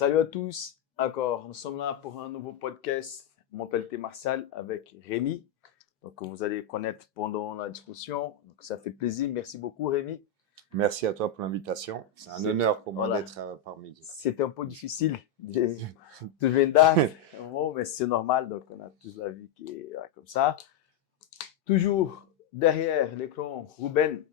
Salut à tous, encore, nous sommes là pour un nouveau podcast Mentalité martiale avec Rémi, donc que vous allez connaître pendant la discussion, donc ça fait plaisir, merci beaucoup Rémi. Merci à toi pour l'invitation, c'est un honneur pour moi voilà, d'être parmi vous. C'était un peu difficile de trouver une date, bon, mais c'est normal, donc on a tous la vie qui est comme ça. Toujours derrière l'écran, Ruben,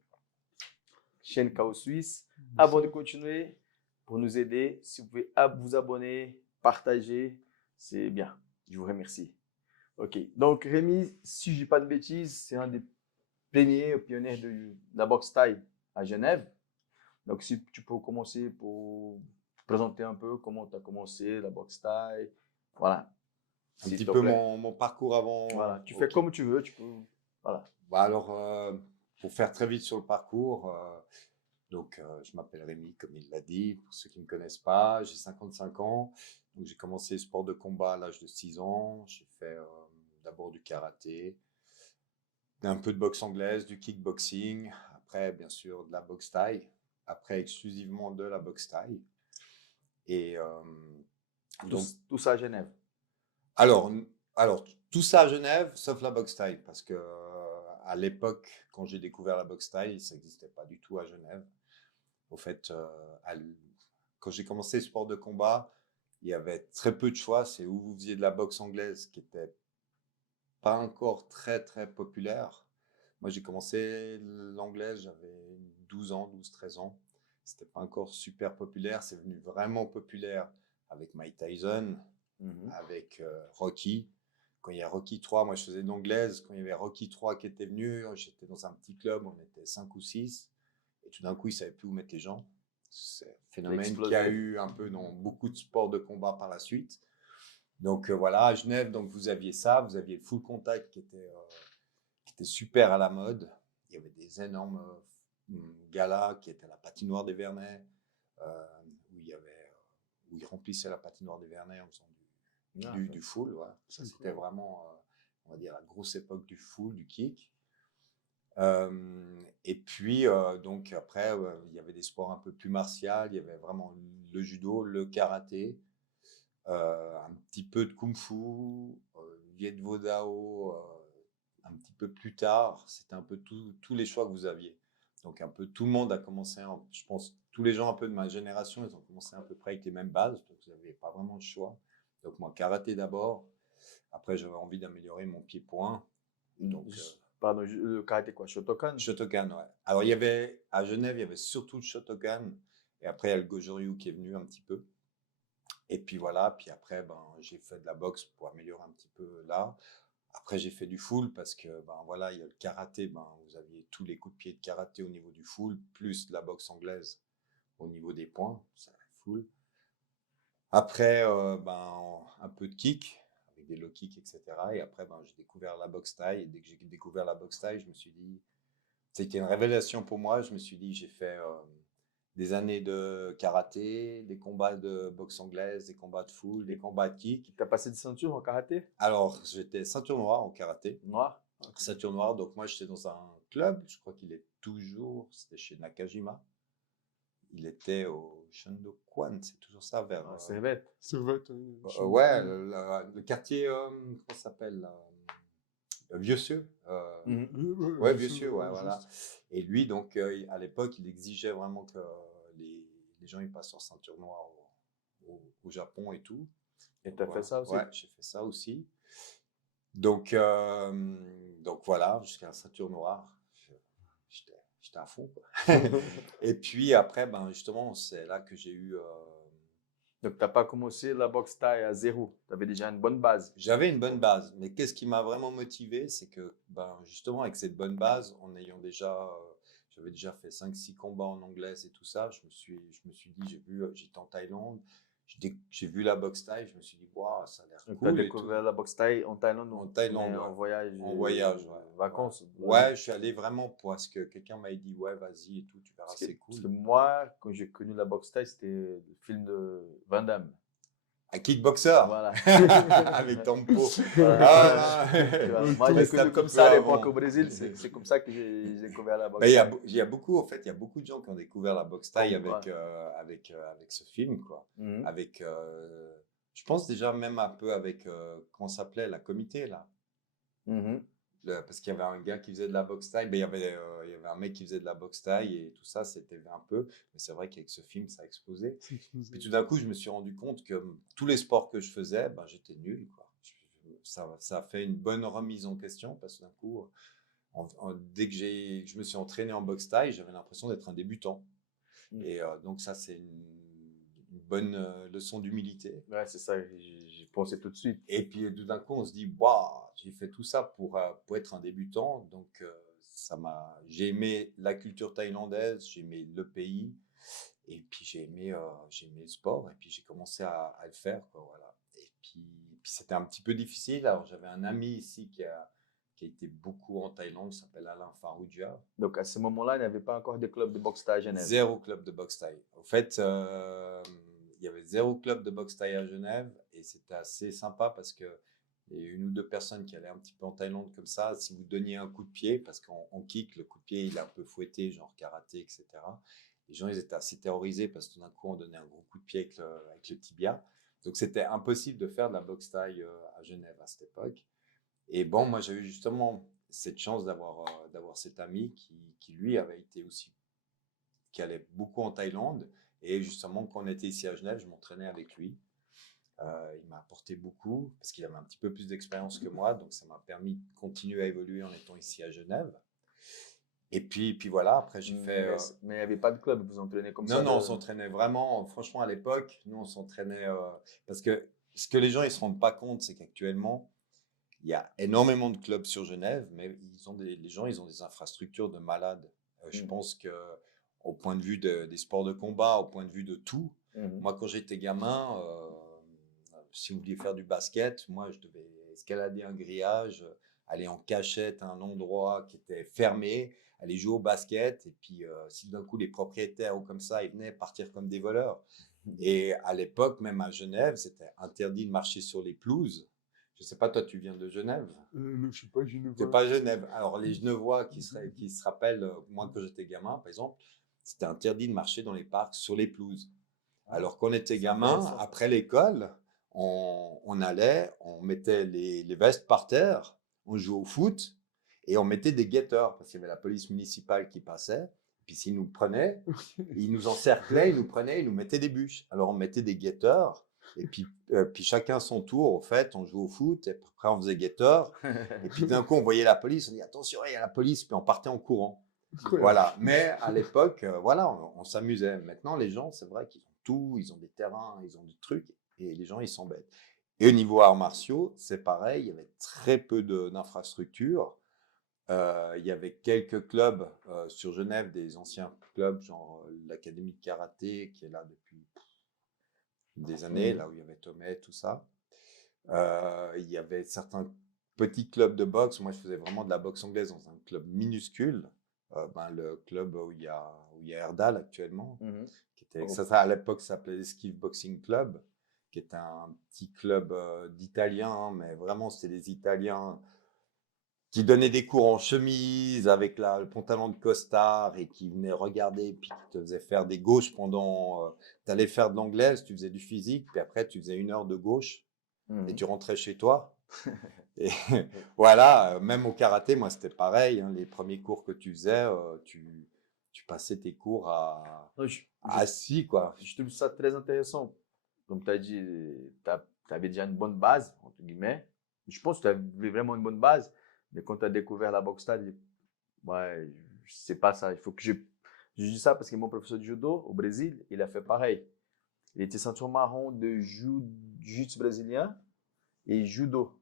chaîne Chaos Suisse. Avant de continuer, pour nous aider, si vous pouvez vous abonner, partager, c'est bien. Je vous remercie. Ok, donc Rémi, si je dis pas de bêtises, c'est un des pionniers de la boxe thaï à Genève. Donc si tu peux commencer pour présenter un peu comment tu as commencé la boxe thaï, voilà. Un petit peu mon parcours avant. Voilà, tu fais comme tu veux, tu peux. Voilà. Bah alors, pour faire très vite sur le parcours, je m'appelle Rémi, comme il l'a dit. Pour ceux qui ne me connaissent pas, j'ai 55 ans. Donc, j'ai commencé le sport de combat à l'âge de 6 ans. J'ai fait d'abord du karaté, un peu de boxe anglaise, du kickboxing. Après, bien sûr, de la boxe thaï. Après, exclusivement de la boxe thaï. Et donc, tout ça à Genève. Alors, tout ça à Genève, sauf la boxe thaï, parce que à l'époque, quand j'ai découvert la boxe thaï, ça n'existait pas du tout à Genève. Au fait, quand j'ai commencé le sport de combat, il y avait très peu de choix. C'est où vous faisiez de la boxe anglaise, qui était pas encore très très populaire. Moi, j'ai commencé l'anglaise, j'avais 12 ans, 12-13 ans. C'était pas encore super populaire. C'est devenu vraiment populaire avec Mike Tyson, avec Rocky. Quand il y a Rocky 3, moi je faisais de l'anglaise. Quand il y avait Rocky 3 qui était venu, j'étais dans un petit club, on était 5 ou 6. Et tout d'un coup, ils ne savaient plus où mettre les gens. C'est un phénomène qu'il y a eu un peu dans beaucoup de sports de combat par la suite. Donc voilà, à Genève, donc, vous aviez ça, vous aviez le full contact qui était super à la mode. Il y avait des énormes galas qui étaient à la patinoire des Vernets, où ils remplissaient la patinoire des Vernets en faisant du full. Ouais. Ça, c'était vraiment, on va dire, la grosse époque du full, du kick. Et puis, donc après, il y avait des sports un peu plus martiaux. Il y avait vraiment le judo, le karaté, un petit peu de kung-fu, Viet Vo Dao, un petit peu plus tard. C'était un peu tous les choix que vous aviez. Donc, un peu tout le monde a commencé, je pense, tous les gens un peu de ma génération, ils ont commencé à peu près avec les mêmes bases. Donc, vous n'aviez pas vraiment de choix. Donc, moi, karaté d'abord. Après, j'avais envie d'améliorer mon pied-point. Donc, pardon, le karaté quoi, Shotokan? Shotokan, ouais. Alors, à Genève, il y avait surtout le Shotokan. Et après, il y a le Goju-Ryu qui est venu un petit peu. Et puis voilà, puis après, j'ai fait de la boxe pour améliorer un petit peu là. Après, j'ai fait du full parce que, voilà, il y a le karaté. Vous aviez tous les coups de pied de karaté au niveau du full, plus de la boxe anglaise au niveau des points. C'est full. Après, un peu de kick, avec des low kicks, etc. Et après, j'ai découvert la boxe thaï. Et dès que j'ai découvert la boxe thaï, je me suis dit, c'était une révélation pour moi. Je me suis dit, j'ai fait des années de karaté, des combats de boxe anglaise, des combats de full, des combats de kick. Tu as passé des ceintures en karaté? Alors, j'étais ceinture noire en karaté. Noir? Okay. Ceinture noire, donc moi j'étais dans un club, je crois qu'il est toujours, c'était chez Nakajima. Il était au Shondokwan, c'est toujours ça, vers... Servette. Ouais, le quartier, comment ça s'appelle Vieux-Cieux. Ouais, Vieux-Cieux, ouais, voilà. Et lui, donc, à l'époque, il exigeait vraiment que les gens ils passent en ceinture noire au Japon et tout. Et tu as fait ça aussi? Ouais, j'ai fait ça aussi. Donc voilà, jusqu'à la ceinture noire, j'étais à fond, quoi. Et puis après, justement, c'est là que j'ai eu... Donc, tu n'as pas commencé la boxe thaï à zéro. Tu avais déjà une bonne base. J'avais une bonne base, mais qu'est-ce qui m'a vraiment motivé, c'est que, justement, avec cette bonne base, en ayant déjà... j'avais déjà fait 5-6 combats en anglaise et tout ça. Je me suis dit, j'étais en Thaïlande, j'ai vu la boxe thaï, je me suis dit, waouh, ça a l'air cool. Tu as découvert la boxe thaï en Thaïlande? En Thaïlande, ouais. En voyage. En voyage, ouais. Vacances? Ouais, je suis allé vraiment parce que quelqu'un m'a dit, ouais, vas-y et tout, tu verras, c'est cool. Parce que moi, quand j'ai connu la boxe thaï, c'était le film de Van Damme. Un kickboxer Voilà. avec Tempo. Voilà. Ah, Tu vois, moi, mais j'ai c'était un connu petit comme peu ça à l'époque avant. au Brésil. C'est comme ça que j'ai découvert la Mais boxe thaï. il y a beaucoup, en fait, il y a beaucoup de gens qui ont découvert la boxe thaï Comme, ouais. avec ce film, quoi. Mhm. Avec, je pense déjà même un peu avec, comment ça s'appelait, la comité, là. Mhm. Parce qu'il y avait un gars qui faisait de la boxe thaï, ben, il y avait un mec qui faisait de la boxe thaï et tout ça, c'était un peu. Mais c'est vrai qu'avec ce film, ça a explosé. Puis tout d'un coup, je me suis rendu compte que tous les sports que je faisais, ben, j'étais nul, quoi. Ça a fait une bonne remise en question parce que d'un coup, dès que je me suis entraîné en boxe thaï, j'avais l'impression d'être un débutant. Mhm. Et donc ça, c'est une bonne leçon d'humilité. Ouais, c'est ça, j'ai pensé tout de suite. Et puis tout d'un coup, on se dit, waouh, j'ai fait tout ça pour être un débutant. Donc j'ai aimé la culture thaïlandaise, j'ai aimé le pays, et puis j'ai aimé le sport, et puis j'ai commencé à le faire, quoi, voilà. Et puis c'était un petit peu difficile. Alors j'avais un ami ici qui a été beaucoup en Thaïlande, il s'appelle Alain Faroudia. Donc, à ce moment-là, il n'y avait pas encore de club de boxe thaï à Genève. Zéro club de boxe thaï. En fait, il y avait zéro club de boxe thaï à Genève et c'était assez sympa parce que il y a une ou deux personnes qui allaient un petit peu en Thaïlande comme ça. Si vous donniez un coup de pied, parce qu'en kick, le coup de pied, il est un peu fouetté, genre karaté, etc. Les gens, ils étaient assez terrorisés parce que tout d'un coup, on donnait un gros coup de pied avec le tibia. Donc, c'était impossible de faire de la boxe thaï à Genève à cette époque. Et bon, moi, j'ai eu justement cette chance d'avoir cet ami qui, lui, avait été aussi qui allait beaucoup en Thaïlande. Et justement, quand on était ici à Genève, je m'entraînais avec lui. Il m'a apporté beaucoup parce qu'il avait un petit peu plus d'expérience que moi. Donc, ça m'a permis de continuer à évoluer en étant ici à Genève. Et puis voilà, après, j'ai fait. Mais il n'y avait pas de club, vous vous entraînez comme Non, ça non, on s'entraînait vraiment. Franchement, à l'époque, nous, on s'entraînait. Parce que ce que les gens, ils ne se rendent pas compte, c'est qu'actuellement, il y a énormément de clubs sur Genève, mais les gens, ils ont des infrastructures de malades. Je pense que au point de vue des sports de combat, au point de vue de tout, moi, quand j'étais gamin, si vous vouliez faire du basket, moi, je devais escalader un grillage, aller en cachette à un endroit qui était fermé, aller jouer au basket, et puis si d'un coup les propriétaires ou comme ça, ils venaient partir comme des voleurs. Et à l'époque, même à Genève, c'était interdit de marcher sur les pelouses. Je ne sais pas, toi, tu viens de Genève? Je ne suis pas Tu n'es genevois. pas à Genève. Alors, les Genevois qui se rappellent, moi, quand j'étais gamin, par exemple, c'était interdit de marcher dans les parcs sur les pelouses. Alors qu'on était gamin, après l'école, on allait, on mettait les vestes par terre, on jouait au foot et on mettait des guetteurs parce qu'il y avait la police municipale qui passait. Puis s'ils nous prenaient, ils nous encerclaient, ils nous prenaient, ils nous mettaient des bûches. Alors on mettait des guetteurs et puis chacun son tour, au fait, on jouait au foot et après on faisait guetteur. Et puis d'un coup on voyait la police, on dit attention, il y a la police, puis on partait en courant. Voilà. Mais à l'époque, voilà, on s'amusait. Maintenant, les gens, c'est vrai qu'ils ont tout, ils ont des terrains, ils ont des trucs, et les gens, ils s'embêtent. Et au niveau arts martiaux, c'est pareil, il y avait très peu d'infrastructures. Il y avait quelques clubs sur Genève, des anciens clubs, genre l'Académie de karaté, qui est là depuis des années, là où il y avait Tomé, tout ça. Il y avait certains petits clubs de boxe. Moi, je faisais vraiment de la boxe anglaise dans un club minuscule. Le club où il y a Erdal actuellement, ça à l'époque ça s'appelait l'Esquive Boxing Club, qui est un petit club d'Italiens, hein, mais vraiment c'était des Italiens qui donnaient des cours en chemise avec le pantalon de costard et qui venaient regarder puis qui te faisaient faire des gauches pendant. Tu allais faire de l'anglaise, tu faisais du physique, puis après tu faisais 1 heure de gauche et tu rentrais chez toi. Et voilà, même au karaté, moi, c'était pareil. Hein, les premiers cours que tu faisais, tu passais tes cours assis, quoi. Je trouve ça très intéressant. Comme tu as dit, tu avais déjà une bonne base, entre guillemets. Je pense que tu avais vraiment une bonne base. Mais quand tu as découvert la boxe thaï, ouais, c'est pas ça. Il faut que je dis ça parce que mon professeur de judo au Brésil, il a fait pareil. Il était ceinture marron de jiu-jitsu brésilien et judo.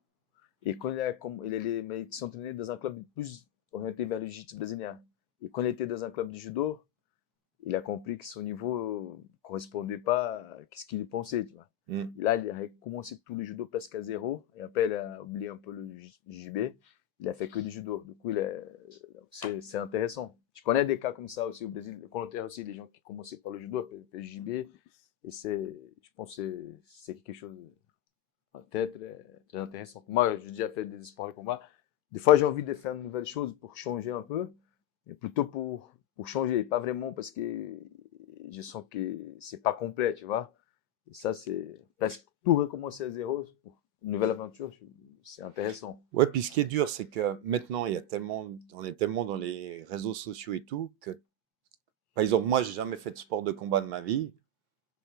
Et quand il s'entraînait dans un club plus orienté vers le jiu-jitsu brésilien. Et quand il était dans un club de judo, il a compris que son niveau ne correspondait pas à ce qu'il pensait, tu vois. Et là, il a recommencé tout le judo presque à zéro. Et après, il a oublié un peu le JB. Il a fait que du judo. Du coup, c'est intéressant. Je connais des cas comme ça aussi au Brésil. Au contraire aussi, les gens qui commençaient par le judo, après le JB. Et je pense que c'est quelque chose de très, très, très intéressant. Moi, j'ai déjà fait des sports de combat. Des fois, j'ai envie de faire une nouvelle chose pour changer un peu, mais plutôt pour changer, pas vraiment parce que je sens que c'est pas complet, tu vois. Et ça, c'est presque tout recommencer à zéro pour une nouvelle aventure, c'est intéressant. Ouais, puis ce qui est dur, c'est que maintenant, on est tellement dans les réseaux sociaux et tout, que, par exemple, moi, j'ai jamais fait de sport de combat de ma vie.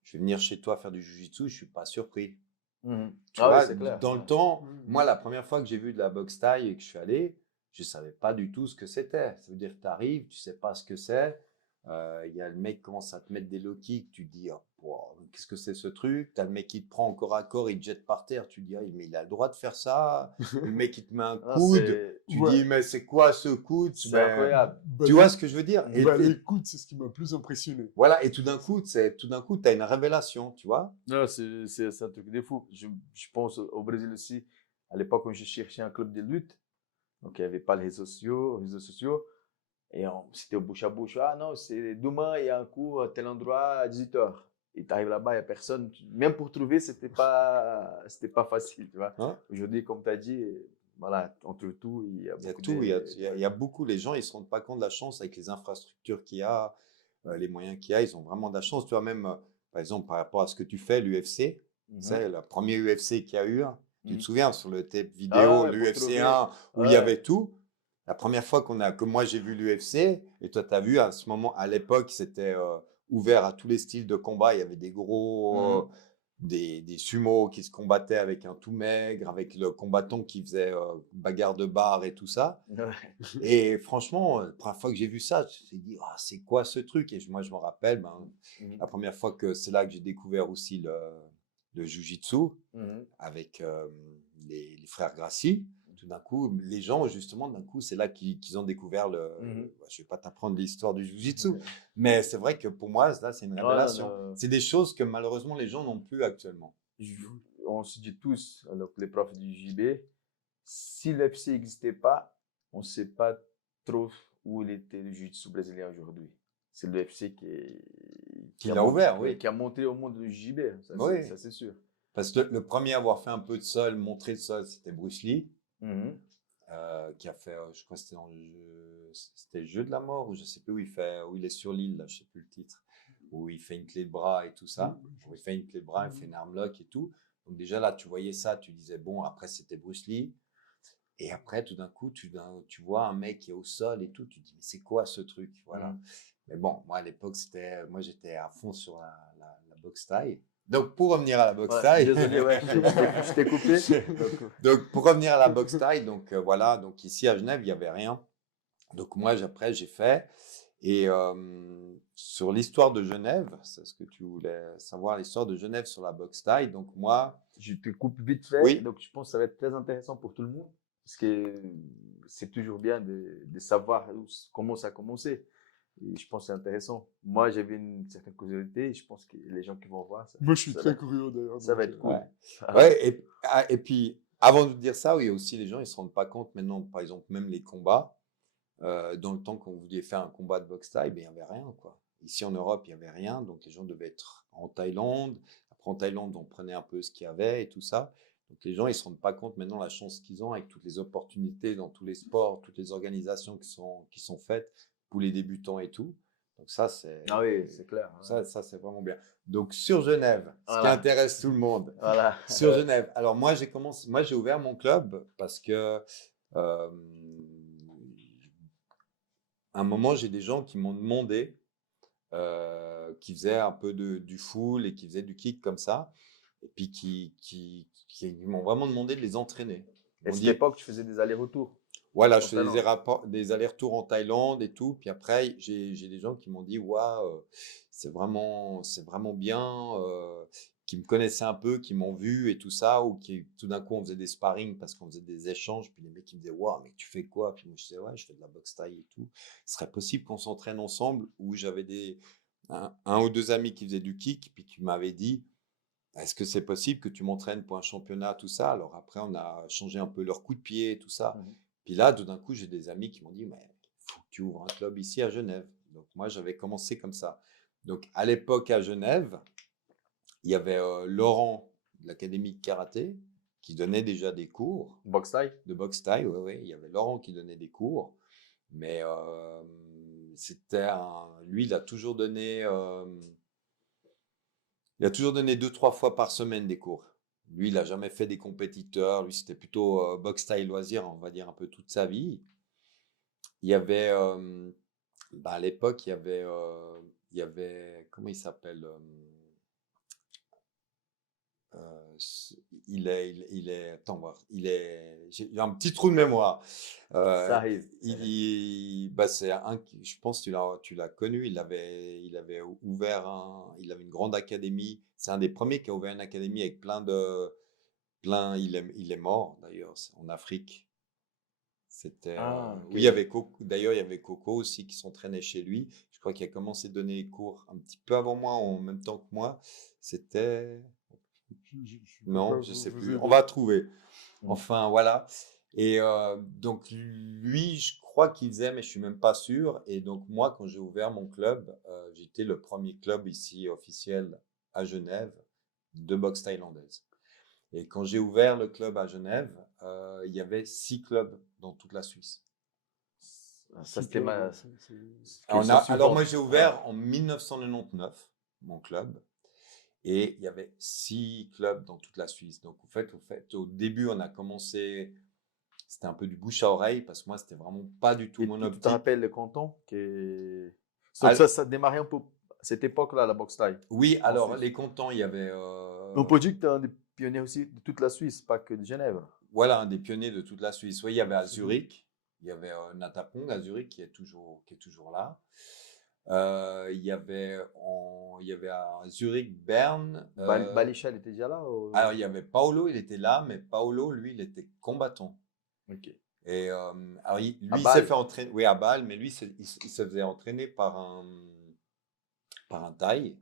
Je vais venir chez toi faire du jiu-jitsu, je suis pas surpris. Mhm. Tu Ah oui, vois, c'est clair. dans le Ouais. temps, moi, Mhm. la première fois que j'ai vu de la boxe thaï et que je suis allé, je savais pas du tout ce que c'était. Ça veut dire que tu arrives, tu sais pas ce que c'est. Il y a le mec qui commence à te mettre des low kicks, tu te dis, oh, wow, qu'est-ce que c'est ce truc? Tu as le mec qui te prend encore à corps, il te jette par terre, tu te dis, ah, mais il a le droit de faire ça. Le mec qui te met un Ah, coude, tu Ouais. dis, mais c'est quoi ce coude? c'est Ben, incroyable. Bah, tu vois ce que je veux dire? Mhm. Et, bah, et l'écoute, c'est ce qui m'a le plus impressionné. voilà, et tout d'un coup, tu as une révélation, tu vois? Non, c'est un truc de fou. Je pense au Brésil aussi, à l'époque où je cherchais un club de lutte, donc il n'y avait pas les réseaux sociaux, et c'était au bouche à bouche. Ah non, c'est demain, il y a un cours à tel endroit à 18h. Et tu arrives là-bas, il n'y a personne. Même pour trouver, c'était pas facile, tu vois. Hein? Aujourd'hui, comme tu as dit, voilà, entre tout, il y a Il y a beaucoup tout, de. il y a beaucoup, les gens, ils se rendent pas compte de la chance avec les infrastructures qu'il y a, les moyens qu'il y a, ils ont vraiment de la chance. Tu vois, même, par exemple, par rapport à ce que tu fais, l'UFC, Mhm, c'est le premier UFC qu'il y a eu, tu te mhm. souviens, sur le tape Ah vidéo, ouais, pour l'UFC trouver. 1, où il y Ouais. avait tout. La première fois que moi j'ai vu l'UFC, et toi tu as vu à ce moment, à l'époque, c'était ouvert à tous les styles de combat. Il y avait des gros, Mhm. des sumos qui se combattaient avec un tout maigre, avec le combattant qui faisait bagarre de bar et tout ça. Ouais. Et franchement, la première fois que j'ai vu ça, je me suis dit, ah, c'est quoi ce truc? Et moi, je me rappelle, ben, Mhm, la première fois que c'est là que j'ai découvert aussi le Jiu-Jitsu mhm. avec les frères Gracie. Tout d'un coup, les gens, justement, d'un coup, c'est là qu'ils ont découvert Mhm. je vais pas t'apprendre l'histoire du Jiu-Jitsu, mais c'est vrai que pour moi, là, c'est une Ah non, révélation. non. C'est des choses que malheureusement les gens n'ont plus actuellement. Je- on se dit tous, donc les profs du JB, si l'UFC n'existait pas, on ne sait pas trop où il était le jiu-jitsu brésilien aujourd'hui. C'est l'UFC Qui l'a ouvert, ouais, oui. qui a montré au monde le JB, Oui. ça c'est sûr. Parce que le premier à avoir fait un peu de sol, montrer le sol, c'était Bruce Lee. Mhm. Qui a fait, je crois que c'était le jeu de la mort, ou je sais plus où où il est sur l'île, là, je sais plus le titre, où il fait une clé de bras et tout ça. Où il fait une clé de bras, il fait une armlock et tout. Donc déjà là, tu voyais ça, tu disais, bon, après c'était Bruce Lee. Et après, tout d'un coup, tu vois un mec qui est au sol et tout, tu te dis, mais c'est quoi ce truc? Voilà. Mhm. Mais bon, moi à l'époque, moi j'étais à fond sur la boxe thaï. Donc pour revenir à la boxe Ouais, thaï, désolé, ouais, je t'ai coupé. Donc, donc pour revenir à la boxe thaï, donc voilà, donc ici à Genève, il n'y avait rien. Donc moi, après, j'ai fait. Et sur l'histoire de Genève, c'est ce que tu voulais savoir, l'histoire de Genève sur la boxe thaï. Donc moi, je te coupe vite fait, oui, donc je pense que ça va être très intéressant pour tout le monde, parce que c'est toujours bien de savoir comment ça a commencé. Et je pense que c'est intéressant. Moi, j'avais une certaine curiosité et je pense que les gens qui vont voir, Moi, je suis ça très va, curieux d'ailleurs. ça va Donc, être ouais. cool. Ouais, et puis avant de dire ça, oui, aussi les gens, ils se rendent pas compte maintenant, par exemple, même les combats, dans le temps qu'on voulait faire un combat de boxe thaï, ben, il n'y avait rien, quoi. Ici en Europe, il n'y avait rien, donc les gens devaient être en Thaïlande. Après, en Thaïlande, on prenait un peu ce qu'il y avait et tout ça. Donc les gens, ils se rendent pas compte maintenant la chance qu'ils ont avec toutes les opportunités dans tous les sports, toutes les organisations qui sont faites pour les débutants et tout. Donc Ah oui, c'est clair. Ouais. ça c'est vraiment bien. Donc sur Genève, ce qui Voilà, intéresse tout le monde, voilà. sur Genève. Alors moi j'ai ouvert mon club parce que euh, à un moment j'ai des gens qui m'ont demandé, qui faisaient un peu du full et qui faisaient du kick comme ça, et puis qui m'ont vraiment demandé de les entraîner. Ils Et à m'ont cette dit, époque, tu faisais des allers-retours voilà, je en fais Thaïlande. des allers-retours en Thaïlande et tout. Puis après, j'ai des gens qui m'ont dit, waouh, c'est vraiment bien, qui me connaissaient un peu, qui m'ont vu et tout ça, ou qui tout d'un coup on faisait des sparring parce qu'on faisait des échanges. Puis les mecs qui me disaient, waouh, mais tu fais quoi? Puis moi je disais, ouais, je fais de la boxe thaï et tout. Ce serait possible qu'on s'entraîne ensemble. Ou j'avais un ou deux amis qui faisaient du kick, puis qui m'avaient dit, est-ce que c'est possible que tu m'entraînes pour un championnat, tout ça? Alors après, on a changé un peu leur coup de pied, tout ça. Mhm. Puis là, tout d'un coup, j'ai des amis qui m'ont dit, mais il faut que tu ouvres un club ici à Genève. Donc moi, j'avais commencé comme ça. Donc à l'époque à Genève, Il y avait Laurent de l'Académie de karaté qui donnait déjà des cours Box taille. de boxe thaï. Oui. Il y avait Laurent qui donnait des cours. Mais lui, il a toujours donné 2-3 fois par semaine des cours. Lui, il n'a jamais fait des compétiteurs. Lui, c'était plutôt boxe thaï loisir, on va dire, un peu toute sa vie. Il y avait, à l'époque, il y avait, comment il s'appelle attends, voir, j'ai un petit trou de mémoire. Ça arrive. C'est je pense que tu l'as connu. Il avait il avait une grande académie. C'est un des premiers qui a ouvert une académie avec il est mort d'ailleurs, en Afrique. C'était, Ok. oui, il y avait Coco, d'ailleurs, il y avait Coco aussi qui s'entraînait chez lui. Je crois qu'il a commencé à donner des cours un petit peu avant moi, en même temps que moi. C'était, peux non, pas je sais vous plus. aider. On va trouver. Mm. Enfin, voilà. Et donc, lui, je crois qu'il faisait, mais je suis même pas sûr. Et donc, moi, quand j'ai ouvert mon club, j'étais le premier club ici officiel à Genève de boxe thaïlandaise. Et quand j'ai ouvert le club à Genève, il y avait 6 clubs dans toute la Suisse. Ça, c'était ma. Alors, moi, j'ai ouvert en 1999 mon club. Et il y avait 6 clubs dans toute la Suisse. Donc, au début, on a commencé, c'était un peu du bouche à oreille, parce que moi, c'était vraiment pas du tout Et mon tu te optique. rappelles le canton que... Ah, Donc ça démarrait un peu à cette époque-là, la boxe taille. Oui, En alors, Suisse. les cantons, il y avait, On peut dire que tu es un des pionniers aussi de toute la Suisse, pas que de Genève. voilà, un des pionniers de toute la Suisse. Oui, il y avait à C'est Zurich, il y avait Natapong à Zurich, qui est toujours là. Il y avait à Zurich, Berne. Balichal était déjà là Alors, il y avait Paolo, il était là, mais Paolo, lui, il était combattant. Ok. Et alors, lui, À il s'est Bâle. fait entraîner, oui, à Bâle, mais lui, il se faisait entraîner par un Thaï.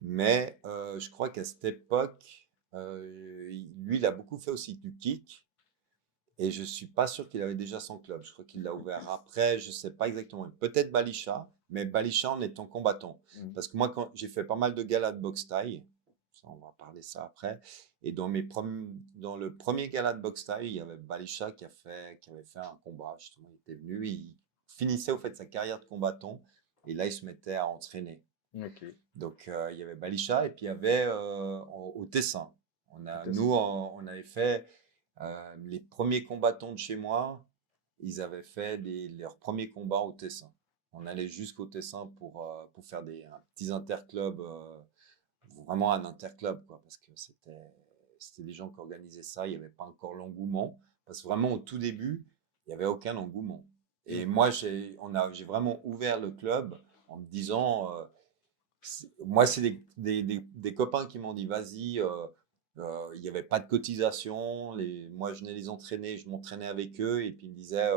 Mais je crois qu'à cette époque, lui, il a beaucoup fait aussi du kick. Et je suis pas sûr qu'il avait déjà son club. Je crois qu'il l'a ouvert après, je sais pas exactement. Peut-être Balisha, mais Balisha en étant combattant. Mm. Parce que moi, quand j'ai fait pas mal de galas de boxe thaï, ça, on va parler ça après. Et dans le premier gala de boxe thaï, il y avait Balisha qui avait fait un combat. Justement, il était venu, il finissait au fait sa carrière de combattant, et là, il se mettait à entraîner. Ok. Donc, il y avait Balisha, et puis il y avait au Tessin. On avait fait les premiers combattants de chez moi, ils avaient fait leurs premiers combats au Tessin. On allait jusqu'au Tessin pour faire un petits interclubs, vraiment un interclub, quoi, parce que c'était des gens qui organisaient ça, il n'y avait pas encore l'engouement, parce que vraiment au tout début, il n'y avait aucun engouement. Et moi, j'ai vraiment ouvert le club en me disant, moi, c'est des copains qui m'ont dit, vas-y, il n'y avait pas de cotisation. Moi, je venais les entraîner, je m'entraînais avec eux, et puis ils me disaient,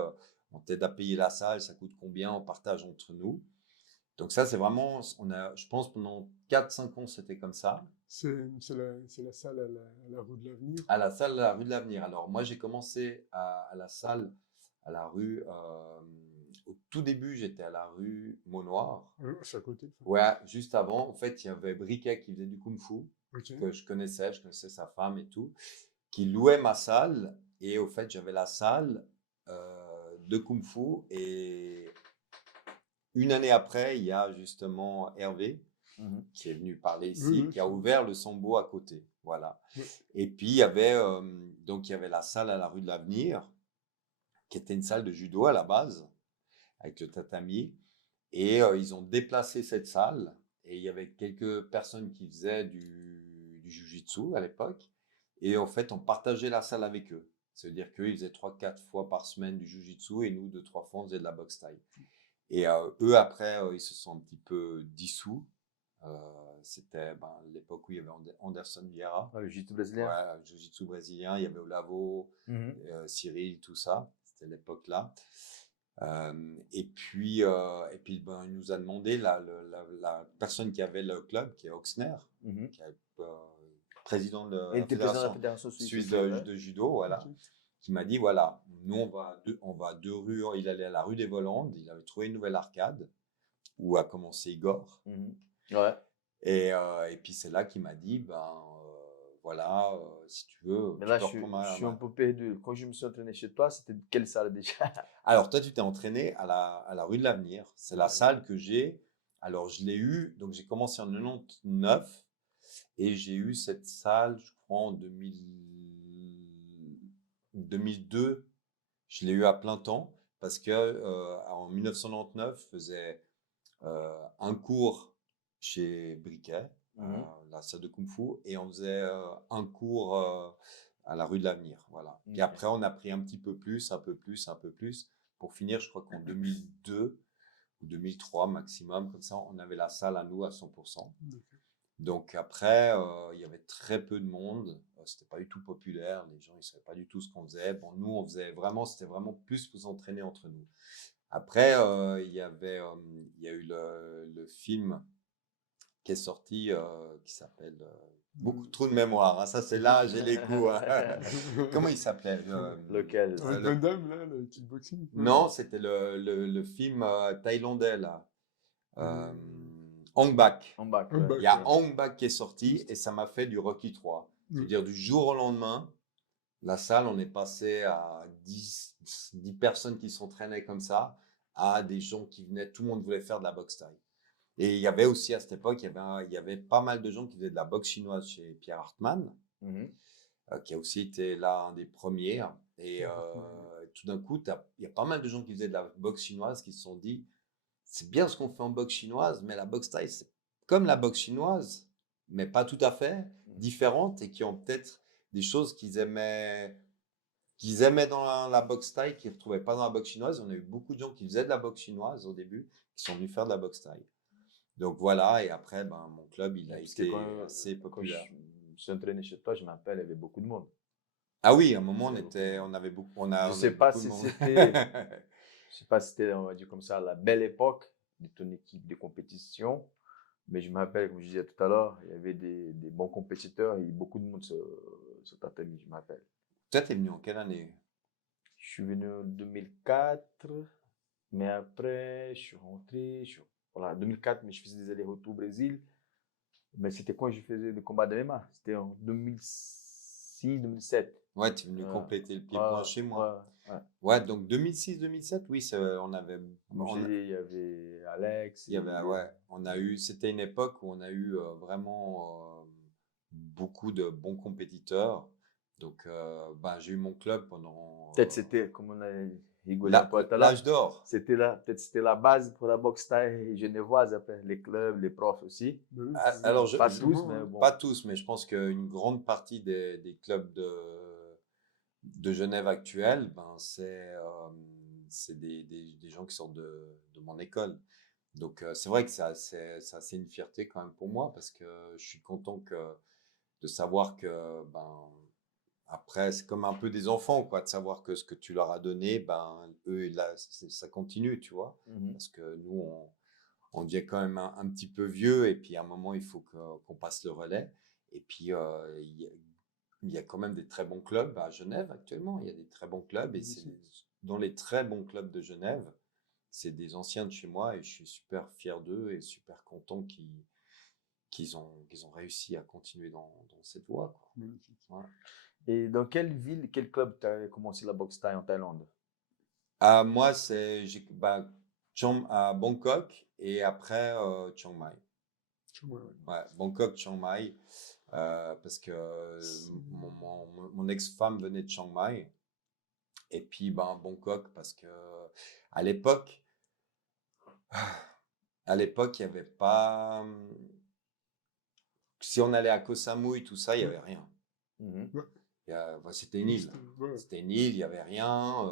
on t'aide à payer la salle, ça coûte combien, on partage entre nous. Donc ça, c'est vraiment, je pense pendant 4-5 ans, c'était comme ça. C'est la salle à la rue de l'Avenir. À la salle à la rue de l'Avenir. Alors moi, j'ai commencé à la salle à la rue, au tout début, j'étais à la rue Maunoir. C'est à côté. Ouais, juste avant, en fait, il y avait Briquet qui faisait du kung-fu. Ok. Que je connaissais sa femme et tout, qui louait ma salle. Et au fait, j'avais la salle de Kung Fu. Et une année après, il y a justement Hervé qui est venu parler ici, qui a ouvert le Sambo à côté. Voilà. Et puis, il y avait la salle à la rue de l'Avenir, qui était une salle de judo à la base, avec le tatami. Et ils ont déplacé cette salle. Et il y avait quelques personnes qui faisaient du jiu-jitsu à l'époque. Et en fait, on partageait la salle avec eux. C'est-à-dire qu'eux, ils faisaient 3-4 fois par semaine du jiu-jitsu et nous, 2-3 fois, on faisait de la boxe thaï. Et eux, après, ils se sont un petit peu dissous. C'était l'époque où il y avait Anderson Vieira. Le jiu-jitsu brésilien. Ouais, le jiu-jitsu brésilien. Il y avait Olavo, Cyril, tout ça. C'était l'époque-là. Et puis, il nous a demandé, la personne qui avait le club, qui est Oxner, qui est président de la Fédération suisse de judo, voilà, qui m'a dit, voilà, nous on va 2 rues, il allait à la rue des Volandes, il avait trouvé une nouvelle arcade, où a commencé Igor. Ouais. Et puis c'est là qu'il m'a dit, voilà, si tu veux, Mais tu là, peux reprendre je suis un peu perdu. Quand je me suis entraîné chez toi, c'était quelle salle déjà? Alors, toi, tu t'es entraîné à la rue de l'Avenir. C'est la salle que j'ai. Alors, je l'ai eu, donc j'ai commencé en 99 et j'ai eu cette salle, je crois, en 2002. Je l'ai eu à plein temps parce que en 1999, je faisais un cours chez Briquet, la salle de Kung Fu, et on faisait un cours à la rue de l'Avenir. Voilà. Puis Ok. après, on a pris un petit peu plus, un peu plus, un peu plus. Pour finir, je crois qu'en 2002 ou 2003 maximum, comme ça, on avait la salle à nous à 100%. D'accord. Donc après, il y avait très peu de monde. C'était pas du tout populaire. Les gens, ils savaient pas du tout ce qu'on faisait. Bon, nous, on faisait vraiment, c'était vraiment plus pour s'entraîner entre nous. Après, il y a eu le film qui est sorti, qui s'appelle beaucoup trop de mémoire. Hein. Ça, c'est là, j'ai les coups. Hein. Comment il s'appelait Lequel? Avec Van Damme, là, le kickboxing. Non, c'était le film thaïlandais là. Euh, Hong Bak. En bas. En bas. Il y a Ouais. Hong Bak qui est sorti et ça m'a fait du Rocky 3. C'est-à-dire du jour au lendemain, la salle, on est passé à 10 personnes qui s'entraînaient comme ça, à des gens qui venaient, tout le monde voulait faire de la boxe thaï. Et il y avait aussi à cette époque, il y avait pas mal de gens qui faisaient de la boxe chinoise chez Pierre Hartmann, qui a aussi été là un des premiers. Et tout d'un coup, il y a pas mal de gens qui faisaient de la boxe chinoise qui se sont dit, c'est bien ce qu'on fait en boxe chinoise, mais la boxe thaï, c'est comme la boxe chinoise, mais pas tout à fait, différente, et qui ont peut-être des choses qu'ils aimaient dans la boxe thaï, qu'ils ne retrouvaient pas dans la boxe chinoise. On a eu beaucoup de gens qui faisaient de la boxe chinoise au début, qui sont venus faire de la boxe thaï. Donc voilà, et après, mon club, il a Parce que été assez quand populaire. je me suis entraîné chez toi, je m'appelle, il y avait beaucoup de monde. Ah oui, à un moment, Il y avait beaucoup de monde. on avait beaucoup, Je on sais avait pas beaucoup de si monde. je sais pas si c'était, on va dire comme ça, la belle époque de ton équipe de compétition. Mais je me rappelle, comme je disais tout à l'heure, il y avait des bons compétiteurs et beaucoup de monde sur ta tenue, je m'appelle. Toi, t'es venu en quelle année? Je suis venu en 2004, mais après, je suis rentré, voilà, 2004, mais je faisais des allers-retours au Brésil. Mais c'était quand je faisais le combat de MMA. C'était en 2006, 2007. Ouais, tu es venu Voilà. compléter le pied-point chez moi. Ouais. Ouais, donc 2006-2007, oui, on avait, Comme je disais, il y avait Alex. il y avait, ouais, on a eu, c'était une époque où on a eu vraiment beaucoup de bons compétiteurs. Donc, j'ai eu mon club pendant Peut-être c'était, comme on a rigolé un peu tout à l'heure, l'âge d'or. peut-être c'était la base pour la boxe thaï genevoise, après les clubs, les profs aussi. Bah oui, Alors, Pas sûrement, tous, mais hein. bon. pas tous, mais je pense qu'une grande partie des clubs de Genève actuels, c'est des gens qui sortent de mon école. Donc, c'est vrai que c'est assez une fierté quand même pour moi parce que je suis content de savoir que, après, c'est comme un peu des enfants, quoi, de savoir que ce que tu leur as donné, eux, là, ça continue, tu vois. Parce que nous, on devient quand même un petit peu vieux et puis à un moment, il faut qu'on passe le relais. Et puis, il y a quand même des très bons clubs à Genève actuellement. Il y a des très bons clubs et dans les très bons clubs de Genève, c'est des anciens de chez moi et je suis super fier d'eux et super content qu'ils ont réussi à continuer dans cette voie, quoi. Magnifique. Ouais. Et dans quelle ville, quel club tu as commencé la boxe thaï en Thaïlande? Moi, à Bangkok et après Chiang Mai. Ouais, ouais. Ouais, Bangkok, Chiang Mai, parce que mon ex-femme venait de Chiang Mai. Et puis, Bangkok, parce que à l'époque, il n'y avait pas. Si on allait à Koh Samui, tout ça, il n'y avait rien. C'était une île. Ouais. C'était une île, il n'y avait rien.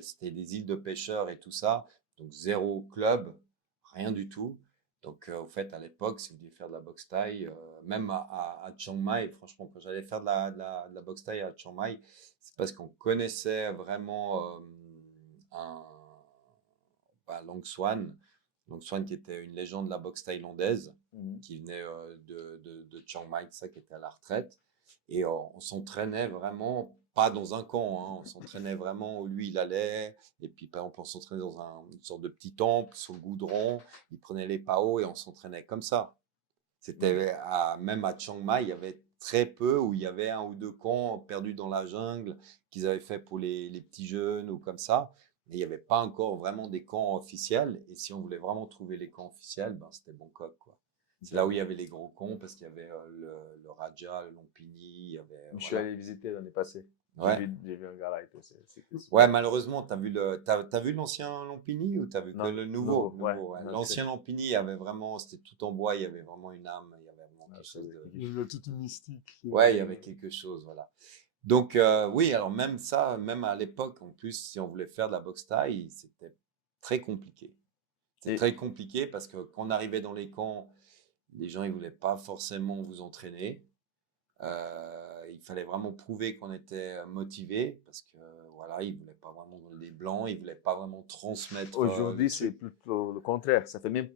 C'était des îles de pêcheurs et tout ça. Donc, zéro club, rien du tout. Donc, au fait, à l'époque, si vous vouliez faire de la boxe thaï, même à Chiang Mai, franchement, quand j'allais faire de la boxe thaï à Chiang Mai, c'est parce qu'on connaissait vraiment Long Swan. Long Swan qui était une légende de la boxe thaïlandaise, qui venait de Chiang Mai, ça, qui était à la retraite. Et on s'entraînait vraiment, pas dans un camp, hein, on s'entraînait vraiment où lui il allait. Et puis, par exemple, on s'entraînait dans une sorte de petit temple sur le goudron. Il prenait les paos et on s'entraînait comme ça. Même à Chiang Mai, il y avait très peu où il y avait 1 ou 2 camps perdus dans la jungle qu'ils avaient fait pour les petits jeunes ou comme ça. Mais il n'y avait pas encore vraiment des camps officiels. Et si on voulait vraiment trouver les camps officiels, ben, c'était Bangkok, quoi. C'est là où il y avait les gros camps parce qu'il y avait le Raja, le Lumpini, il y avait. Je suis allé visiter l'année passée. Ouais. J'ai vu un gars là et tout. C'était super. Ouais, malheureusement, t'as vu l'ancien Lumpini ou t'as vu que Non, le nouveau? nouveau, ouais. Ouais. Non, L'ancien Lumpini, il y avait vraiment, c'était tout en bois, il y avait vraiment une âme, il y avait vraiment quelque chose de. Il y a toute une mystique. Ouais, il y avait quelque chose, voilà. Donc, oui, alors même ça, même à l'époque, en plus, si on voulait faire de la boxe thaï, c'était très compliqué. C'est très compliqué parce que quand on arrivait dans les camps, les gens, ils voulaient pas forcément vous entraîner. Il fallait vraiment prouver qu'on était motivé parce que voilà, ils voulaient pas vraiment les blancs, ils voulaient pas vraiment transmettre. Aujourd'hui, c'est plutôt le contraire. Ça fait même,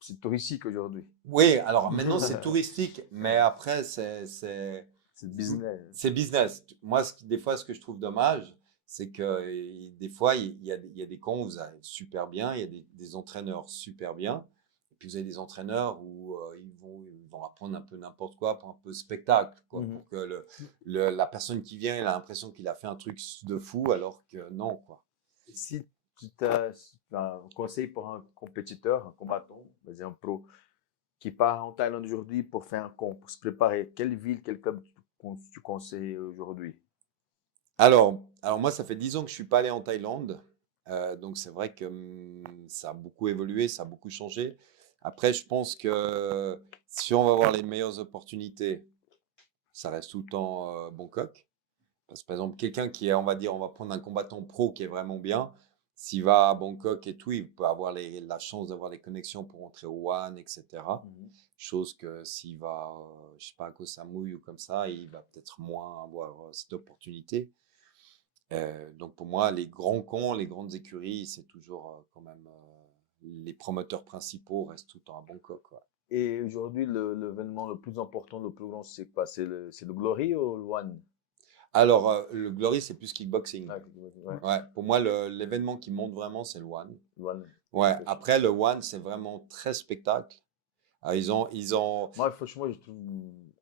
c'est touristique aujourd'hui. Oui, alors maintenant c'est touristique, mais après C'est business. c'est business. Moi, des fois, ce que je trouve dommage, c'est que des fois, il y a des camps où vous allez super bien, il y a des entraîneurs super bien, et puis vous avez des entraîneurs où ils vont apprendre un peu n'importe quoi pour un peu spectacle, quoi, pour que la personne qui vient, elle a l'impression qu'il a fait un truc de fou, alors que non, quoi. Si tu as un conseil pour un compétiteur, un combattant, vas-y, un pro, qui part en Thaïlande aujourd'hui pour faire un camp, pour se préparer, quelle ville, quel club tu conseilles aujourd'hui? Alors moi, ça fait 10 ans que je suis pas allé en Thaïlande, donc c'est vrai que ça a beaucoup évolué, ça a beaucoup changé. Après, je pense que si on va avoir les meilleures opportunités, ça reste tout le temps Bangkok. Parce que par exemple, quelqu'un qui est, on va dire, on va prendre un combattant pro qui est vraiment bien, s'il va à Bangkok et tout, il peut avoir la chance d'avoir des connexions pour rentrer au One, etc. Chose que s'il va, je sais pas, à Koh Samui ou comme ça, il va peut-être moins avoir cette opportunité. Donc pour moi, les grands camps, les grandes écuries, c'est toujours quand même les promoteurs principaux restent tout le temps à Bangkok, quoi. Et aujourd'hui, l'événement le plus important, le plus grand, c'est quoi? C'est le Glory ou le One? Alors, le Glory, c'est plus kickboxing. Ah, ouais, Ouais, pour moi, l'événement qui monte vraiment, c'est le One. le One. Ouais, après, le One, c'est vraiment très spectacle. Alors, ils ont. Moi, franchement, je trouve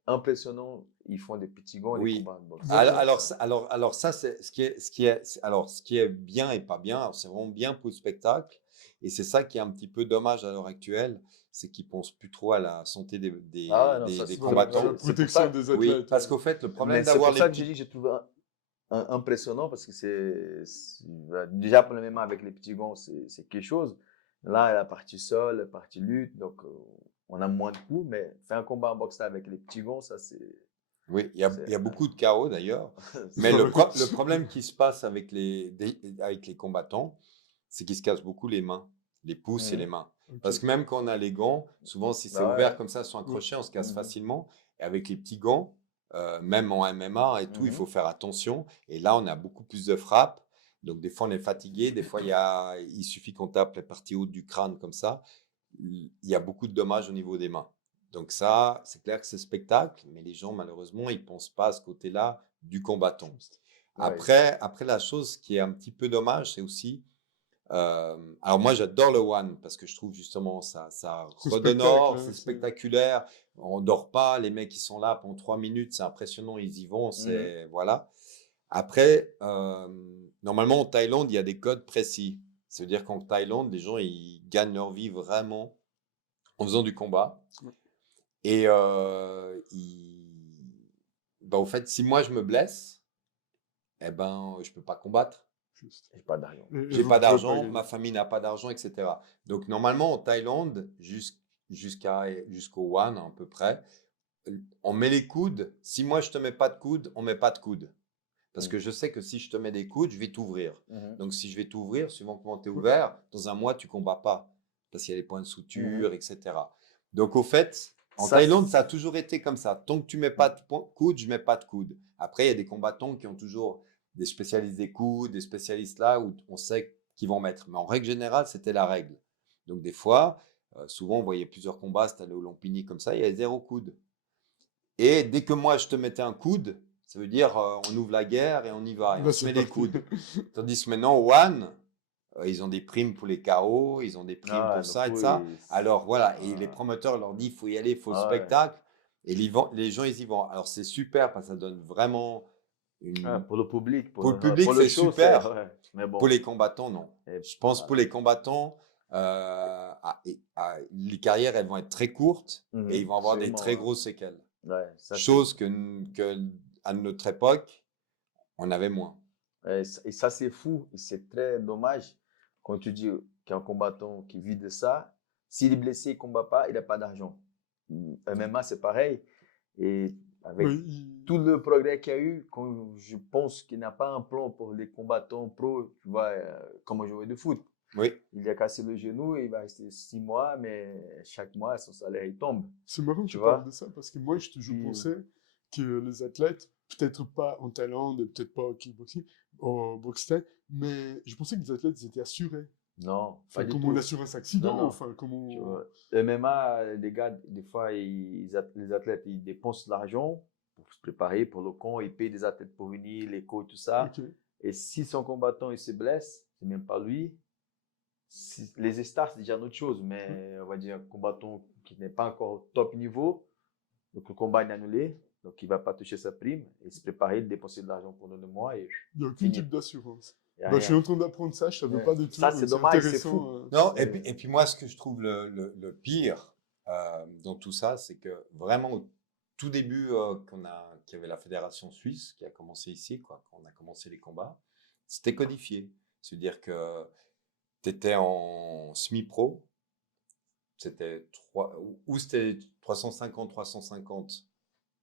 impressionnant. Ils font des petits gants, des Oui. combats de boxe. Alors ça, c'est ce qui est bien et pas bien. Alors, c'est vraiment bien pour le spectacle. Et c'est ça qui est un petit peu dommage à l'heure actuelle, c'est qu'ils pensent plus trop à la santé Ah, non, des ça, c'est combattants. La c'est pour protection ça. des Oui, athlètes. parce qu'au fait, le Mais problème c'est d'avoir pour ça les que j'ai petits. dit que je trouve impressionnant parce que déjà pour le MMA avec les petits gants, c'est quelque chose. Là, la partie sol, la partie lutte, donc on a moins de coups, mais faire un combat en boxe avec les petits gants, ça c'est. Oui, il y a beaucoup de chaos d'ailleurs. Mais le problème qui se passe avec avec les combattants, c'est qu'ils se cassent beaucoup les mains, les pouces et les mains. Ok. Parce que même quand on a les gants, souvent si c'est Bah ouais. ouvert comme ça sur un crochet, on se casse Mhm. facilement. Et avec les petits gants, même en MMA et tout, il faut faire attention. Et là, on a beaucoup plus de frappes. Donc des fois, on est fatigué. Des fois, il suffit qu'on tape la partie haute du crâne comme ça. Il y a beaucoup de dommages au niveau des mains. Donc ça, c'est clair que c'est spectacle, mais les gens, malheureusement, ils pensent pas à ce côté-là du combattant. Ouais. Après, la chose qui est un petit peu dommage, c'est aussi, alors moi, j'adore le One parce que je trouve justement ça C'est redonore, spectacle, c'est hein, spectaculaire. On dort pas, les mecs, ils sont là pendant 3 minutes, c'est impressionnant, ils y vont, voilà. Après, normalement, en Thaïlande, il y a des codes précis. Ça veut dire qu'en Thaïlande, les gens, ils gagnent leur vie vraiment en faisant du combat. Et ben, au fait, si moi je me blesse, eh ben, je peux pas combattre. Juste. J'ai pas d'argent. Et J'ai vous pas pouvez d'argent, gagner. ma famille n'a pas d'argent, etc. Donc normalement en Thaïlande, jusqu'au One à peu près, on met les coudes. Si moi je te mets pas de coude, on met pas de coude. Parce que je sais que si je te mets des coudes, je vais t'ouvrir. Donc si je vais t'ouvrir, suivant comment tu es ouvert, dans un mois tu combats pas. Parce qu'il y a les points de suture, etc. Donc au fait, en Thaïlande, ça a toujours été comme ça. Tant que tu mets pas de coude, je mets pas de coude. Après, il y a des combattants qui ont toujours des spécialistes des coudes, des spécialistes là où on sait qu'ils vont mettre. Mais en règle générale, c'était la règle. Donc des fois, souvent on voyait plusieurs combats, c'était allé au Lumpini comme ça, il y avait 0 coude. Et dès que moi je te mettais un coude, ça veut dire on ouvre la guerre et on y va et on se met les coudes. Tandis que maintenant, au One, Ils ont des primes pour les KO, ils ont des primes Ah, pour ça et donc ça. oui, Alors voilà, et les ah, promoteurs leur disent, il faut y aller, il faut le ah ouais. spectacle. Et les gens, ils y vont. Alors c'est super parce que ça donne vraiment Ah, une... pour le public, Pour le public, pour le c'est show, c'est super. ouais. Mais Pour bon, les combattants, non. et Je pense pour voilà. les combattants, les carrières, elles vont être très courtes et ils vont avoir des Sûrement, très ouais. grosses séquelles. Ouais, ça c'est. Chose que à notre époque, on avait moins. Et ça, c'est fou. Et c'est très dommage quand tu dis qu'un combattant qui vit de ça, s'il est blessé, il ne combat pas, il n'a pas d'argent. MMA, c'est pareil. Et avec Mais il- tout le progrès qu'il y a eu, quand je pense qu'il n'a pas un plan pour les combattants pro, tu vois, comme un joueur de foot. Oui, Il a cassé le genou, il va rester 6 mois, mais chaque mois, son salaire, il tombe. C'est marrant que Tu tu parles vois? de ça parce que moi, j'ai toujours Puis, pensé que les athlètes, peut-être pas en Thaïlande, et peut-être pas au kickboxing, au boxe thaï, mais je pensais que les athlètes ils étaient assurés. non, pas Enfin, du comme tout. on assure un accident, Non, non. enfin, comme Tu on... vois, MMA, les gars, des fois, les athlètes, ils dépensent de l'argent pour se préparer pour le camp, ils payent des athlètes pour venir, les coachs, tout ça. Ok. Et si son combattant, il se blesse, c'est même pas lui. Les stars, c'est déjà une autre chose, mais on va dire un combattant qui n'est pas encore au top niveau, donc le combat est annulé, donc il va pas toucher sa prime et se préparer, dépenser de l'argent pendant 2 mois et Il n'y a aucun fini. type d'assurance. Il y a Bah, je suis rien. en train d'apprendre ça, je savais Ouais. pas du tout. Ça, donc c'est dommage, c'est intéressant, fou. non, C'est- et puis moi, ce que je trouve le pire dans tout ça, c'est que vraiment au tout début qu'il y avait la fédération suisse qui a commencé ici, quoi, quand on a commencé les combats, c'était codifié. C'est-à-dire que tu étais en semi-pro, c'était c'était 350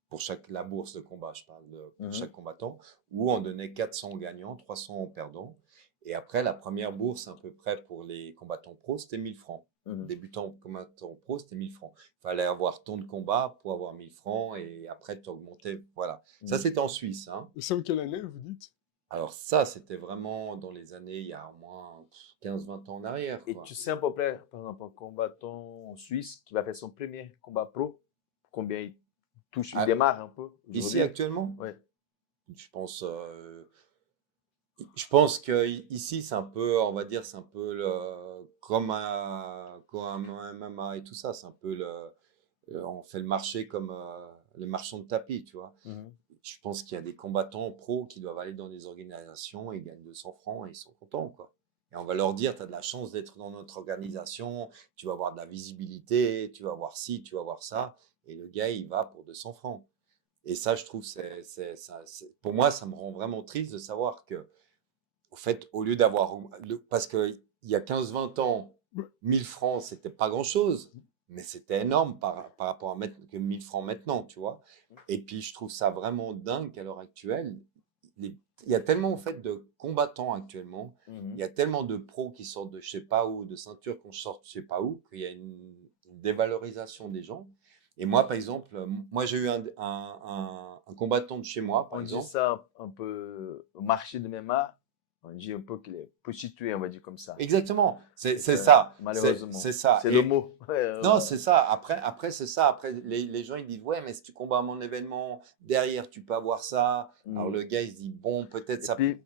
pour la bourse de combat, je parle pour chaque combattant, où on donnait 400 aux gagnants, 300 aux perdants. Et après, la première bourse, à peu près pour les combattants pro, c'était 1000 francs. Débutant combattant pro, c'était 1000 francs. Il fallait avoir tant de combats pour avoir 1000 francs et après, tu augmentais. Voilà. Ça, c'était en Suisse. Hein. Et c'est en quelle année, vous dites? Alors, ça, c'était vraiment dans les années, il y a au moins 15-20 ans en arrière. Et Quoi. tu sais à peu près, par exemple, un combattant en Suisse qui va faire son premier combat pro, combien il touche, il Ah, démarre un peu ici, aujourd'hui? actuellement, Ouais. Je pense que ici, c'est un peu, on va dire, c'est un peu comme un MMA et tout ça. C'est un peu on fait le marché comme les marchands de tapis, tu vois. Je pense qu'il y a des combattants pros qui doivent aller dans des organisations et ils gagnent 200 francs et ils sont contents, quoi. Et on va leur dire, tu as de la chance d'être dans notre organisation, tu vas avoir de la visibilité, tu vas avoir ci, tu vas avoir ça. Et le gars, il va pour 200 francs. Et ça, je trouve, pour moi, ça me rend vraiment triste de savoir que, au fait, au lieu d'avoir, parce qu'il y a 15-20 ans, 1000 francs, c'était pas grand-chose, mais c'était énorme par rapport à 1000 francs maintenant, tu vois. Et puis, je trouve ça vraiment dingue qu'à l'heure actuelle, il y a tellement, en fait, de combattants actuellement, il y a tellement de pros qui sortent de je sais pas où, de ceintures qu'on sort de je sais pas où, qu'il y a une dévalorisation des gens. Et moi, par exemple, moi, j'ai eu un combattant de chez moi, par On dit exemple. ça un peu au marché de MMA, on dit un peu qu'il est prostitué, on va dire comme ça. Exactement, c'est ça. Malheureusement. C'est ça. C'est le mot. Non, c'est ça. Après c'est ça. Après, les gens, ils disent, ouais, mais si tu combats à mon événement, derrière, tu peux avoir ça. Alors, le gars, il se dit, bon, peut-être Et ça. puis,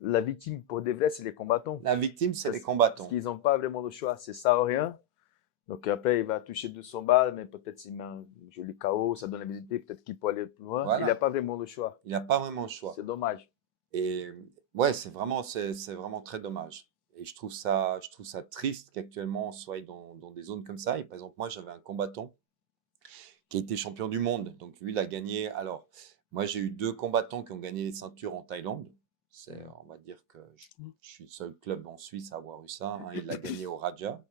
la victime, pour de vrai, c'est les combattants. La victime, c'est les Parce combattants. qu'ils n'ont pas vraiment le choix. C'est ça ou rien. Donc après, il va toucher 200 balles, mais peut-être s'il met un joli KO, ça donne la visibilité, peut-être qu'il peut aller plus loin. Voilà. Il n'a pas vraiment le choix. Il n'a pas vraiment le choix. C'est dommage. Et ouais, c'est vraiment très dommage. Et je trouve ça triste qu'actuellement on soit dans des zones comme ça. Et par exemple, moi, j'avais un combattant qui a été champion du monde. Donc lui, il a gagné. Alors, moi, j'ai eu 2 combattants qui ont gagné les ceintures en Thaïlande. On va dire que je suis le seul club en Suisse à avoir eu ça. Hein. Il l'a gagné au Raja,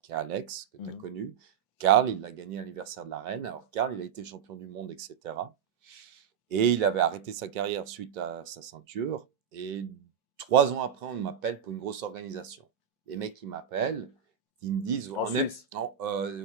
qui est Alex, que tu as connu. Karl, il l'a gagné à l'anniversaire de la reine. Alors, Karl, il a été champion du monde, etc. Et il avait arrêté sa carrière suite à sa ceinture. Et 3 ans après, on m'appelle pour une grosse organisation. Les mecs, ils m'appellent, ils me disent... En Suisse?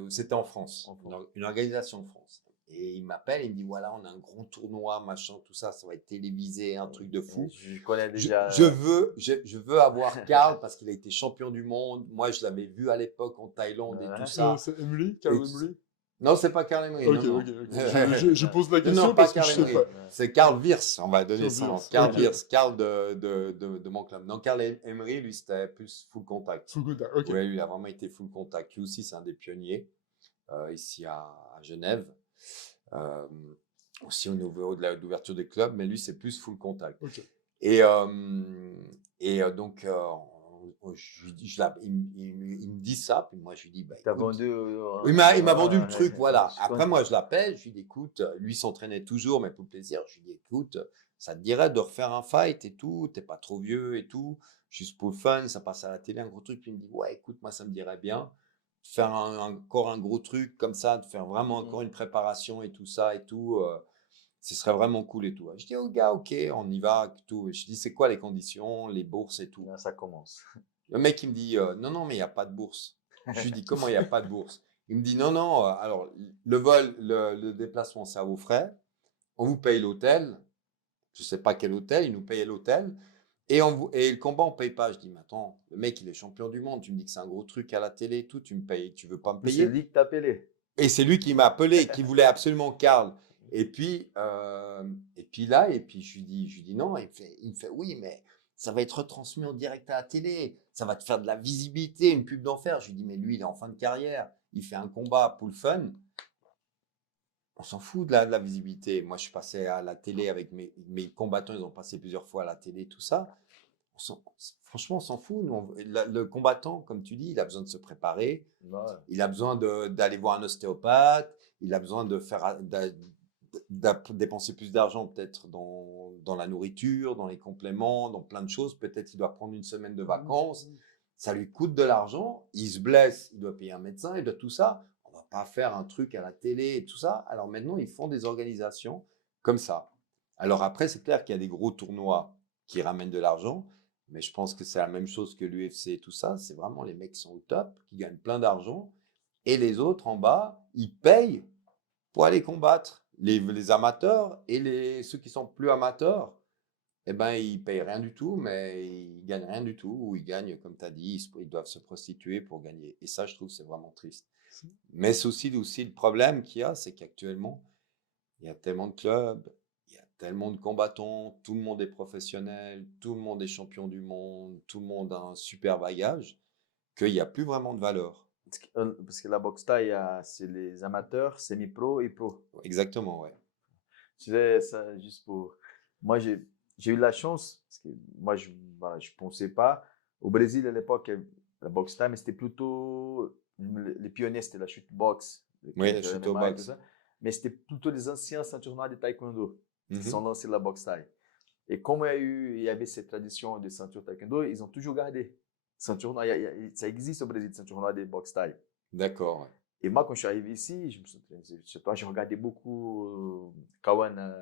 C'était en France, une organisation de France. Et ils m'appellent, ils me disent, voilà, on a un gros tournoi, machin, tout ça, ça va être télévisé, un truc de fou. Je connais déjà... Je veux avoir Karl parce qu'il a été champion du monde. Moi, je l'avais vu à l'époque en Thaïlande et tout ça. C'est Emily, Karl Emily. Non, c'est pas Karl Emery. Ok, non, ok, non. ok. Je pose la question Non, pas parce que Karl je sais Emery. pas. C'est Karl Wirtz, on va donner Karl ça. Wirtz, Karl ok. Wirtz, Karl de mon club. Non, Karl Emery, lui, c'était plus full contact. Fukuda, ok. Oui, lui, il a vraiment été full contact. Lui aussi, c'est un des pionniers ici à Genève. Euh, aussi au niveau de l'ouverture des clubs, mais lui, c'est plus full contact. Ok. Et donc, il me dit ça, puis moi, je lui dis, bah, T'as écoute, vendu. il m'a vendu le truc, voilà. je Après, connais. moi, je l'appelle, je lui dis, écoute, lui s'entraînait toujours, mais pour le plaisir. Je lui dis, écoute, ça te dirait de refaire un fight et tout, t'es pas trop vieux et tout, juste pour le fun, ça passe à la télé, un gros truc. Puis il me dit, ouais, écoute, moi, ça me dirait bien de faire encore un gros truc comme ça, de faire vraiment encore une préparation et tout ça et tout. Ce serait vraiment cool et tout. Je dis au gars, ok, on y va, tout. Je dis, c'est quoi les conditions, les bourses et tout. Là, ça commence. Le mec, il me dit, non, non, mais il n'y a pas de bourse. Je lui dis, comment il n'y a pas de bourse? Il me dit, non, non, alors, le vol, le déplacement, ça vos frais. On vous paye l'hôtel. Je ne sais pas quel hôtel, il nous payait l'hôtel. Et le combat, on ne paye pas. Je dis, mais attends, le mec, il est champion du monde. Tu me dis que c'est un gros truc à la télé et tout. Tu me payes, tu veux pas me Mais c'est payer? lui qui t'a appelé. Et c'est lui qui m'a appelé, qui voulait absolument Karl. Et puis là, je lui dis non. Il me fait oui, mais ça va être retransmis en direct à la télé. Ça va te faire de la visibilité, une pub d'enfer. Je lui dis, mais lui, il est en fin de carrière. Il fait un combat pour le fun. On s'en fout de la visibilité. Moi, je suis passé à la télé avec mes combattants. Ils ont passé plusieurs fois à la télé, tout ça. Franchement, on s'en fout. Nous, le combattant, comme tu dis, il a besoin de se préparer. Ouais. Il a besoin d'aller voir un ostéopathe. Il a besoin de dépenser plus d'argent peut-être dans la nourriture, dans les compléments, dans plein de choses. Peut-être il doit prendre une semaine de vacances. Ça lui coûte de l'argent. Il se blesse. Il doit payer un médecin. Il doit tout ça. On va pas faire un truc à la télé et tout ça. Alors maintenant, ils font des organisations comme ça. Alors après, c'est clair qu'il y a des gros tournois qui ramènent de l'argent. Mais je pense que c'est la même chose que l'UFC et tout ça. C'est vraiment les mecs qui sont au top, qui gagnent plein d'argent. Et les autres en bas, ils payent pour aller combattre. Les amateurs et ceux qui sont plus amateurs, eh ben, ils payent rien du tout, mais ils gagnent rien du tout. Ou ils gagnent, comme tu as dit, ils doivent se prostituer pour gagner. Et ça, je trouve, c'est vraiment triste. Mais c'est aussi le problème qu'il y a, c'est qu'actuellement, il y a tellement de clubs, il y a tellement de combattants, tout le monde est professionnel, tout le monde est champion du monde, tout le monde a un super bagage, qu'il n'y a plus vraiment de valeur. Parce que la boxe thaï, c'est les amateurs, semi-pro et pro. Exactement, ouais. Tu sais, ça, juste pour. Moi, j'ai eu la chance, parce que moi, je ne pensais pas. Au Brésil, à l'époque, la boxe thaï, mais c'était plutôt. Les pionniers, c'était la chute box. Oui, la chute au box. Mais c'était plutôt les anciens ceintures noires de taekwondo qui sont Mhm. lancés la boxe thaï. Et comme il y avait cette tradition de ceinture taekwondo, ils ont toujours gardé. Ceinture noire, ça existe au Brésil, ceinture noire de boxe thaï. D'accord, ouais. Et moi, quand je suis arrivé ici, je me suis, je sais pas, j'ai regardé beaucoup Kawan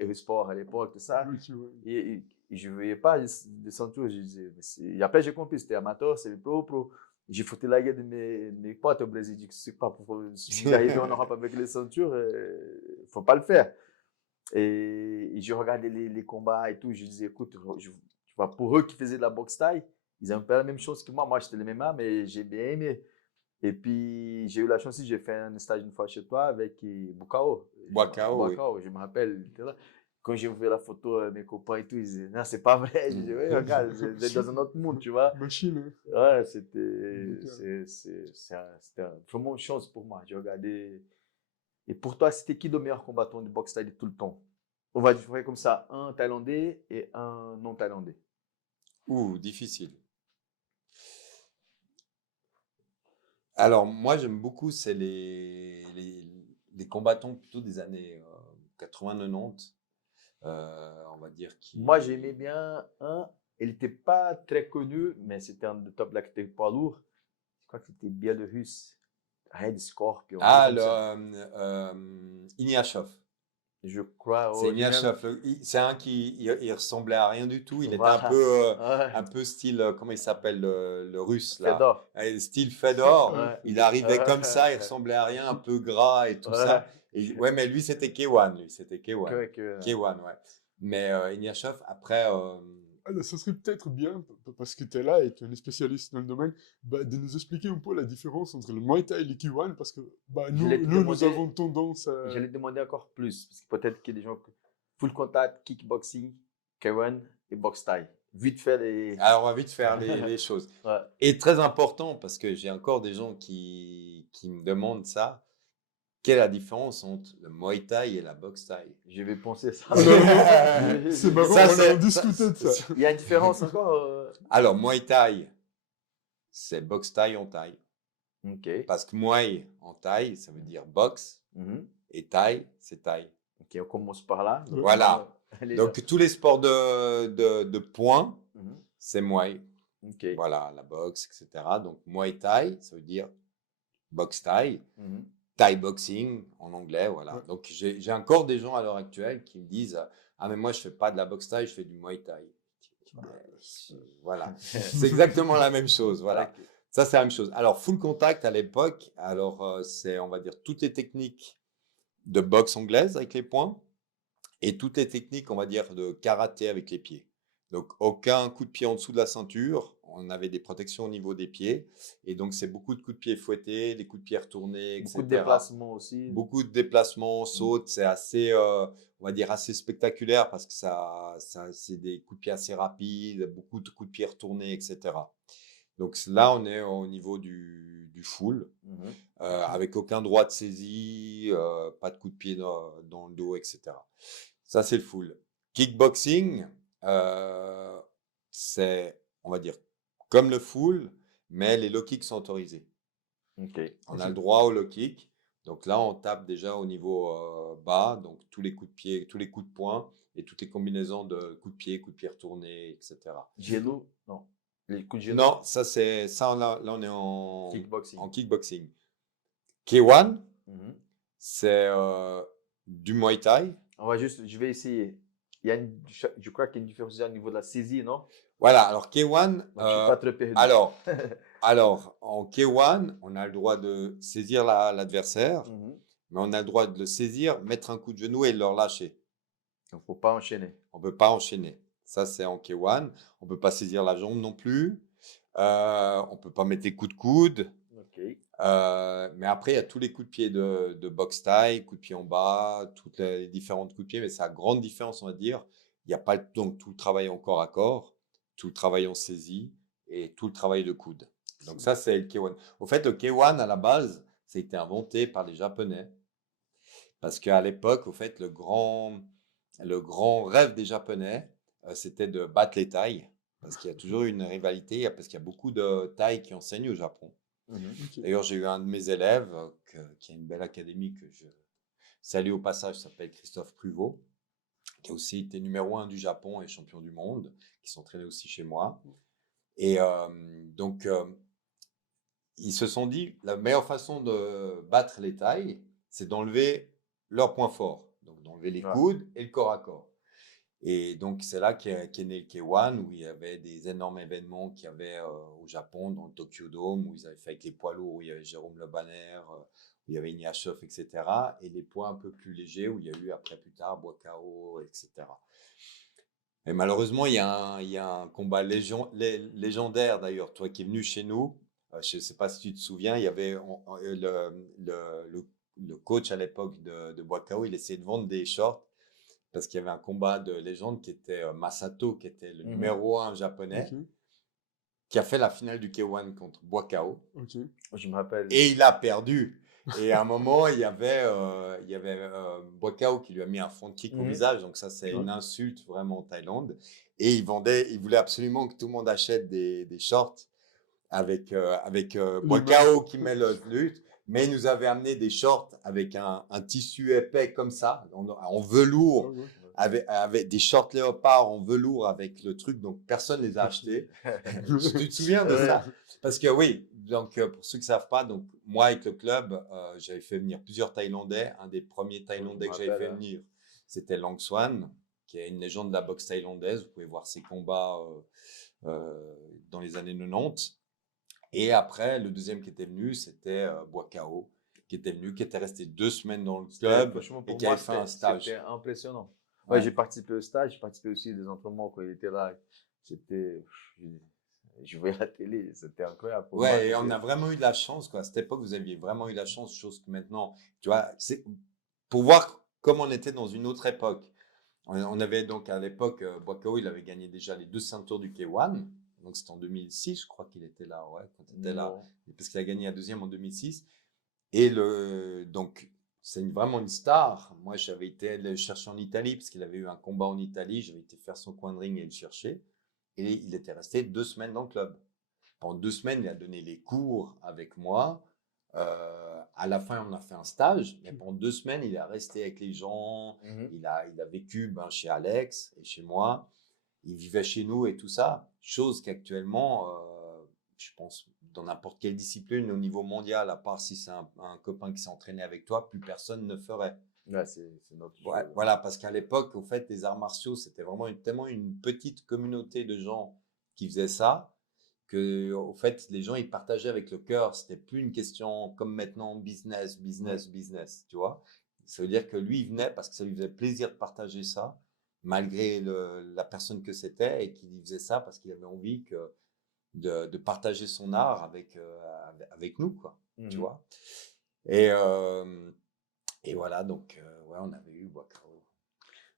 Eurosport à l'époque, tout ça. Et je ne voyais pas de ceinture. Je disais, et après, j'ai compris, c'était amateur, c'est pro. J'ai foutu la gueule de mes potes au Brésil. Je dis, c'est pas pour si arriver en Europe avec les ceintures, il ne faut pas le faire. Et je regardais les combats et tout. Je disais, écoute, tu vois, pour eux qui faisaient de la boxe thaï, ils n'avaient pas la même chose que moi. Moi, j'étais le MMA, mais j'ai bien aimé. Et puis, j'ai eu la chance, j'ai fait un stage une fois chez toi avec Bukao. Bukao, oui. Je me rappelle, il était là. Quand j'ai ouvert la photo, mes copains et tout, ils disaient, non, c'est pas vrai. Je dis, oui, regarde, vous êtes dans un autre monde, tu vois. Machine. Ouais, c'était vraiment une chance pour moi. J'ai regardé. Et pour toi, c'était qui le meilleur combattant de boxe thaï de tout le temps? On va faire comme ça, un Thaïlandais et un non-Thaïlandais. Ouh, difficile. Alors, moi, j'aime beaucoup, c'est les combattants plutôt des années 80-90, on va dire. Moi, j'aimais bien un, il n'était pas très connu, mais c'était un de top là qui était poids lourd. Je crois que c'était biélorusse, Red Scorpion. Ah, Ignashov. Je crois. C'est Ignashov. C'est un qui il ressemblait à rien du tout. Il était Voilà. un peu style, comment il s'appelle, le russe là? Fedor. Style Fedor. Ouais. Il arrivait comme ça, il ressemblait à rien, un peu gras et tout ça. Et, ouais, mais lui, c'était K1. Lui, c'était K1. K1, ouais. Mais Ignashov, après, alors, ça serait peut-être bien, parce que tu es là et tu es un spécialiste dans le domaine, bah, de nous expliquer un peu la différence entre le Muay Thai et le K1, parce que bah, Je l'ai nous demandé, avons tendance à... je l'ai demandé encore plus, parce que peut-être qu'il y a des gens full contact, kickboxing, K1 et boxe Thai. Vite fait les. Alors, on va vite faire les choses. Ouais. Et très important, parce que j'ai encore des gens qui me demandent ça, quelle est la différence entre le Muay Thai et la boxe Thai? Je vais penser ça. C'est marrant, Ça, on a c'est- discuté de ça. Il y a une différence encore. Alors, Muay Thai, c'est boxe Thai en Thaï. Ok. Parce que Muay en Thaï, ça veut dire boxe, Mhm. et Thaï, c'est Thaï. Ok, on commence par là. Donc, Voilà. les Donc, tous les sports de poing, Mhm. c'est Muay. Ok. Voilà, la boxe, etc. Donc, Muay Thai, ça veut dire boxe Thaï. Mhm. Thai boxing en anglais, voilà. Ouais. Donc, j'ai encore des gens à l'heure actuelle qui me disent ah, mais moi, je fais pas de la boxe Thaï, je fais du Muay Thai. Voilà. C'est exactement la même chose. Voilà. Ok. Ça, c'est la même chose. Alors, full contact à l'époque, alors, c'est, on va dire, toutes les techniques de boxe anglaise avec les poings et toutes les techniques, on va dire, de karaté avec les pieds. Donc, aucun coup de pied en dessous de la ceinture. On avait des protections au niveau des pieds. Et donc, c'est beaucoup de coups de pied fouettés, des coups de pied retournés, etc. Beaucoup de déplacements aussi. Beaucoup de déplacements, sautes. C'est assez, on va dire, assez spectaculaire parce que c'est des coups de pied assez rapides, beaucoup de coups de pied retournés, etc. Donc là, on est au niveau du full, Mhm. avec aucun droit de saisie, pas de coup de pied dans le dos, etc. Ça, c'est le full. Kickboxing, c'est, on va dire, comme le full, mais les low kicks sont autorisés. Ok. On a le droit au low kick. Donc là, on tape déjà au niveau bas, donc tous les coups de pied, tous les coups de poing et toutes les combinaisons de coups de pied retournés, etc. Genou, non. Les coups de genou. Non, ça c'est ça là, on est Kickboxing. en kickboxing. K1, Mhm. c'est du Muay Thai. Je vais essayer. Je crois qu'il y a une différence au niveau de la saisie, non? Voilà, alors K1, Donc, je suis pas très perdu. alors en K1, on a le droit de saisir l'adversaire, Mhm. mais on a le droit de le saisir, mettre un coup de genou et le relâcher. Donc, faut pas enchaîner. On ne peut pas enchaîner. Ça, c'est en K1. On ne peut pas saisir la jambe non plus. On ne peut pas mettre des coups de coude. Ok. Mais après, il y a tous les coups de pied de boxe Thai, coups de pied en bas, toutes les différentes coups de pied. Mais c'est la grande différence, on va dire. Il n'y a pas donc tout le travail en corps à corps, tout le travail en saisie et tout le travail de coude. Donc ça, c'est le K1. Au fait, le K1, à la base, ça a été inventé par les Japonais. Parce qu'à l'époque, au fait, le grand rêve des Japonais, c'était de battre les Thaïs. Parce qu'il y a toujours une rivalité, parce qu'il y a beaucoup de Thaïs qui enseignent au Japon. Mhm. Ok. D'ailleurs, j'ai eu un de mes élèves qui a une belle académie que je salue au passage, s'appelle Christophe Pruvot, qui a aussi été numéro 1 du Japon et champion du monde, qui s'entraînait aussi chez moi. Et donc, ils se sont dit, la meilleure façon de battre les Thaïs, c'est d'enlever leurs points forts. Donc, d'enlever les Ouais. coudes et le corps à corps. Et donc, c'est là qu'est né le K1, où il y avait des énormes événements qu'il y avait au Japon, dans le Tokyo Dome, où ils avaient fait avec les poids lourds, où il y avait Jérôme Le Banner, où il y avait Ignashov, etc. Et les poids un peu plus légers, où il y a eu après plus tard Boakao, etc. Et malheureusement, il y a un combat légendaire d'ailleurs, toi qui es venu chez nous, je ne sais pas si tu te souviens, il y avait le coach à l'époque de Boakao, il essayait de vendre des shorts parce qu'il y avait un combat de légende qui était Masato, qui était le Mhm. numéro 1 japonais, Ok. qui a fait la finale du K1 contre Boakao. Ok. Je me rappelle. Et il a perdu. Et à un moment, il y avait Boakao qui lui a mis un front kick au Mhm. visage. Donc ça, c'est une insulte vraiment en Thaïlande. Et il voulait absolument que tout le monde achète des shorts avec Boakao qui met le lutte. Mais il nous avait amené des shorts avec un tissu épais comme ça, en velours, Ouais, ouais. avec des shorts léopard en velours avec le truc. Donc personne les a achetés. Tu te souviens de Ouais. ça? Parce que oui, donc pour ceux qui ne savent pas, donc moi avec le club, j'avais fait venir plusieurs Thaïlandais. Un des premiers Thaïlandais que j'avais fait venir, c'était Lang Swan, qui est une légende de la boxe thaïlandaise. Vous pouvez voir ses combats dans les années 90. Et après, le deuxième qui était venu, c'était Boakao, qui était venu, qui était resté 2 semaines dans le club Franchement, et pour qui moi, avait fait un c'était stage. impressionnant. Ouais. Ouais, j'ai participé au stage, j'ai participé aussi à des entraînements quand il était là. c'était, je voyais la télé, c'était incroyable. Pour moi, Ouais, et on c'était- a vraiment eu de la chance, quoi. À cette époque, vous aviez vraiment eu de la chance, chose que maintenant, tu vois, c'est pour voir comment on était dans une autre époque. On avait donc à l'époque, Boakao, il avait gagné déjà les 2 ceintures du K1. Donc c'était en 2006, je crois qu'il était là, ouais, quand il était là. Non. Parce qu'il a gagné la deuxième en 2006. Et donc, c'est vraiment une star. Moi, j'avais été le chercher en Italie, parce qu'il avait eu un combat en Italie. J'avais été faire son coin de ring et le chercher. Et il était resté 2 semaines dans le club. Pendant 2 semaines, il a donné les cours avec moi. À la fin, on a fait un stage. Mais pendant 2 semaines, il est resté avec les gens. Mhm. Il a vécu chez Alex et chez moi. Il vivait chez nous et tout ça. Chose qu'actuellement, je pense, dans n'importe quelle discipline au niveau mondial, à part si c'est un copain qui s'est entraîné avec toi, plus personne ne ferait. Ouais, c'est notre Ouais, voilà, parce qu'à l'époque, au fait, les arts martiaux, c'était vraiment tellement une petite communauté de gens qui faisaient ça que, au fait, les gens, ils partageaient avec le cœur. C'était plus une question comme maintenant, business, business, business, tu vois. Ça veut dire que lui, il venait parce que ça lui faisait plaisir de partager ça, malgré la personne que c'était, et qu'il faisait ça parce qu'il avait envie de partager son art avec nous, quoi, tu Mhm. vois. Et, et voilà, donc, ouais, on avait eu Wakao.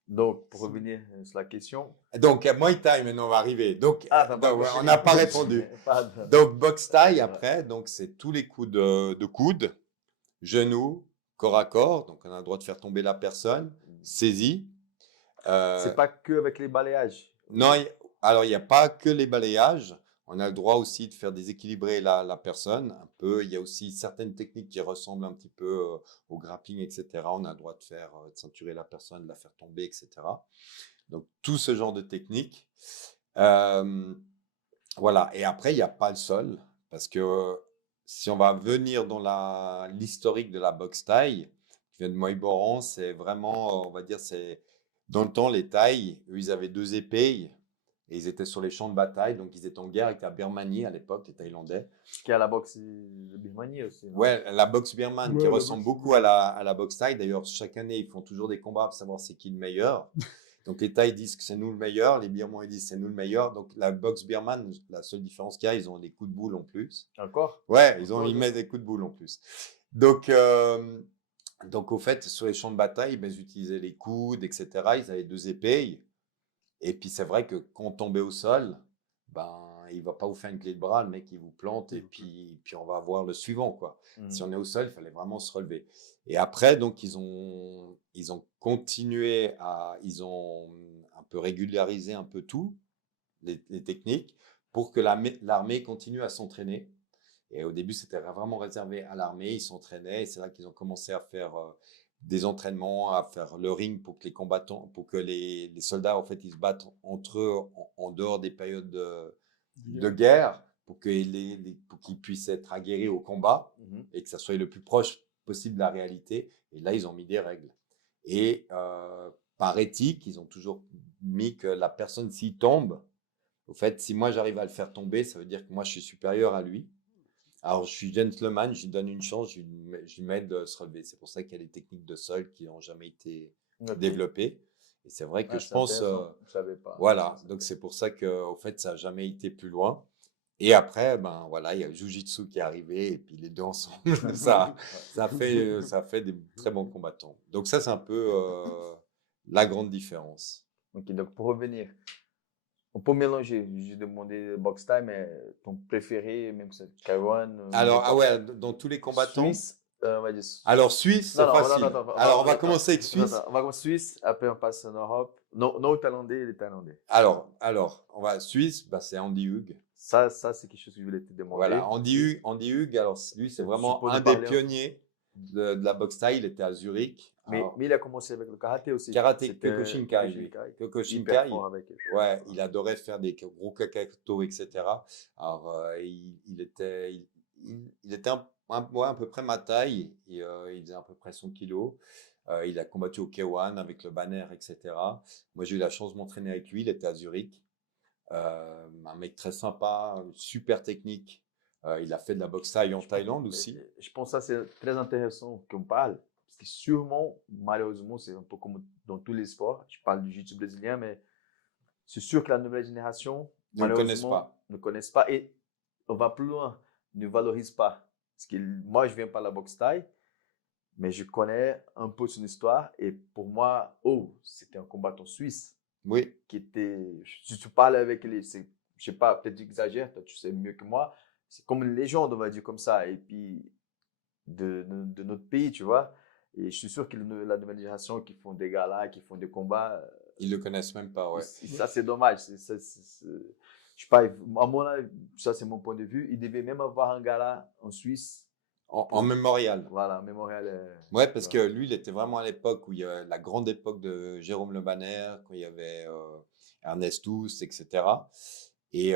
Donc, pour revenir sur la question. Donc, Muay Thai, maintenant, on va arriver. Donc, Ah, t'as pas donc, encore on fini. n'a pas répondu. Pardon. Donc, boxe Thai, Ouais. après, donc, c'est tous les coups de coude, genoux, corps à corps. Donc, on a le droit de faire tomber la personne, saisie. C'est pas que avec les balayages. Non, alors il n'y a pas que les balayages. On a le droit aussi de faire déséquilibrer la personne un peu. Il y a aussi certaines techniques qui ressemblent un petit peu au grappling, etc. On a le droit de ceinturer la personne, de la faire tomber, etc. Donc tout ce genre de techniques. Euh, voilà. Et après, il n'y a pas le sol. Parce que si on va venir dans l'historique de la boxe thaï, qui vient de Moïboran, c'est vraiment, on va dire, c'est dans le temps, les Thaïs, eux, ils avaient 2 épées et ils étaient sur les champs de bataille. Donc, ils étaient en guerre avec la Birmanie à l'époque, les Thaïlandais. Qui a la boxe de Birmanie aussi, non? Ouais, la boxe birmane qui Ouais, la ressemble boxe, beaucoup à la boxe thaï. D'ailleurs, chaque année, ils font toujours des combats pour savoir c'est qui le meilleur. Donc, les Thaïs disent que c'est nous le meilleur, les Birmans ils disent c'est nous le meilleur. Donc, la boxe birmane, la seule différence qu'il y a, ils ont des coups de boule en plus. Encore? Ouais, Encore, ils non? mettent des coups de boule en plus. Donc, donc au fait, sur les champs de bataille, ben, ils utilisaient les coudes, etc. Ils avaient 2 épées. Et puis, c'est vrai que quand on tombait au sol, ben, il va pas vous faire une clé de bras, le mec, il vous plante et puis on va voir le suivant, quoi. Mhm. Si on est au sol, il fallait vraiment se relever. Et après, donc, ils ont continué ils ont un peu régularisé un peu tout, les techniques, pour que l'armée continue à s'entraîner. Et au début, c'était vraiment réservé à l'armée. Ils s'entraînaient et c'est là qu'ils ont commencé à faire des entraînements, à faire le ring pour que les combattants, pour que les soldats, en fait, ils se battent entre eux en dehors des périodes de guerre pour pour qu'ils puissent être aguerris au combat Mhm. et que ça soit le plus proche possible de la réalité. Et là, ils ont mis des règles. Et par éthique, ils ont toujours mis que la personne, s'il tombe, au fait, si moi j'arrive à le faire tomber, ça veut dire que moi je suis supérieur à lui. Alors, je suis gentleman, je lui donne une chance, je lui mets de se relever. C'est pour ça qu'il y a des techniques de sol qui n'ont jamais été Ok. développées. Et c'est vrai que Ah, je c'est pense, intéressant. Je savais pas. voilà, donc c'est pour ça que, au fait, ça n'a jamais été plus loin. Et après, ben voilà, il y a le Jiu-Jitsu qui est arrivé, et puis les deux ensemble, ça fait des très bons combattants. Donc ça, c'est un peu la grande différence. Ok, donc pour revenir, on peut mélanger. J'ai demandé box time, mais ton préféré, même si c'est K1, Alors, ah n'importe. ouais, dans tous les combattants. Suisse, on va dire. Alors, Suisse, c'est facile. Alors, on va commencer avec Suisse. On va commencer Suisse, après on passe en Europe. Non, non, Thaïlandais, les Thaïlandais. Alors, on va Suisse, bah, c'est Andy Hug. Ça c'est quelque chose que je voulais te demander. Voilà, Andy Hug, alors lui, c'est vraiment Suppose un de des parler. pionniers de la boxe thaï. Il était à Zurich. Mais Alors, il a commencé avec le karaté aussi. karaté, C'était Kyokushinkai, lui. Hyper Kyokushinkai, fort avec. ouais, il adorait faire des gros kakato, etc. Alors, il était ouais, à peu près ma taille. Il faisait à peu près 100 kilos. Il a combattu au K1 avec le banner, etc. Moi, j'ai eu la chance de m'entraîner avec lui. Il était à Zurich. Un mec très sympa, super technique. Il a fait de la boxe thaï en Thaïlande aussi. Je pense que ça c'est très intéressant qu'on parle. Parce que sûrement, malheureusement, c'est un peu comme dans tous les sports. Je parle du jiu-jitsu brésilien, mais c'est sûr que la nouvelle génération, Ne le connaissent malheureusement, pas. ne connaissent pas. Et on va plus loin, ne valorise pas. Parce que moi, je viens pas de la boxe thaï, mais je connais un peu son histoire. Et pour moi, c'était un combattant suisse Oui, qui était. Si tu parles avec les. Je sais pas, peut-être j'exagère, toi tu sais mieux que moi. C'est comme une légende, on va dire comme ça. Et puis, de notre pays, tu vois. Et je suis sûr que la nouvelle génération qui font des galas, qui font des combats, ils le connaissent même pas, ouais. ça c'est dommage. Je sais pas, à mon avis, ça c'est mon point de vue. Il devait même avoir un gala en Suisse. En mémorial. Voilà, mémorial. Ouais, parce que lui, il était vraiment à l'époque où il y a la grande époque de Jérôme Le Banner, quand il y avait Ernest Douce, etc. Et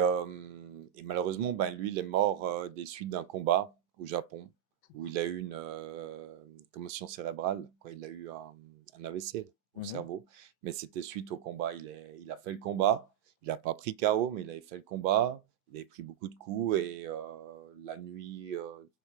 malheureusement, ben, lui, il est mort des suites d'un combat au Japon, où il a eu une commotion cérébrale, quoi. Il a eu un AVC au cerveau, mais c'était suite au combat. Il a fait le combat, il n'a pas pris KO, mais il avait fait le combat, il avait pris beaucoup de coups, et la nuit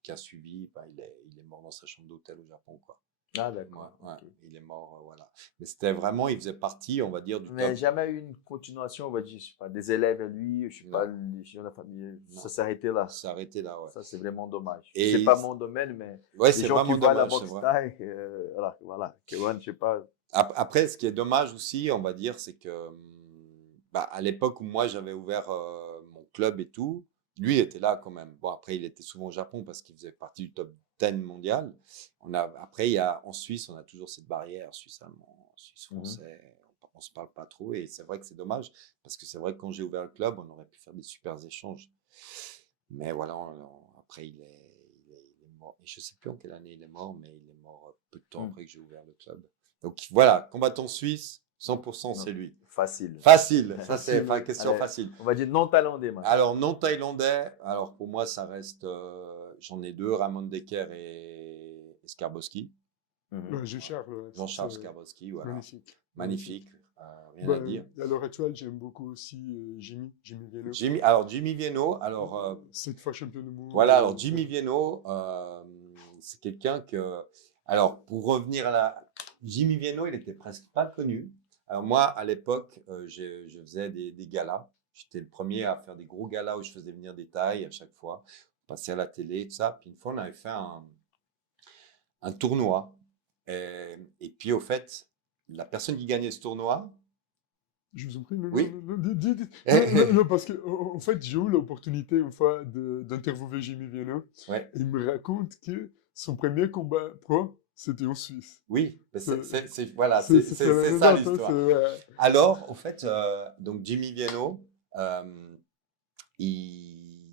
qui a suivi, ben, il est mort dans sa chambre d'hôtel au Japon, quoi. Ah, d'accord. Ouais, Ok. il est mort, voilà. Mais c'était vraiment, il faisait partie, on va dire, du Mais top. jamais eu une continuation, on va dire, je sais pas, des élèves à lui, je sais pas, Non. les gens de la famille. Non. Ça s'est arrêté là. Ça s'est arrêté là, ouais. Ça, c'est vraiment dommage. Et C'est pas mon domaine, mais ouais, les c'est gens qui vraiment voient la dommage, c'est boxe vrai. thaï, voilà, Kewan, je sais pas. Après, ce qui est dommage aussi, on va dire, c'est que bah, à l'époque où moi j'avais ouvert mon club et tout, lui il était là quand même. Bon, après, il était souvent au Japon parce qu'il faisait partie du top 10 mondial. Après, en Suisse, on a toujours cette barrière suisse-allemand, suisse-français. On se parle pas trop, et c'est vrai que c'est dommage parce que c'est vrai que quand j'ai ouvert le club, on aurait pu faire des super échanges. Mais voilà, après, il est mort. Et je sais plus en quelle année il est mort, mais il est mort peu de temps après que j'ai ouvert le club. Donc voilà, combattant suisse, 100% c'est lui. Facile. Facile, ça c'est une question Allez, facile. On va dire non thaïlandais maintenant. Alors non thaïlandais, alors pour moi ça reste, j'en ai deux, Ramon Decker et Skarbowski. Ouais, Jean-Charles, Jean-Charles c'est Skarbowski, voilà. magnifique. Magnifique, rien Bah, à dire. à l'heure actuelle, j'aime beaucoup aussi Jimmy Vienno. Jimmy Vienno, alors 7 fois champion du monde. voilà, alors Jimmy Vienno, c'est quelqu'un que, alors pour revenir Jimmy Vienno, il était presque pas connu. Alors moi, à l'époque, je faisais des galas. J'étais le premier à faire des gros galas où je faisais venir des Thaïs à chaque fois, passer à la télé et tout ça. Puis une fois, on avait fait un tournoi. Et puis au fait, la personne qui gagnait ce tournoi, Je vous en prie, non, Oui. dites. Non, parce que en fait, j'ai eu l'opportunité une fois d'interviewer Jimmy Vienno. ouais, Et il me raconte que son premier combat pro, c'était en Suisse. oui, mais Voilà, c'est ça l'histoire. Alors, au fait, donc Jimmy Vienno,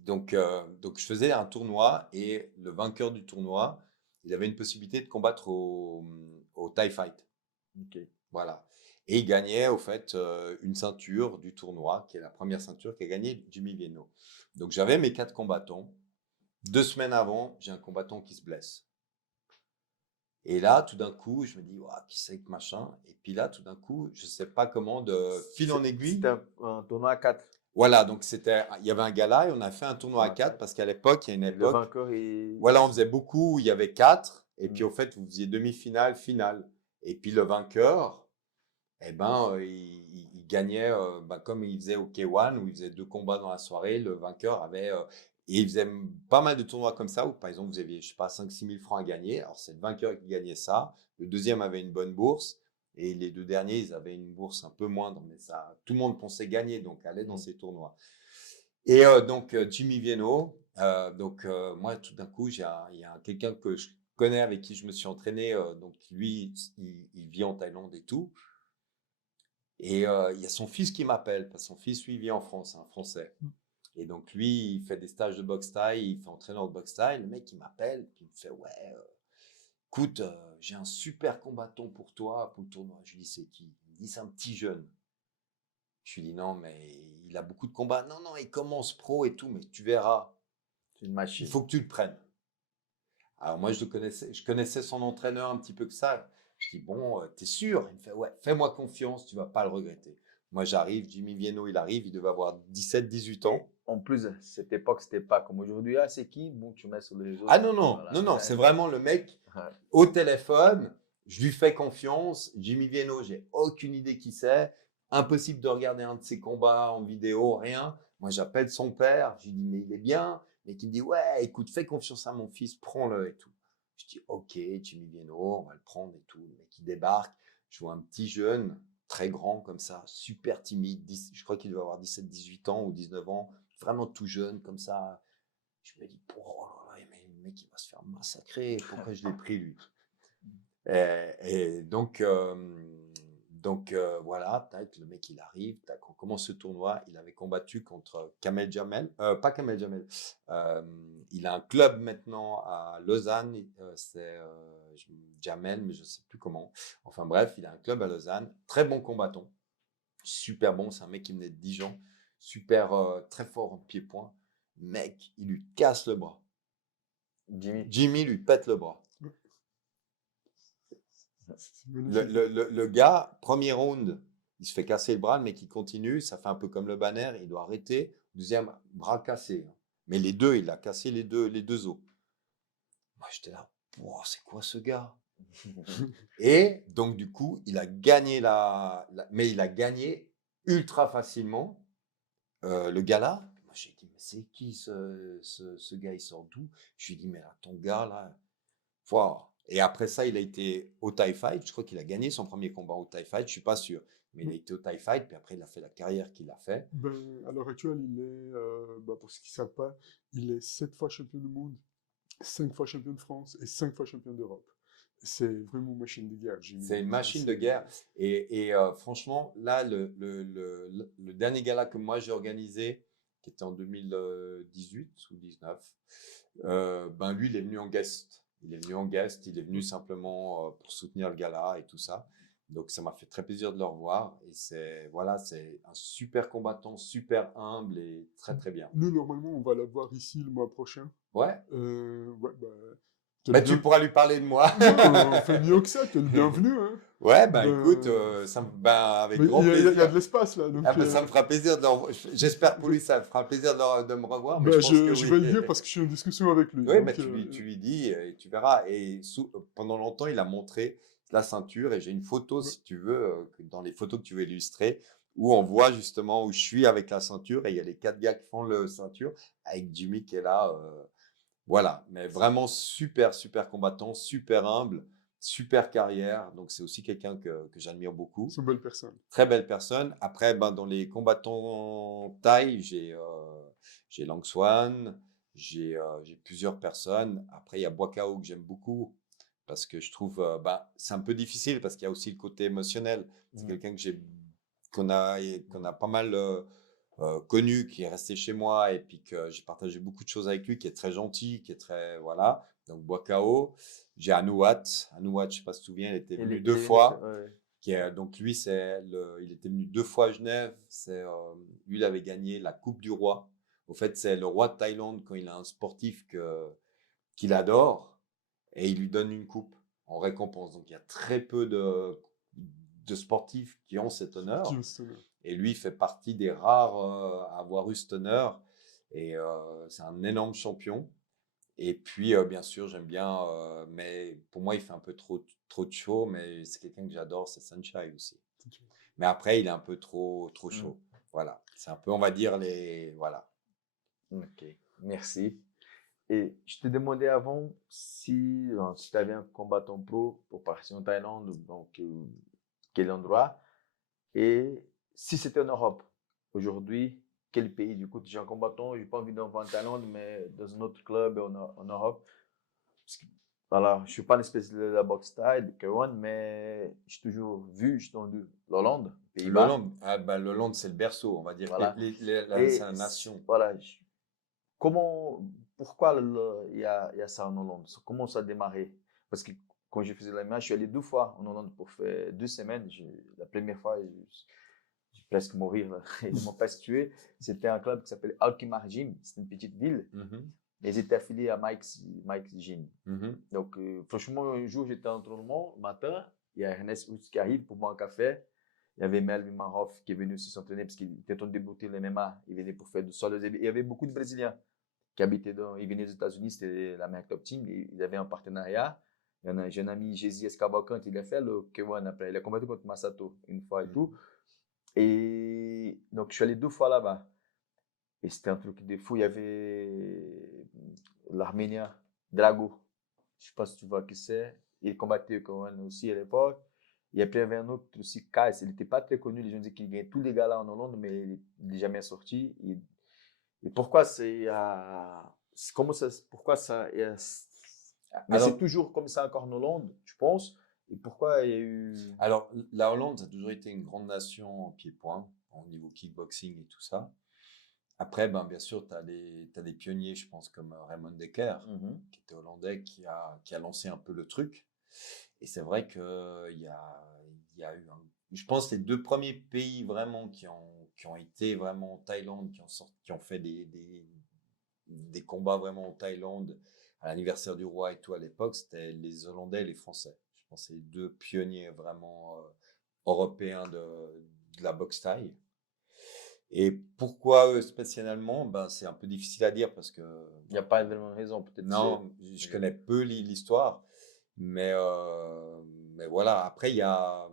donc je faisais un tournoi, et le vainqueur du tournoi, il avait une possibilité de combattre au Thai Fight. Ok. Voilà. Et il gagnait, au fait, une ceinture du tournoi, qui est la première ceinture qu'a gagné Jimmy Vienno. Donc j'avais mes 4 combattants. 2 semaines avant, j'ai un combattant qui se blesse. Et là, tout d'un coup, je me dis, ouah, qui c'est que machin. Et puis là, tout d'un coup, je ne sais pas comment, de fil en aiguille. C'était un tournoi à 4. Voilà, donc il y avait un gala et on a fait un tournoi à 4 parce qu'à l'époque, il y a une Le époque, vainqueur est. voilà, on faisait beaucoup, il y avait 4, et puis au fait, vous faisiez demi-finale, finale. Et puis le vainqueur, eh ben, il gagnait, comme il faisait au K1, où il faisait 2 combats dans la soirée, le vainqueur avait, et il faisait pas mal de tournois comme ça, où par exemple, vous aviez, je sais pas, 5-6 000 francs à gagner. Alors c'est le vainqueur qui gagnait ça, le deuxième avait une bonne bourse, et les 2 derniers, ils avaient une bourse un peu moindre, mais ça, tout le monde pensait gagner, donc aller dans ces tournois. Et donc Jimmy Vienno, moi tout d'un coup, il y a quelqu'un que je connais, avec qui je me suis entraîné, donc lui, il vit en Thaïlande et tout. Et il y a son fils qui m'appelle, parce que son fils, lui, vit en France, un Français. Et donc lui, il fait des stages de boxe thaï, il fait entraîneur de boxe thaï. Le mec, il m'appelle, puis il me fait, ouais, écoute, j'ai un super combattant pour toi, pour le tournoi. Je lui dis, c'est qui? Il me dit, c'est un petit jeune. Je lui dis, non, mais il a beaucoup de combats. Non, non, il commence pro et tout, mais tu verras. C'est une machine. Il faut que tu le prennes. Alors moi, je connaissais son entraîneur un petit peu que ça. Je dis, bon, t'es sûr? Il me fait, ouais, fais-moi confiance, tu vas pas le regretter. Moi, j'arrive, Jimmy Vienno, il arrive, il devait avoir 17-18 ans. En plus, cette époque, c'était pas comme aujourd'hui. Ah, c'est qui? Bon, tu mets sur les réseaux. Ah non, non, Voilà. non, non, c'est vraiment le mec Ouais. au téléphone, je lui fais confiance. Jimmy Vienno, j'ai aucune idée qui c'est. Impossible de regarder un de ses combats en vidéo, rien. Moi, j'appelle son père, je lui dis, mais il est bien. Et qui me dit, ouais, écoute, fais confiance à mon fils, prends-le et tout. Je dis, ok, Jimmy Vienno, on va le prendre et tout. Le mec, il débarque. Je vois un petit jeune, très grand comme ça, super timide. Je crois qu'il doit avoir 17-18 ans ou 19 ans, vraiment tout jeune comme ça. Je me dis, oh là là, mais le mec, il va se faire massacrer. Pourquoi je l'ai pris, lui? Et donc, voilà, tac, le mec il arrive, tac, on commence ce tournoi. Il avait combattu contre Kamel Jamel, pas Kamel Jamel. Il a un club maintenant à Lausanne, c'est Jamel, mais je sais plus comment. Enfin bref, il a un club à Lausanne, très bon combattant, super bon. C'est un mec qui venait de Dijon, super très fort en pied-point. Mec, il lui casse le bras. Jimmy lui pète le bras. Le gars, premier round, il se fait casser le bras, le mec il continue, ça fait un peu comme le banner, il doit arrêter. Deuxième, bras cassé. Mais les deux, il a cassé les deux os. Moi j'étais là, wow, c'est quoi ce gars? Et donc du coup, il a gagné mais il a gagné ultra facilement le gala. Moi j'ai dit, mais c'est qui ce gars, il sort d'où? Je lui ai dit, mais là, ton gars là, wow. Et après ça, il a été au Thai Fight. Je crois qu'il a gagné son premier combat au Thai Fight. Je suis pas sûr. Mais il a été au Thai Fight. Puis après, il a fait la carrière qu'il a fait. Ben, à l'heure actuelle, il est, pour ceux qui ne savent pas, il est 7 fois champion du monde, 5 fois champion de France et 5 fois champion d'Europe. C'est vraiment une machine de guerre. C'est une machine de guerre. Et franchement, là, le dernier gala que moi j'ai organisé, qui était en 2018 ou 19, ben lui, il est venu en guest. Il est venu en guest. Il est venu simplement pour soutenir le gala et tout ça. Donc, ça m'a fait très plaisir de le revoir. Et c'est un super combattant, super humble et très, très bien. Nous, normalement, on va l'avoir ici le mois prochain. Ouais. Ouais, Bah, tu pourras lui parler de moi. Non, on fait mieux que ça, t'es le bienvenu. Hein. Ouais, écoute, avec grand plaisir. Il y a de l'espace là. Donc, Ça me fera plaisir j'espère pour lui, ça me fera plaisir de me revoir. Mais je vais le dire parce que je suis en discussion avec lui. Oui, donc, mais tu lui dis et tu verras. Et pendant longtemps, il a montré la ceinture et j'ai une photo, si tu veux, dans les photos que tu veux illustrer, où on voit justement où je suis avec la ceinture et il y a les 4 gars qui font le ceinture avec Jimmy qui est là. Voilà, mais vraiment super, super combattant, super humble, super carrière. Donc, c'est aussi quelqu'un que j'admire beaucoup. C'est une belle personne. Très belle personne. Après, dans les combattants thaï, j'ai Lang Swan, j'ai plusieurs personnes. Après, il y a Boakao que j'aime beaucoup parce que je trouve c'est un peu difficile parce qu'il y a aussi le côté émotionnel. C'est quelqu'un qu'on a pas mal connu, qui est resté chez moi et puis que j'ai partagé beaucoup de choses avec lui, qui est très gentil, qui est très voilà. Donc Boakao, j'ai Anouat, je sais pas si tu te souviens, il était venu 2 fois. Donc lui, il était venu 2 fois à Genève. Lui, il avait gagné la Coupe du Roi. Au fait, c'est le roi de Thaïlande quand il a un sportif qu'il adore et il lui donne une coupe en récompense. Donc il y a très peu de sportifs qui ont cet honneur. Et lui, il fait partie des rares à avoir eu cet honneur. Et c'est un énorme champion. Et puis, bien sûr, j'aime bien, mais pour moi, il fait un peu trop de show, mais c'est quelqu'un que j'adore, c'est Sunshine aussi. Mais après, il est un peu trop chaud. Voilà, c'est un peu, on va dire, voilà. Ok, merci. Et je te demandais avant si tu avais un combattant pro pour partir en Thaïlande, donc quel endroit, et si c'était en Europe. Aujourd'hui, quel pays? Du coup, j'ai un combattant, j'ai pas envie d'en voir en Thaïlande, mais dans un autre club en Europe. Parce que, voilà, je suis pas une espèce de la boxe style, de K1, mais j'ai toujours vu, j'ai entendu l'Hollande, Pays-Bas. L'Hollande, c'est le berceau, on va dire. Voilà. C'est la nation. Voilà. Pourquoi il y a ça en Hollande? Comment ça a démarré? Parce que quand je faisais la MMA, je suis allé 2 fois en Hollande pour faire 2 semaines. La première fois, j'ai presque mourir. Là. Ils m'ont presque tué. C'était un club qui s'appelait Alkmaar Gym. C'était une petite ville. Ils étaient affiliés à Mike's Gym. Donc, franchement, un jour, j'étais en entraînement, le matin, il y a Ernest Houtz qui arrive pour boire un café. Il y avait Melvin Manhoff qui est venu aussi s'entraîner parce qu'il était en train de débuter le MMA. Il venait pour faire du sol. Il y avait beaucoup de Brésiliens qui habitaient ils venaient des États-Unis, c'était l'American Top Team. Ils avaient un partenariat. J'ai un ami, Jésus Escavalcante, il a fait le K1 après. Il a combattu contre Masato une fois et tout. Et donc, je suis allé 2 fois là-bas. Et c'était un truc de fou. Il y avait l'Arménien, Drago. Je sais pas si tu vois qui c'est. Il combattait comme aussi à l'époque. Et puis il y avait un autre aussi, Kais. Il n'était pas très connu. Les gens disaient qu'il gagnait tous les gars-là en Hollande, mais il n'est jamais sorti. Et pourquoi comment ça, pourquoi ça, mais c'est Alors, toujours comme ça encore en Hollande, tu penses? Et pourquoi il y a eu. alors, la Hollande, ça a toujours été une grande nation en pied-point, au niveau kickboxing et tout ça. Après, ben, bien sûr, tu as des pionniers, je pense, comme Raymond Dekker, Mhm. qui était hollandais, qui a lancé un peu le truc. Et c'est vrai qu'il y a eu, je pense, les 2 premiers pays vraiment qui ont été vraiment en Thaïlande, qui ont fait des combats vraiment en Thaïlande à l'anniversaire du roi et tout à l'époque, c'était les Hollandais et les Français. Je pense que c'est les 2 pionniers vraiment européens de la boxe thaï. Et pourquoi eux spécialement? Ben, c'est un peu difficile à dire parce que Il n'y a pas vraiment de raison, peut-être c'est. non, je connais peu l'histoire, mais, euh, mais voilà. Après, il y a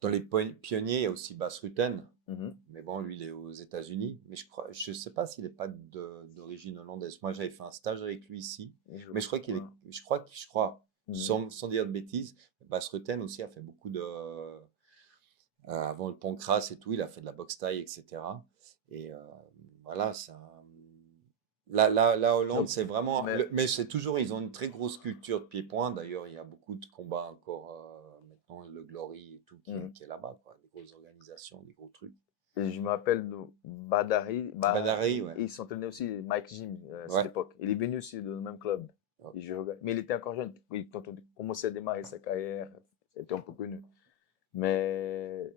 dans les pionniers, il y a aussi Bas Rutten, Mhm. mais bon, lui, il est aux États-Unis. Mais je sais pas s'il n'est pas d'origine hollandaise. Moi, j'avais fait un stage avec lui ici, mais je crois qu'il est, je crois, Mhm. sans dire de bêtises, Bas Rutten aussi a fait beaucoup avant le Pancras et tout, il a fait de la boxe thaï, etc. Et voilà, la Hollande, Donc, c'est vraiment. mais Mais c'est toujours, ils ont une très grosse culture de pied-point. D'ailleurs, il y a beaucoup de combats encore maintenant, le Glory et tout mhm. qui est là-bas, quoi. Des grosses organisations, des gros trucs. Et je me rappelle de Badari, Badari, ouais. et il s'entraînait aussi, Mike Jim, à cette Ouais. époque. Il est venu aussi dans le même club. Ouais. Et je regarde. Mais il était encore jeune. Quand on commençait à démarrer sa carrière, c'était un peu connu. Mais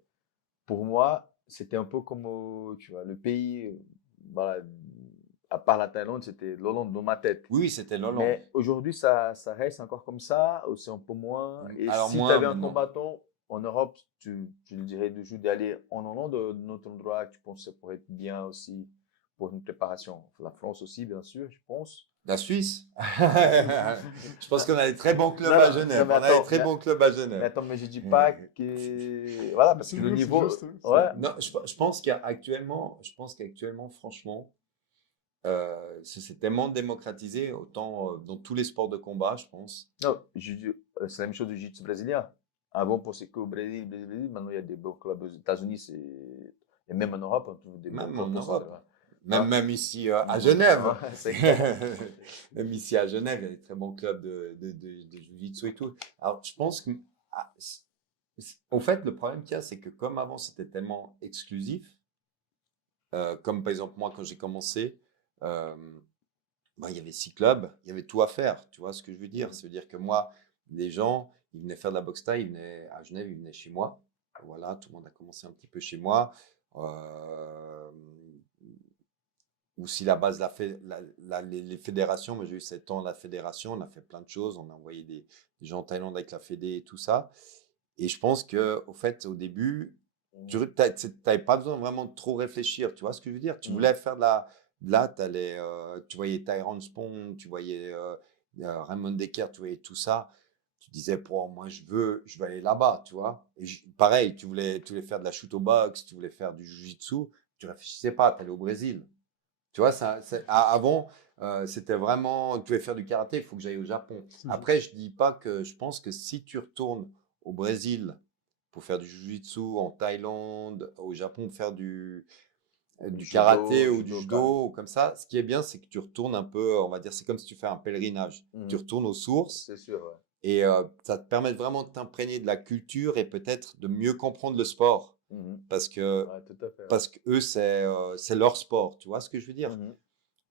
pour moi, c'était un peu comme, tu vois, le pays, voilà, à part la Thaïlande, c'était l'Hollande dans ma tête. Oui, c'était l'Hollande. Mais aujourd'hui, ça reste encore comme ça, ou c'est un peu moins. Et Alors si tu moins avais un maintenant. combattant en Europe, tu le dirais d'aller en Hollande, d'un autre endroit, tu penses que ça pourrait être bien aussi pour une préparation. La France aussi, bien sûr, je pense. La Suisse. Je pense qu'on a des très bons clubs Non, à non, non, Genève. mais On a des attends, très bons clubs à Genève. mais je dis pas que, voilà, parce C'est que le mieux, c'est niveau, juste, hein, ouais, Non, je pense qu'actuellement, franchement, ça s'est tellement démocratisé, autant dans tous les sports de combat, je pense. non, c'est la même chose du jiu-jitsu brésilien. Avant, pour c'est qu'au Brésil, maintenant il y a des beaux clubs aux États-Unis, et même en Europe, on trouve des beaux Même en clubs pour Europe. s'entraîner. Même, Ouais. même ici à Mhm. Genève. Ouais, c'est clair. Même ici à Genève, il y a des très bons clubs de jiu-jitsu et tout. Alors, je pense que, en fait, le problème qu'il y a, c'est que comme avant, c'était tellement exclusif, comme par exemple, moi, quand j'ai commencé, euh, bah, il y avait 6 clubs, il y avait tout à faire. Tu vois ce que je veux dire? Ça veut dire que moi, les gens, ils venaient faire de la boxe thaï, ils venaient à Genève, ils venaient chez moi. Voilà, tout le monde a commencé un petit peu chez moi. Euh, ou si la base, les fédérations, moi j'ai eu 7 ans à la fédération, on a fait plein de choses, on a envoyé des gens en Thaïlande avec la fédé et tout ça. Et je pense que, au fait, au début, tu n'avais pas besoin vraiment de trop réfléchir, tu vois ce que je veux dire? Tu Mhm. voulais faire tu voyais Tyrone Spong, tu voyais Raymond Dekker, tu voyais tout ça. Tu disais, pour moi, je veux aller là-bas, tu vois. Et pareil, tu voulais faire de la shoot au box, tu voulais faire du jiu-jitsu, tu réfléchissais pas, tu allais au Brésil. Tu vois, avant, c'était vraiment, tu veux faire du karaté, il faut que j'aille au Japon. c'est Après, juste. je dis pas que je pense que si tu retournes au Brésil pour faire du jiu-jitsu, en Thaïlande, au Japon, faire du karaté ou du Judoka. judo, ou comme ça, ce qui est bien, c'est que tu retournes un peu, on va dire, c'est comme si tu fais un pèlerinage. Tu Mhm. retournes aux sources C'est sûr, ouais. et ça te permet vraiment de t'imprégner de la culture et peut-être de mieux comprendre le sport. Mhm. Parce que, Ouais, tout à fait, ouais. parce que eux, c'est leur sport. Tu vois ce que je veux dire? Mhm.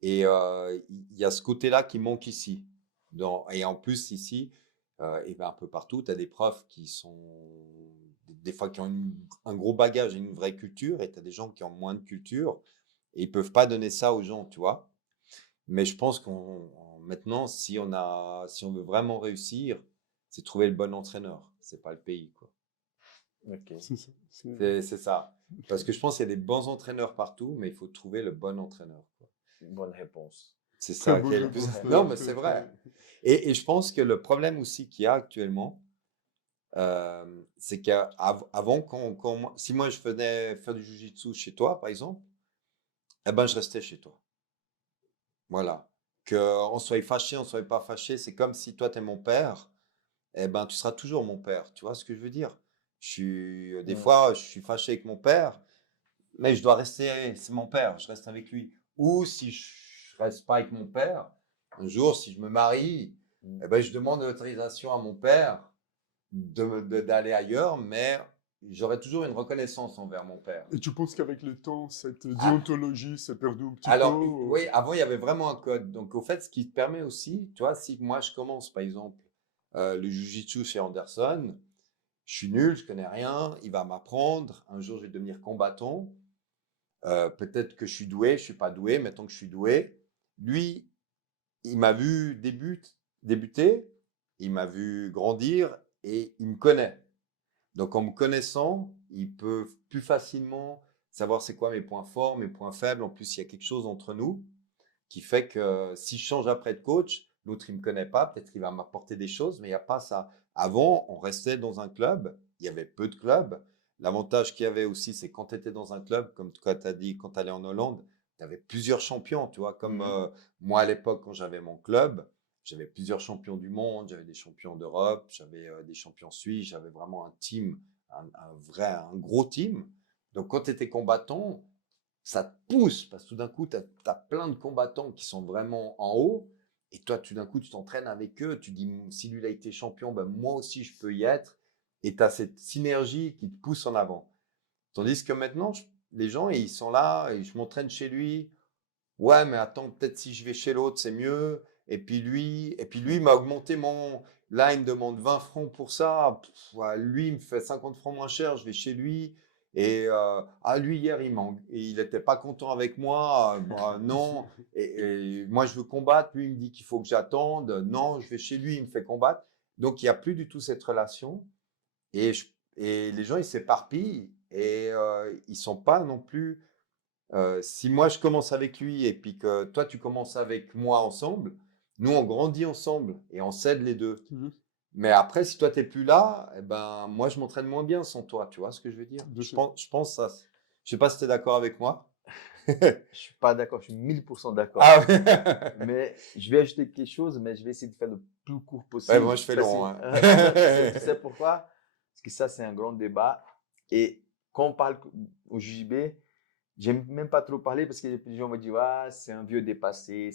Et il y a ce côté-là qui manque ici. Et en plus, ici, et ben un peu partout, tu as des profs qui sont des fois qui ont un gros bagage et une vraie culture, et tu as des gens qui ont moins de culture, et ils peuvent pas donner ça aux gens, tu vois. Mais je pense maintenant, si on veut vraiment réussir, c'est trouver le bon entraîneur. C'est pas le pays, quoi. Ok. C'est ça. C'est ça. Parce que je pense qu'il y a des bons entraîneurs partout, mais il faut trouver le bon entraîneur, quoi. Bonne réponse. C'est Très ça qui bonne est le plus. réponse, Non, d'ailleurs. mais c'est vrai. Et je pense que le problème aussi qu'il y a actuellement, c'est qu'avant, si moi je venais faire du jiu-jitsu chez toi, par exemple, eh ben, je restais chez toi. Voilà. Qu'on soit fâché, on soit pas fâché, c'est comme si toi, tu es mon père, eh ben, tu seras toujours mon père. Tu vois ce que je veux dire? Des Mm. fois, je suis fâché avec mon père, mais je dois rester, c'est mon père, je reste avec lui. Ou si je reste pas avec mon père, un jour, si je me marie, Mm. eh ben, je demande l'autorisation à mon père d'aller ailleurs, mais j'aurai toujours une reconnaissance envers mon père. Et tu penses qu'avec le temps, cette Ah, déontologie s'est perdue un petit peu alors, oui, avant, il y avait vraiment un code. Donc, au fait, ce qui te permet aussi, tu vois, si moi, je commence, par exemple, le jiu-jitsu chez Anderson, je suis nul, je connais rien, il va m'apprendre, un jour, je vais devenir combattant. Peut-être que je suis doué, je suis pas doué, mettons que je suis doué. Lui, il m'a vu débuter, il m'a vu grandir et il me connaît. Donc, en me connaissant, il peut plus facilement savoir c'est quoi mes points forts, mes points faibles. En plus, il y a quelque chose entre nous qui fait que si je change après de coach, l'autre, il me connaît pas, peut-être qu'il va m'apporter des choses, mais il n'y a pas ça. Avant, on restait dans un club, il y avait peu de clubs. L'avantage qu'il y avait aussi, c'est quand tu étais dans un club, comme tu as dit, quand tu allais en Hollande, tu avais plusieurs champions, tu vois, comme moi à l'époque, quand j'avais mon club, j'avais plusieurs champions du monde, j'avais des champions d'Europe, j'avais des champions suisses, j'avais vraiment un team, un gros team. Donc, quand tu étais combattant, ça te pousse parce que tout d'un coup, tu as plein de combattants qui sont vraiment en haut. Et toi, tout d'un coup, tu t'entraînes avec eux. Tu dis, si lui a été champion, ben, moi aussi, je peux y être. Et tu as cette synergie qui te pousse en avant. Tandis que maintenant, les gens, ils sont là et je m'entraîne chez lui. Ouais, mais attends, peut-être si je vais chez l'autre, c'est mieux. Et puis lui, il m'a augmenté mon. Là, il me demande 20 francs pour ça. Ouais, lui, il me fait 50 francs moins cher. Je vais chez lui. Et lui, hier, il n'était pas content avec moi. Bah, non. Et moi, je veux combattre. Lui, il me dit qu'il faut que j'attende. Non, je vais chez lui, il me fait combattre. Donc, il n'y a plus du tout cette relation. Et, et les gens, ils s'éparpillent et ils sont pas non plus. Si moi je commence avec lui et puis que toi tu commences avec moi ensemble, nous on grandit ensemble et on s'aide les deux. Mhm. Mais après, si toi t'es plus là, eh ben moi je m'entraîne moins bien sans toi. Tu vois ce que je veux dire? Bien Je sûr. pense, je pense ça. Je sais pas si tu es d'accord avec moi. Je suis pas d'accord, je suis 1000% d'accord. Ah oui. Mais je vais ajouter quelque chose, mais je vais essayer de faire le plus court Ouais, possible. moi je fais long. Hein. Tu sais pourquoi? Parce que ça, c'est un grand débat. Et quand on parle au JJB, j'aime même pas trop parler parce que les gens me disent, ah, c'est un vieux dépassé.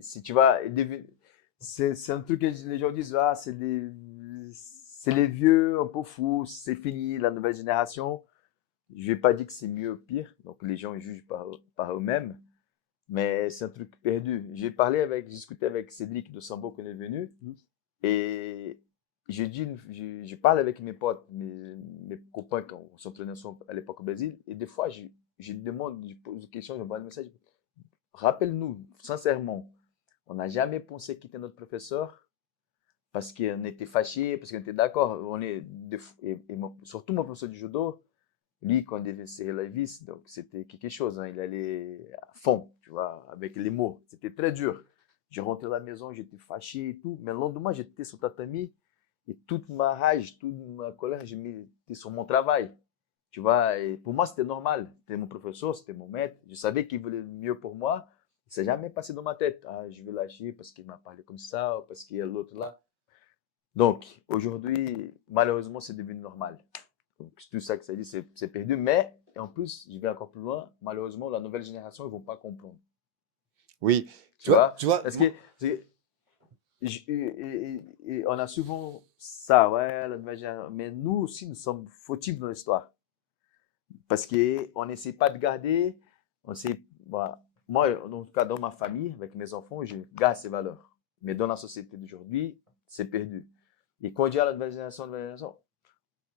Si tu vas, c'est un truc que les gens disent, ah, c'est les vieux un peu fous, c'est fini, la nouvelle génération. Je vais pas dire que c'est mieux ou pire. Donc les gens jugent par eux-mêmes. Mais c'est un truc perdu. J'ai discuté avec Cédric de Sambo qu'on est venu. Mhm. Et je parle avec mes potes, mes copains qui s'entraînaient ensemble à l'époque au Brésil. Et des fois, je demande, je pose des questions, je envoie un message. Rappelle-nous, sincèrement, on n'a jamais pensé quitter notre professeur parce qu'on était fâchés, parce qu'on était d'accord. Surtout mon professeur du judo, lui, quand il devait serrer la vis, donc c'était quelque chose. Hein, il allait à fond, tu vois, avec les mots. C'était très dur. Je rentrais à la maison, j'étais fâché et tout. Mais le lendemain, j'étais sur tatami et toute ma rage, toute ma colère, je mettais sur mon travail. Tu vois, et pour moi, c'était normal. C'était mon professeur, c'était mon maître. Je savais qu'il voulait le mieux pour moi. Ça s'est jamais passé dans ma tête. Ah, je vais lâcher parce qu'il m'a parlé comme ça, ou parce qu'il y a l'autre là. Donc, aujourd'hui, malheureusement, c'est devenu normal. Donc, tout ça que ça dit, c'est perdu. Mais, et en plus, je vais encore plus loin, malheureusement, la nouvelle génération, ils ne vont pas comprendre. Oui, Tu vois? tu vois, Parce que et on a souvent ça, ouais, la nouvelle génération. Mais nous aussi, nous sommes fautifs dans l'histoire. Parce qu'on n'essaie pas de garder, on sait, bah, moi, en tout cas, dans ma famille, avec mes enfants, je garde ces valeurs. Mais dans la société d'aujourd'hui, c'est perdu. Et quand on dit à la nouvelle génération,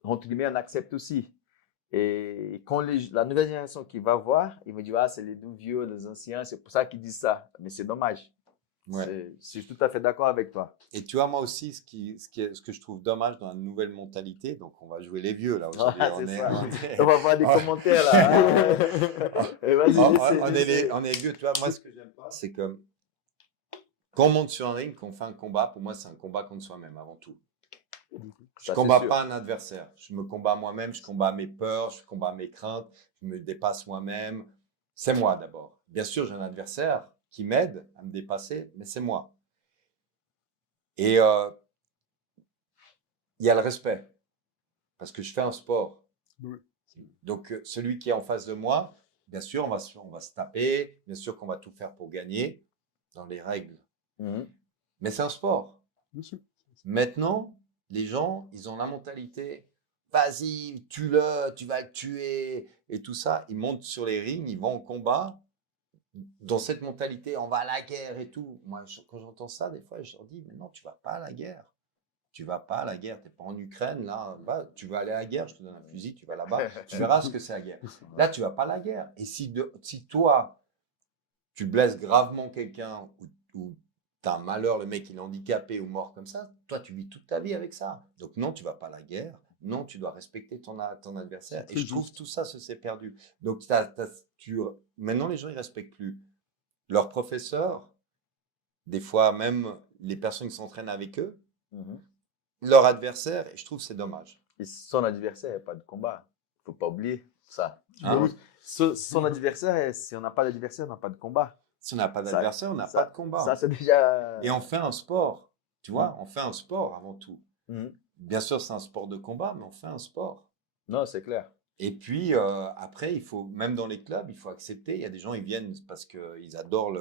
entre guillemets, on accepte aussi. Et quand la nouvelle génération qui va voir, ils vont dire, ah, c'est les deux vieux, les anciens, c'est pour ça qu'ils disent ça. Mais c'est dommage. ouais. Je suis tout à fait d'accord avec toi. Et tu vois, moi aussi, ce que je trouve dommage dans la nouvelle mentalité, donc on va jouer les vieux là aujourd'hui. Ah, c'est ça. On va voir des commentaires là. Ah. Vas-y, On est vieux. Tu vois, moi, ce que j'aime pas, c'est que quand on monte sur un ring, qu'on fait un combat, pour moi, c'est un combat contre soi-même avant tout. Je Ça, c'est combats sûr. pas un adversaire. Je me combats moi-même, je combats mes peurs, je combats mes craintes, je me dépasse moi-même. C'est moi d'abord. Bien sûr, j'ai un adversaire qui m'aide à me dépasser, mais c'est moi. Et il y a le respect, parce que je fais un sport. Oui. Donc, celui qui est en face de moi, bien sûr, on va se taper, bien sûr qu'on va tout faire pour gagner, dans les règles. Mhm. Mais c'est un sport. Bien sûr. Maintenant, les gens, ils ont la mentalité, vas-y, tue-le, tu vas le tuer, et tout ça. Ils montent sur les rings, ils vont au combat, dans cette mentalité, on va à la guerre et tout. Moi, quand j'entends ça, des fois, je leur dis, mais non, tu vas pas à la guerre. Tu vas pas à la guerre, t'es pas en Ukraine, là, tu vas aller à la guerre, je te donne un fusil, tu vas là-bas, tu verras ce que c'est la guerre. Là, tu vas pas à la guerre. Et si toi, tu blesses gravement quelqu'un ou tu as un malheur, le mec il est handicapé ou mort comme ça, toi tu vis toute ta vie avec ça. Donc non, tu vas pas à la guerre, non, tu dois respecter ton adversaire. Et C'est je trouve juste. tout ça se s'est perdu. Donc maintenant les gens ils respectent plus leurs professeurs, des fois même les personnes qui s'entraînent avec eux, Mhm. leur adversaire, et je trouve que c'est dommage. Et son adversaire, il n'y a pas de combat. Il ne faut pas oublier ça. Tu Hein? Bah vois. oui. Son adversaire, si on n'a pas d'adversaire, on n'a pas de combat. Si on n'a pas Ça, d'adversaire, on n'a pas de combat. ça, c'est déjà. Et on fait un sport, tu vois, on fait un sport avant tout. Mhm. Bien sûr, c'est un sport de combat, mais on fait un sport. Non, c'est clair. Et puis après, il faut, même dans les clubs, il faut accepter. Il y a des gens, ils viennent parce qu'ils adorent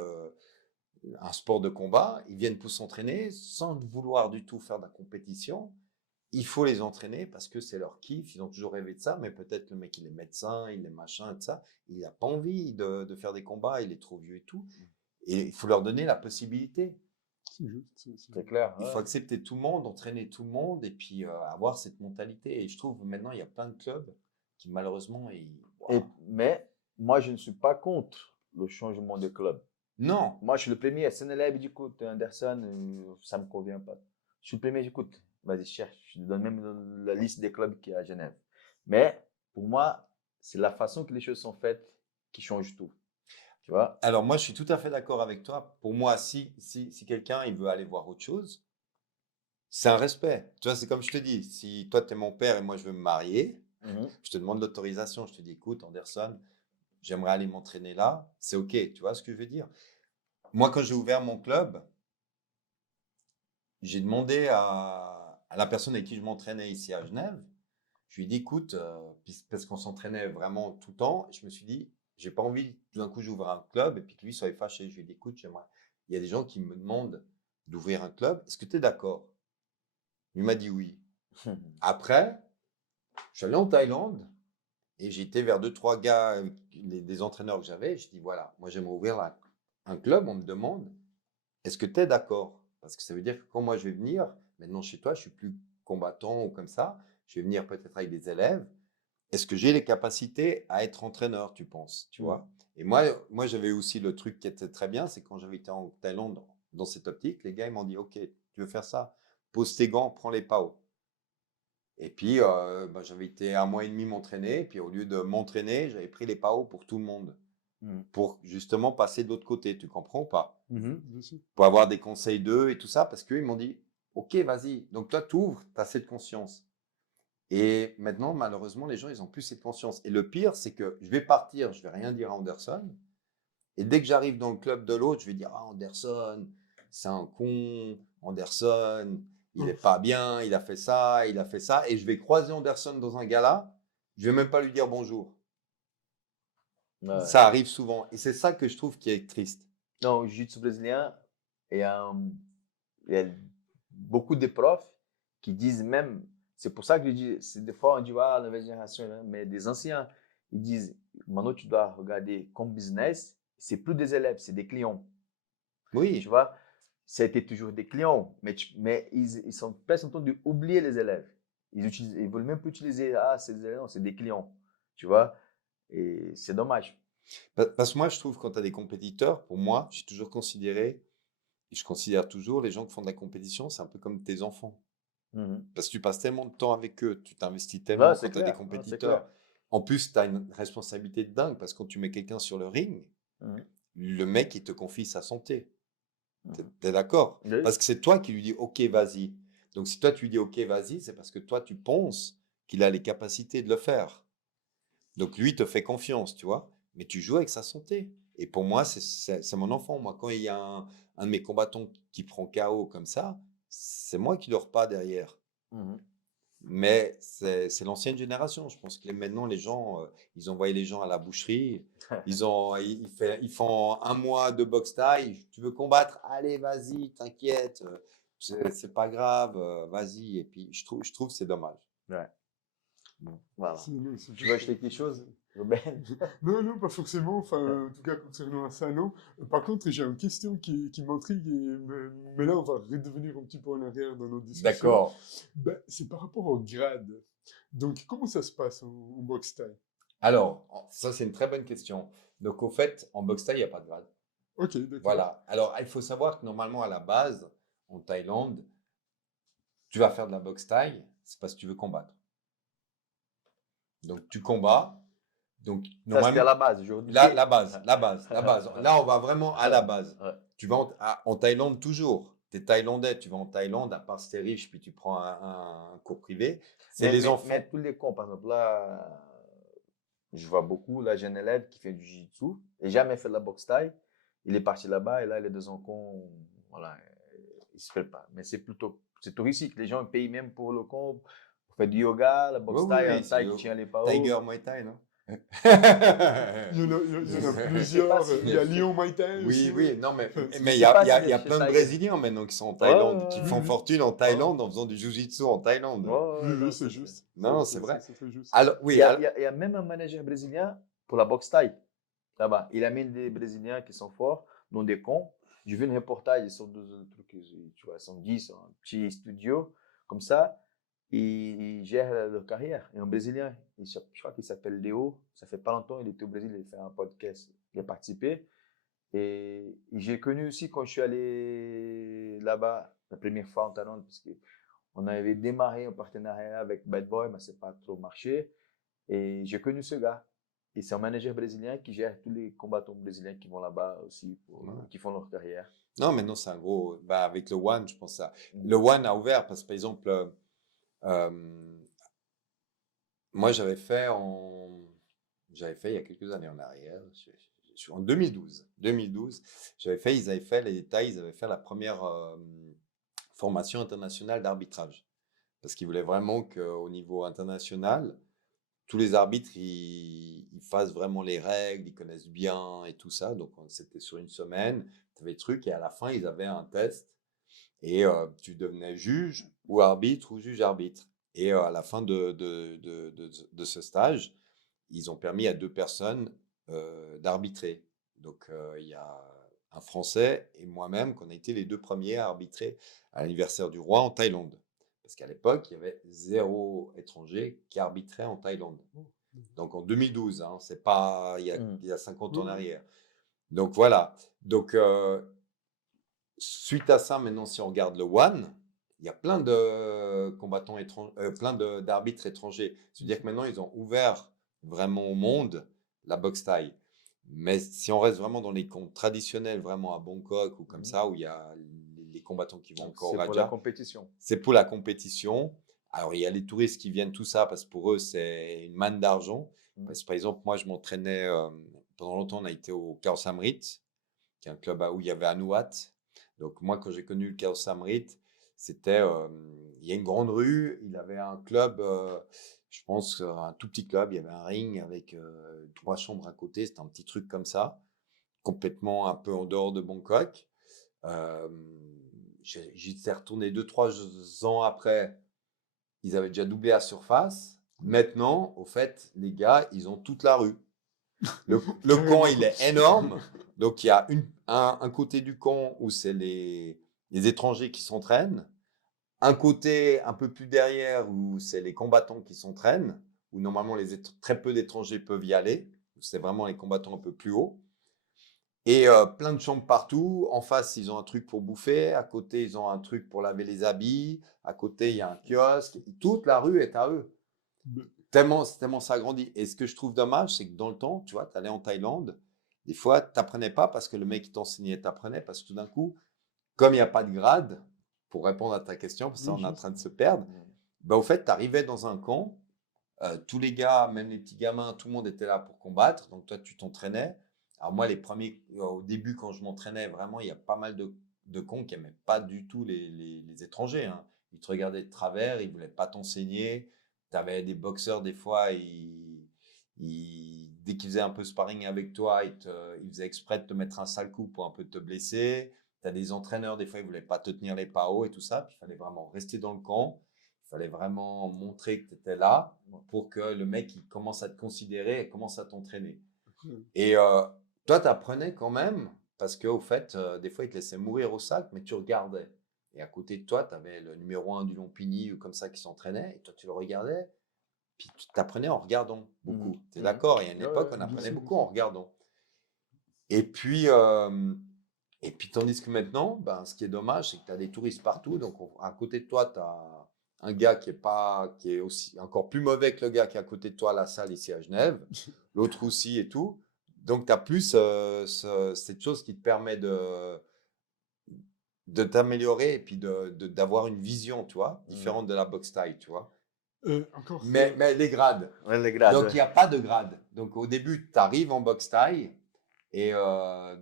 un sport de combat. Ils viennent pour s'entraîner sans vouloir du tout faire de la compétition. Il faut les entraîner parce que c'est leur kiff. Ils ont toujours rêvé de ça, mais peut-être le mec, il est médecin, il est machin, et tout ça. Il n'a pas envie de faire des combats, il est trop vieux et tout. Et il faut leur donner la possibilité. C'est juste. C'est clair. Il Ouais. faut accepter tout le monde, entraîner tout le monde et puis avoir cette mentalité. Et je trouve maintenant, il y a plein de clubs qui malheureusement, Mais moi, je ne suis pas contre le changement de club. non, Moi, je suis le premier. Si un élève dit, écoute, Anderson, ça ne me convient pas. Je suis le premier, j'écoute. Vas-y, cherche. Je te donne même la liste des clubs qui est à Genève. Mais pour moi, c'est la façon que les choses sont faites qui change tout. Tu vois? alors moi, je suis tout à fait d'accord avec toi. Pour moi, si quelqu'un il veut aller voir autre chose, c'est un respect. Tu vois, c'est comme je te dis, si toi, tu es mon père et moi, je veux me marier, Mhm. je te demande l'autorisation. Je te dis, écoute, Anderson, j'aimerais aller m'entraîner là. C'est OK. Tu vois ce que je veux dire? Moi, quand j'ai ouvert mon club, j'ai demandé à la personne avec qui je m'entraînais ici à Genève, je lui ai dit, écoute, parce qu'on s'entraînait vraiment tout le temps, je me suis dit, j'ai pas envie, tout d'un coup, j'ouvre un club et puis que lui soit fâché. Je lui ai dit, écoute, j'aimerais. Il y a des gens qui me demandent d'ouvrir un club. Est-ce que tu es d'accord? Il m'a dit oui. Après, je suis allé en Thaïlande et j'ai été vers deux, trois gars, des entraîneurs que j'avais. Je dis, voilà, moi, j'aimerais ouvrir un club. On me demande, est-ce que tu es d'accord? Parce que ça veut dire que quand moi, je vais venir, maintenant chez toi, je suis plus combattant ou comme ça. Je vais venir peut-être avec des élèves. Est-ce que j'ai les capacités à être entraîneur, tu penses, tu vois? Et moi j'avais aussi le truc qui était très bien, c'est quand j'avais été en Thaïlande dans cette optique, les gars ils m'ont dit, OK, tu veux faire ça? Pose tes gants, prends les PAO. Et puis j'avais été un mois et demi m'entraîner, puis au lieu de m'entraîner, j'avais pris les PAO pour tout le monde, Mhm. pour justement passer de l'autre côté, tu comprends ou pas? Mhm. Bien sûr. Pour avoir des conseils d'eux et tout ça, parce qu'eux ils m'ont dit, OK, vas-y. Donc toi, tu ouvres, tu as cette conscience. Et maintenant, malheureusement, les gens, ils ont plus cette conscience. Et le pire, c'est que je vais partir, je vais rien dire à Anderson. Et dès que j'arrive dans le club de l'autre, je vais dire, ah, Anderson, c'est un con. Anderson, il est pas bien, il a fait ça, il a fait ça. Et je vais croiser Anderson dans un gala, je vais même pas lui dire bonjour. Ouais. Ça arrive souvent. Et c'est ça que je trouve qui est triste. Non, au jiu-jitsu brésilien, il y a, il y a beaucoup de profs qui disent même, c'est pour ça que je dis, c'est des fois on dit, ah, la nouvelle génération, hein, mais des anciens, ils disent, maintenant tu dois regarder comme business, c'est plus des élèves, c'est des clients. Tu Oui, vois, ça a été toujours des clients, mais ils sont presque en train d'oublier les élèves. Ils veulent même plus utiliser, ah, c'est des élèves, non, c'est des clients. Tu vois, et c'est dommage. parce que moi, je trouve quand tu as des compétiteurs, pour moi, j'ai toujours considéré, et je considère toujours, les gens qui font de la compétition, c'est un peu comme tes enfants. Mhm. Parce que tu passes tellement de temps avec eux, tu t'investis Ouais, tellement c'est quand tu as des clair, ouais, c'est clair. compétiteurs. En plus, tu as une responsabilité de dingue parce que quand tu mets quelqu'un sur le ring, Mhm. le mec, il te confie sa santé. Mhm. Tu es d'accord? Oui. Parce que c'est toi qui lui dis, OK, vas-y. Donc, si toi, tu lui dis, OK, vas-y, c'est parce que toi, tu penses qu'il a les capacités de le faire. Donc, lui, te fait confiance, tu vois. Mais tu joues avec sa santé. Et pour moi, c'est mon enfant. Moi, quand il y a un de mes combattants qui prend KO comme ça, c'est moi qui dors pas derrière. Mhm. Mais c'est l'ancienne génération. Je pense que maintenant, les gens, ils envoyaient les gens à la boucherie. Ils font un mois de boxe thaï. Tu veux combattre? Allez, vas-y, t'inquiète. C'est pas grave, vas-y. Et puis, je trouve que c'est dommage. Ouais. Bon, voilà. Non, c'est Tu veux juste- acheter quelque chose, Ruben? Non, non, pas forcément. Enfin, en tout cas, concernant ça, non. Par contre, j'ai une question qui m'intrigue, mais là, on va redevenir un petit peu en arrière dans notre discussion. D'accord. Ben, c'est par rapport au grade. Donc, comment ça se passe en boxe thaï? Alors, ça, c'est une très bonne question. Donc, au fait, en boxe thaï, il n'y a pas de grade. Ok, d'accord. Voilà. Alors, il faut savoir que normalement, à la base, en Thaïlande, tu vas faire de la boxe thaï, c'est parce que tu veux combattre. Donc, tu combats. Donc, Ça, c'était normalement, à la base aujourd'hui. la base. Là, on va vraiment à la base. Ouais. Tu vas en Thaïlande toujours. Tu es Thaïlandais, tu vas en Thaïlande, à part si tu es riche, puis tu prends un cours privé. C'est les enfants. Mais tous les cons, par exemple, là, je vois beaucoup, là, j'ai un élève qui fait du jiu-jitsu, et jamais fait de la boxe thaï. Il est parti là-bas, et là, les deux encons, voilà, ils se fait pas. Mais c'est touristique. Les gens payent même pour le con, pour faire du yoga, la boxe Oui, thaï, oui, un thaï qui tient les pas hauts. Tiger Muay Thai, non? Il y en a sais plusieurs. pas si- Il y a Lyon Muay Thai aussi. Oui, non, mais Je il sais y a, pas il y a- si il y a chez plein de Tiger. Brésiliens maintenant qui sont en Thaïlande, qui Ouais, font ouais. fortune en Thaïlande en faisant du jiu-jitsu en Thaïlande. Ouais, ouais, Oui, non, oui, c'est juste. Non, c'est vrai. C'est très juste. Alors, Il oui, y a, il y a même un manager brésilien pour la boxe thaï, là-bas. Il amène des Brésiliens qui sont forts, dont des cons. J'ai vu un reportage, ils sont deux trucs, tu vois, ils sont 10, un petit studio, comme ça. Ils gèrent leur carrière. Et un Brésilien, je crois qu'il s'appelle Léo, ça fait pas longtemps, il était au Brésil, il a fait un podcast, il a participé. Et j'ai connu aussi quand je suis allé là-bas, la première fois en Thaïlande, parce qu'on avait démarré un partenariat avec Bad Boy, mais c'est pas trop marché. Et j'ai connu ce gars. Et c'est un manager brésilien qui gère tous les combattants brésiliens qui vont là-bas aussi, qui font leur carrière. non, mais non, c'est un gros. Bah, avec le One, je pense ça. Le One a ouvert parce que, par exemple, moi, j'avais fait il y a quelques années en arrière, en 2012. 2012, ils avaient fait, les Thaïs, ils avaient fait la première formation internationale d'arbitrage. Parce qu'ils voulaient vraiment qu'au niveau international, tous les arbitres, ils fassent vraiment les règles, ils connaissent bien et tout ça. Donc, c'était sur une semaine, tu avais des trucs et à la fin, ils avaient un test et tu devenais juge ou arbitre ou juge-arbitre. Et à la fin de ce stage, ils ont permis à 2 personnes d'arbitrer. Donc, il y a un Français et moi-même qu'on a été les 2 premiers à arbitrer à l'anniversaire du roi en Thaïlande. Parce qu'à l'époque, il y avait 0 étranger qui arbitrait en Thaïlande. Donc en 2012, hein, c'est pas il y a 50 ans en arrière. Donc voilà. Donc suite à ça, maintenant, si on regarde le One, il y a plein de combattants étrangers, plein d'arbitres étrangers. C'est-à-dire que maintenant, ils ont ouvert vraiment au monde la boxe thaï. Mais si on reste vraiment dans les comptes traditionnels, vraiment à Bangkok ou comme ça, où il y a les combattants qui vont encore au C'est pour la Raja, compétition. c'est pour la compétition. Alors, il y a les touristes qui viennent, tout ça, parce que pour eux, c'est une manne d'argent. Parce que, par exemple, moi, je m'entraînais, pendant longtemps, on a été au Khao Samrit, qui est un club où il y avait Anuat. Donc, moi, quand j'ai connu le Khao Samrit, c'était, il y a une grande rue, il avait un club, je pense, un tout petit club, il y avait un ring avec 3 chambres à côté, c'était un petit truc comme ça, complètement un peu en dehors de Bangkok. J'y étais retourné 2-3 ans après, ils avaient déjà doublé la surface. Maintenant, au fait, les gars, ils ont toute la rue. Le camp, il est énorme. Donc, il y a un côté du camp où c'est les étrangers qui s'entraînent. Un côté un peu plus derrière où c'est les combattants qui s'entraînent, où normalement très peu d'étrangers peuvent y aller. C'est vraiment les combattants un peu plus hauts. Et plein de chambres partout. En face, ils ont un truc pour bouffer. À côté, ils ont un truc pour laver les habits. À côté, il y a un kiosque. Toute la rue est à eux. Tellement ça agrandit. Et ce que je trouve dommage, c'est que dans le temps, tu vois, tu allais en Thaïlande, des fois, tu n'apprenais pas parce que le mec qui t'enseignait t'apprenait, parce que tout d'un coup, comme il n'y a pas de grade, pour répondre à ta question, parce que ça, Oui, on est en juste. train de se perdre. Ben, au fait, tu arrivais dans un camp, tous les gars, même les petits gamins, tout le monde était là pour combattre. Donc, toi, tu t'entraînais. Alors, moi, au début, quand je m'entraînais, vraiment, il y a pas mal de cons qui n'aimaient pas du tout les étrangers, hein. Ils te regardaient de travers, ils ne voulaient pas t'enseigner. Tu avais des boxeurs, des fois, dès qu'ils faisaient un peu sparring avec toi, ils faisaient exprès de te mettre un sale coup pour un peu te blesser. Tu as des entraîneurs, des fois, ils ne voulaient pas te tenir les pas hauts et tout ça. Puis, il fallait vraiment rester dans le camp. Il fallait vraiment montrer que tu étais là pour que le mec il commence à te considérer et commence à t'entraîner. Et toi, tu apprenais quand même, parce qu'au fait, des fois, ils te laissaient mourir au sac, mais tu regardais. Et à côté de toi, tu avais le numéro 1 du Lompini ou comme ça qui s'entraînait, et toi, tu le regardais, puis tu t'apprenais en regardant beaucoup. Tu es d'accord? Il y a une époque, on Bien apprenait sûr, bien beaucoup en sûr. regardant. Et puis, tandis que maintenant, ben, ce qui est dommage, c'est que tu as des touristes partout. Donc, à côté de toi, tu as un gars qui est aussi encore plus mauvais que le gars qui est à côté de toi à la salle ici à Genève, l'autre aussi et tout. Donc, tu as plus cette chose qui te permet de t'améliorer et puis d'avoir une vision, tu vois, différente de la boxe taille, tu vois. Encore, Mais les grades. Ouais, les grades. Donc, il n'y a pas de grade. Donc, au début, tu arrives en boxe taille. Et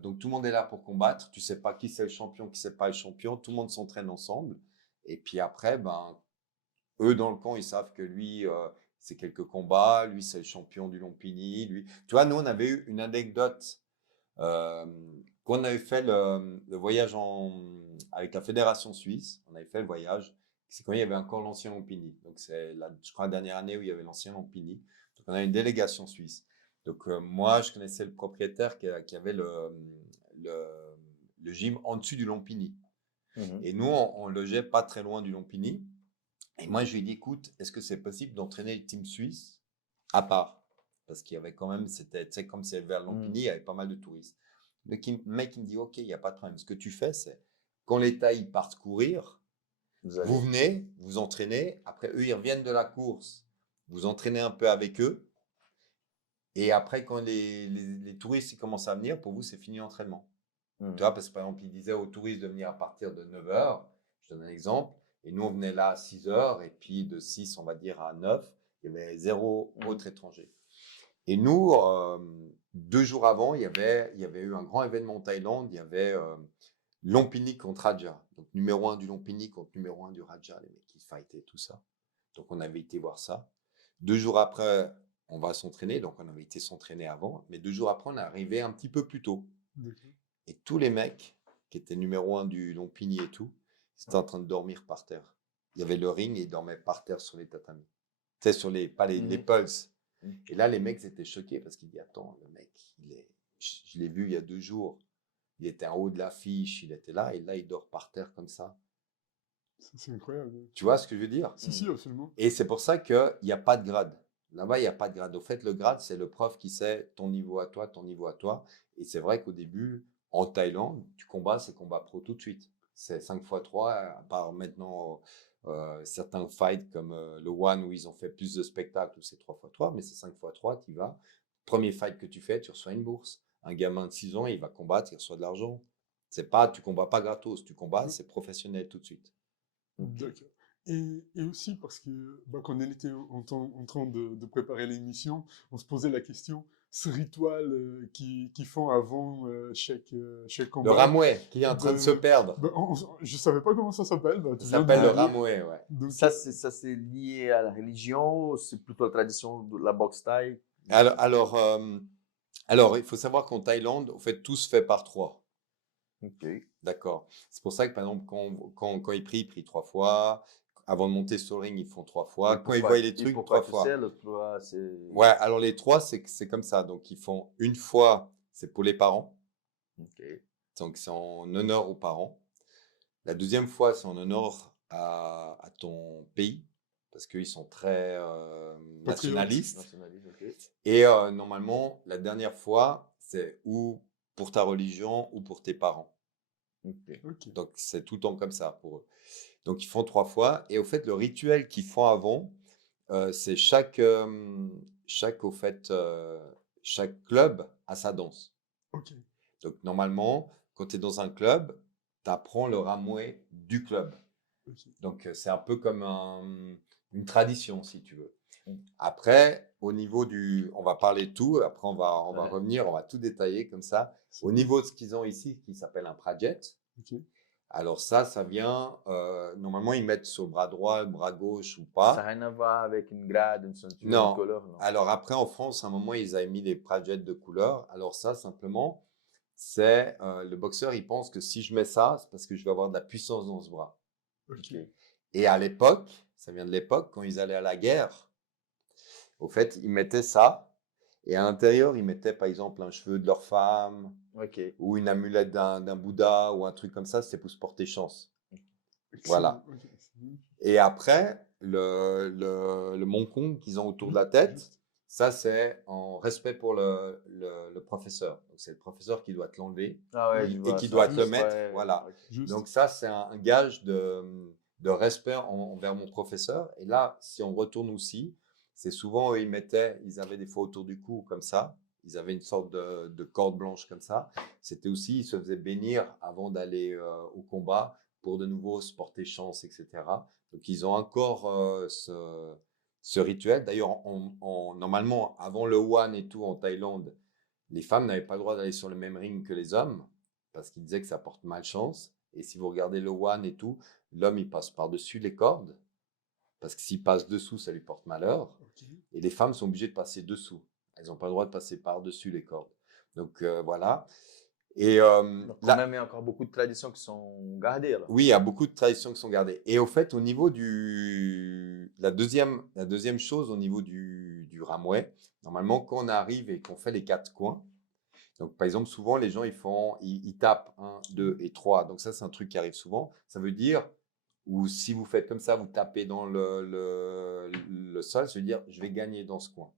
donc, tout le monde est là pour combattre. Tu sais pas qui c'est le champion, qui c'est pas le champion. Tout le monde s'entraîne ensemble. Et puis après, ben, eux, dans le camp, ils savent que lui, c'est quelques combats. Lui, c'est le champion du Lompini. Lui. Tu vois, nous, on avait eu une anecdote euh, quand on avait fait le voyage avec la fédération suisse. On avait fait le voyage. C'est quand il y avait encore l'ancien Lompini. Donc, c'est, je crois, la dernière année où il y avait l'ancien Lompini. Donc, on a une délégation suisse. Donc, moi, je connaissais le propriétaire qui avait le, le gym en dessus du Lompini. Et nous, on logeait pas très loin du Lompini. Et moi, je lui ai dit, écoute, est-ce que c'est possible d'entraîner le team suisse à part? Parce qu'il y avait quand même, c'était, tu sais, comme c'est vers Lompini, il y avait pas mal de touristes. Le mec, il me dit, OK, il n'y a pas de problème. Ce que tu fais, c'est quand les tailles partent courir, vous venez, vous entraînez. Après, eux, ils reviennent de la course. Vous entraînez un peu avec eux. Et après, quand les touristes ils commencent à venir, pour vous, c'est fini l'entraînement. Tu vois, parce que par exemple, ils disaient aux touristes de venir à partir de 9 heures. Je donne un exemple. Et nous, on venait là à 6 heures. Et puis, de 6, on va dire, à 9, il y avait 0 autre étranger. Et nous, 2 jours avant, il y avait eu un grand événement en Thaïlande. Il y avait Lompini contre Raja. Donc, numéro 1 du Lompini contre numéro 1 du Raja. Les mecs qui fightaient, tout ça. Donc, on avait été voir ça. 2 jours après, on va s'entraîner. Donc, on avait été s'entraîner avant. Mais 2 jours après, on est arrivé un petit peu plus tôt. Et tous les mecs qui étaient numéro 1 du Lompini et tout, ils étaient en train de dormir par terre. Il y avait le ring et ils dormaient par terre sur les tatamis. Tu sais, pas les pulses. Et là, les mecs étaient choqués parce qu'ils disent, attends, le mec, je l'ai vu il y a 2 jours. Il était en haut de l'affiche, il était là, et là, il dort par terre comme ça. C'est incroyable. Tu vois ce que je veux dire? Si, absolument. Et c'est pour ça qu'il n'y a pas de grade. Là-bas, il n'y a pas de grade. Au fait, le grade, c'est le prof qui sait ton niveau à toi, ton niveau à toi. Et c'est vrai qu'au début, en Thaïlande, tu combats, c'est combat pro tout de suite. C'est 5x3, à part maintenant certains fights comme le One où ils ont fait plus de spectacles, où c'est 3x3, mais c'est 5x3, tu y vas. Premier fight que tu fais, tu reçois une bourse. Un gamin de 6 ans, il va combattre, il reçoit de l'argent. C'est pas, tu combats pas gratos, tu combats, c'est professionnel tout de suite. D'accord. Et aussi parce que quand on était en train de préparer l'émission, on se posait la question, ce rituel qu'ils font avant chaque Le combat. ramoué qui est en train de se perdre. Je savais pas comment ça s'appelle. Ça s'appelle le ramoué, ouais. Donc, Ça, c'est lié à la religion ou c'est plutôt la tradition de la boxe thaï? Alors, il faut savoir qu'en Thaïlande, en fait, tout se fait par 3. Ok. D'accord. C'est pour ça que, par exemple, quand ils prient 3 fois. Avant de monter sur le ring, ils font 3 fois. Quand ils voient les trucs, 3 fois. Tu sais, le 3, c'est... Ouais, alors les 3, c'est comme ça. Donc, ils font une fois, c'est pour les parents. Ok. Donc, c'est en honneur aux parents. La deuxième fois, c'est en honneur à ton pays, parce qu'ils sont très nationalistes. Nationaliste, ok. Et normalement, la dernière fois, c'est ou pour ta religion ou pour tes parents. ok. Donc, c'est tout le temps comme ça pour eux. Donc, ils font 3 fois. Et au fait, le rituel qu'ils font avant, c'est chaque club a sa danse. Ok. Donc, normalement, quand tu es dans un club, tu apprends le ramoué du club. Ok. Donc, c'est un peu comme une tradition, si tu veux. Après, au niveau du... On va parler de tout, après on va Ouais. revenir, on va tout détailler comme ça. Au niveau de ce qu'ils ont ici, qui s'appelle un prajet, Ok. alors ça vient... normalement, ils mettent sur le bras droit, le bras gauche ou Ça n'a pas. rien à voir avec une grade, une ceinture, une Non. couleur, non. Alors après, en France, à un moment, ils avaient mis des pradgets de couleur. Alors ça, simplement, c'est le boxeur, il pense que si je mets ça, c'est parce que je vais avoir de la puissance dans ce bras. Ok. Et à l'époque, ça vient de l'époque, quand ils allaient à la guerre, au fait, ils mettaient ça. Et à l'intérieur, ils mettaient par exemple un cheveu de leur femme Ok. ou une amulette d'un Bouddha ou un truc comme ça, c'est pour se porter chance. Excellent. Voilà. Ok. C'est bon. Et après, le moncon qu'ils ont autour de la tête, Juste. ça c'est en respect pour le professeur. Donc c'est le professeur qui doit te l'enlever Ah ouais, je et vois qui ça. doit te le Juste. mettre. Ouais, Voilà. ok. Juste. Donc ça c'est un gage de respect envers mon professeur. Et là, si on retourne aussi, c'est souvent eux, ils avaient des fois autour du cou comme ça. Ils avaient une sorte de corde blanche comme ça. C'était aussi, ils se faisaient bénir avant d'aller au combat pour de nouveau se porter chance, etc. Donc, ils ont encore ce rituel. D'ailleurs, normalement, avant le One et tout en Thaïlande, les femmes n'avaient pas le droit d'aller sur le même ring que les hommes parce qu'ils disaient que ça porte malchance. Et si vous regardez le One et tout, l'homme, il passe par-dessus les cordes parce que s'il passe dessous, ça lui porte malheur. Ok. Et les femmes sont obligées de passer dessous. Elles n'ont pas le droit de passer par-dessus les cordes. Donc, voilà. Et Donc, quand là, même, il y a encore beaucoup de traditions qui sont gardées, alors. oui, il y a beaucoup de traditions qui sont gardées. Et au fait, au niveau la deuxième chose au niveau du ramway, normalement, quand on arrive et qu'on fait les 4 coins, donc par exemple, souvent les gens ils tapent 1, 2 et 3. Donc ça, c'est un truc qui arrive souvent. Ça veut dire, ou si vous faites comme ça, vous tapez dans le sol, ça veut dire je vais gagner dans ce coin.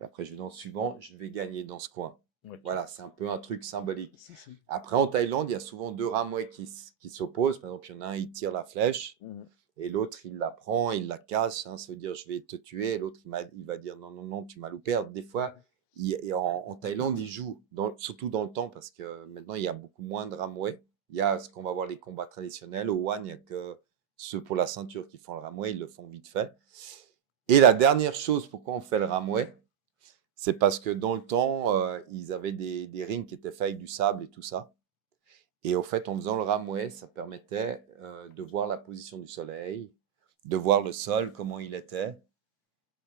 Et après, je vais dans le suivant, je vais gagner dans ce coin. Ok. Voilà, c'est un peu un truc symbolique. Si. Après, en Thaïlande, il y a souvent 2 ramways qui s'opposent. Par exemple, il y en a un, il tire la flèche Mhm. et l'autre, il la prend, il la casse. Hein, ça veut dire, je vais te tuer. Et l'autre, il va dire, non, non, non, tu m'as loupé. Alors, des fois, et en Thaïlande, ils jouent, surtout dans le temps, parce que maintenant, il y a beaucoup moins de ramways. Il y a ce qu'on va voir les combats traditionnels. Au One, il n'y a que ceux pour la ceinture qui font le ramway. Ils le font vite fait. Et la dernière chose, pourquoi on fait le ramway, c'est parce que dans le temps, ils avaient des rings qui étaient faits avec du sable et tout ça. Et au fait, en faisant le ramway, ça permettait de voir la position du soleil, de voir le sol, comment il était,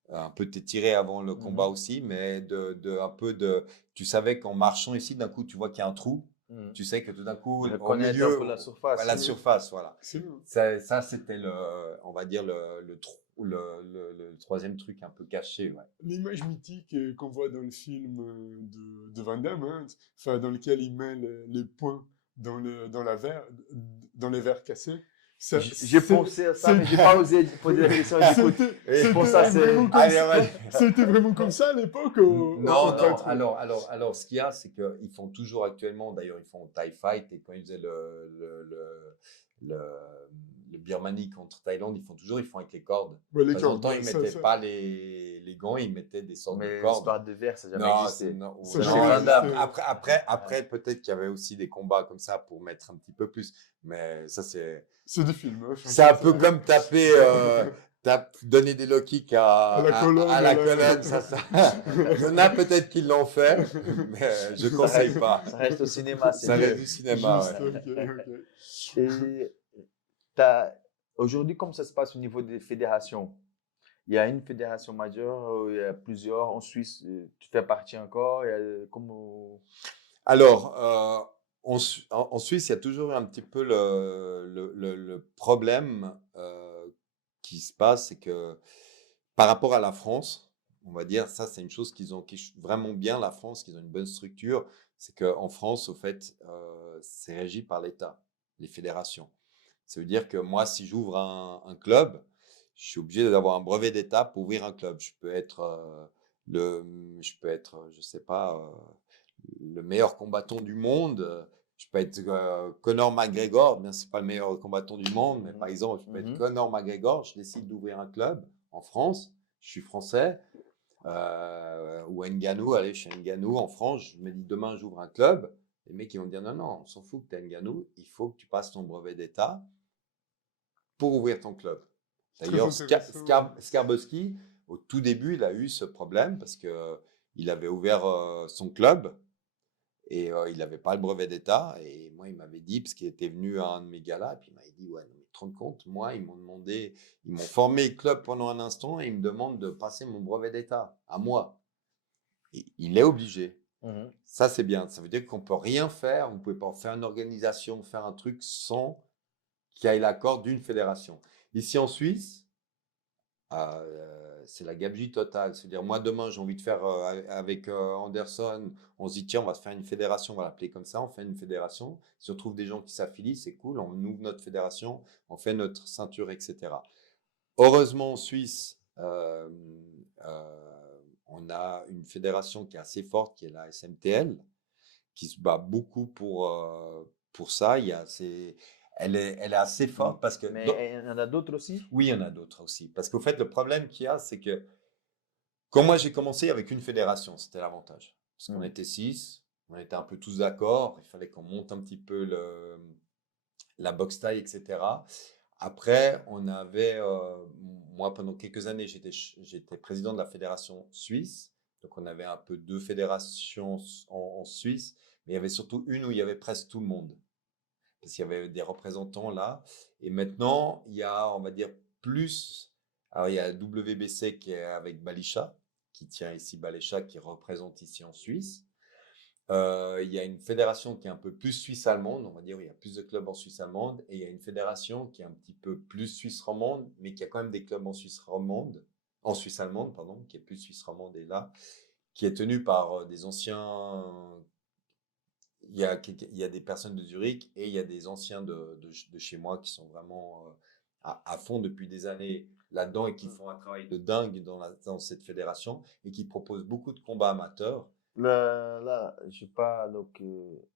un peu t'étirer avant le combat aussi, mais un peu de... Tu savais qu'en marchant ici, d'un coup, tu vois qu'il y a un trou. Mhm. Tu sais que tout d'un coup, au Reconnaître un milieu, peu la surface. la Oui. surface, voilà. Excellent. Ça c'était on va dire le troisième truc un peu caché, ouais. L'image mythique qu'on voit dans le film de Van Damme, hein, enfin, dans lequel il met les points dans les verres cassés. J'ai pensé à ça, mais j'ai pas osé poser la question. J'écoute. Et pour ça, c'est- C'était vraiment comme ça à l'époque Non, pas non. trop. Alors, ce qu'il y a, c'est qu'ils font toujours actuellement, d'ailleurs, ils font Thai Fight, et quand ils faisaient le Birmanie contre Thaïlande, ils font avec les cordes. Ouais, les De temps en cordes, temps, ouais, ils ça- mettaient ça- pas les gants, ils mettaient des sortes de Mais cordes. l'histoire de verre, ça n'a jamais Non, existé. non, Ça non, n'a jamais Van Damme. existé. après, peut-être qu'il y avait aussi des combats comme ça pour mettre un petit peu plus. Mais ça, C'est des films. Hein, c'est un peu comme donner des low kicks À la colonne, à la à la- colonne, ça. Il y en a peut-être qui l'ont fait, mais je conseille pas. Ça reste au cinéma. c'est Ça mieux. reste du cinéma, Juste, ouais. ok. Et aujourd'hui, comment ça se passe au niveau des fédérations? Il y a une fédération majeure, il y a plusieurs. En Suisse, tu fais partie encore. Comment... Alors, en Suisse, il y a toujours eu un petit peu le problème qui se passe, c'est que par rapport à la France, on va dire, ça c'est une chose qui est vraiment bien, la France, qu'ils ont une bonne structure, c'est qu'en France, au fait, c'est régi par l'État, les fédérations. Ça veut dire que moi, si j'ouvre un club, je suis obligé d'avoir un brevet d'État pour ouvrir un club. Je sais pas, le meilleur combattant du monde. Je peux être Conor McGregor, bien c'est pas le meilleur combattant du monde, mais par exemple, je peux être Conor McGregor, je décide d'ouvrir un club en France, je suis français, ou Ngannou, allez, je suis Ngannou en France, je me dis demain j'ouvre un club, les mecs ils vont me dire non, non, on s'en fout que tu es Ngannou, il faut que tu passes ton brevet d'État. pour ouvrir ton club. Très D'ailleurs, intéressant. Skarbowski, au tout début, il a eu ce problème parce qu'il avait ouvert son club et il n'avait pas le brevet d'État. Et moi, il m'avait dit, parce qu'il était venu à un de mes galas, et puis il m'avait dit, ouais, non, mais tu te rends compte, moi, ils m'ont formé le club pendant un instant et ils me demandent de passer mon brevet d'État à moi. Et il est obligé. Mhm. Ça, c'est bien. Ça veut dire qu'on peut rien faire. Vous pouvez pas faire une organisation, faire un truc sans qu'il y ait l'accord d'une fédération. Ici en Suisse, c'est la gabegie totale. C'est-à-dire, moi, demain, j'ai envie de faire avec Anderson, on se dit, tiens, on va se faire une fédération, on va l'appeler comme ça, on fait une fédération. Si on trouve des gens qui s'affilient, c'est cool, on ouvre notre fédération, on fait notre ceinture, etc. Heureusement, en Suisse, on a une fédération qui est assez forte, qui est la SMTL, qui se bat beaucoup pour ça. Elle est assez forte parce que... Mais il y en a d'autres aussi? Oui, il y en a d'autres aussi. Parce qu'au fait, le problème qu'il y a, c'est que quand moi j'ai commencé avec une fédération, c'était l'avantage. Parce qu'on était 6, on était un peu tous d'accord, il fallait qu'on monte un petit peu la boxe taille, etc. Après, on avait, moi pendant quelques années, j'étais président de la fédération suisse. Donc on avait un peu 2 fédérations en Suisse, mais il y avait surtout une où il y avait presque tout le monde. Parce qu'il y avait des représentants là. Et maintenant, il y a, on va dire, plus. Alors, il y a WBC qui est avec Balisha, qui tient ici Balisha, qui représente ici en Suisse. Il y a une fédération qui est un peu plus suisse-allemande, on va dire, il y a plus de clubs en Suisse allemande. Et il y a une fédération qui est un petit peu plus suisse romande, mais qui a quand même des clubs en Suisse romande, en Suisse allemande, pardon, qui est plus suisse romande et là, qui est tenue par des anciens. Il y a des personnes de Zurich et il y a des anciens de chez moi qui sont vraiment à fond depuis des années là-dedans et qui font un travail de dingue dans cette fédération et qui proposent beaucoup de combats amateurs. Là, je sais pas, donc,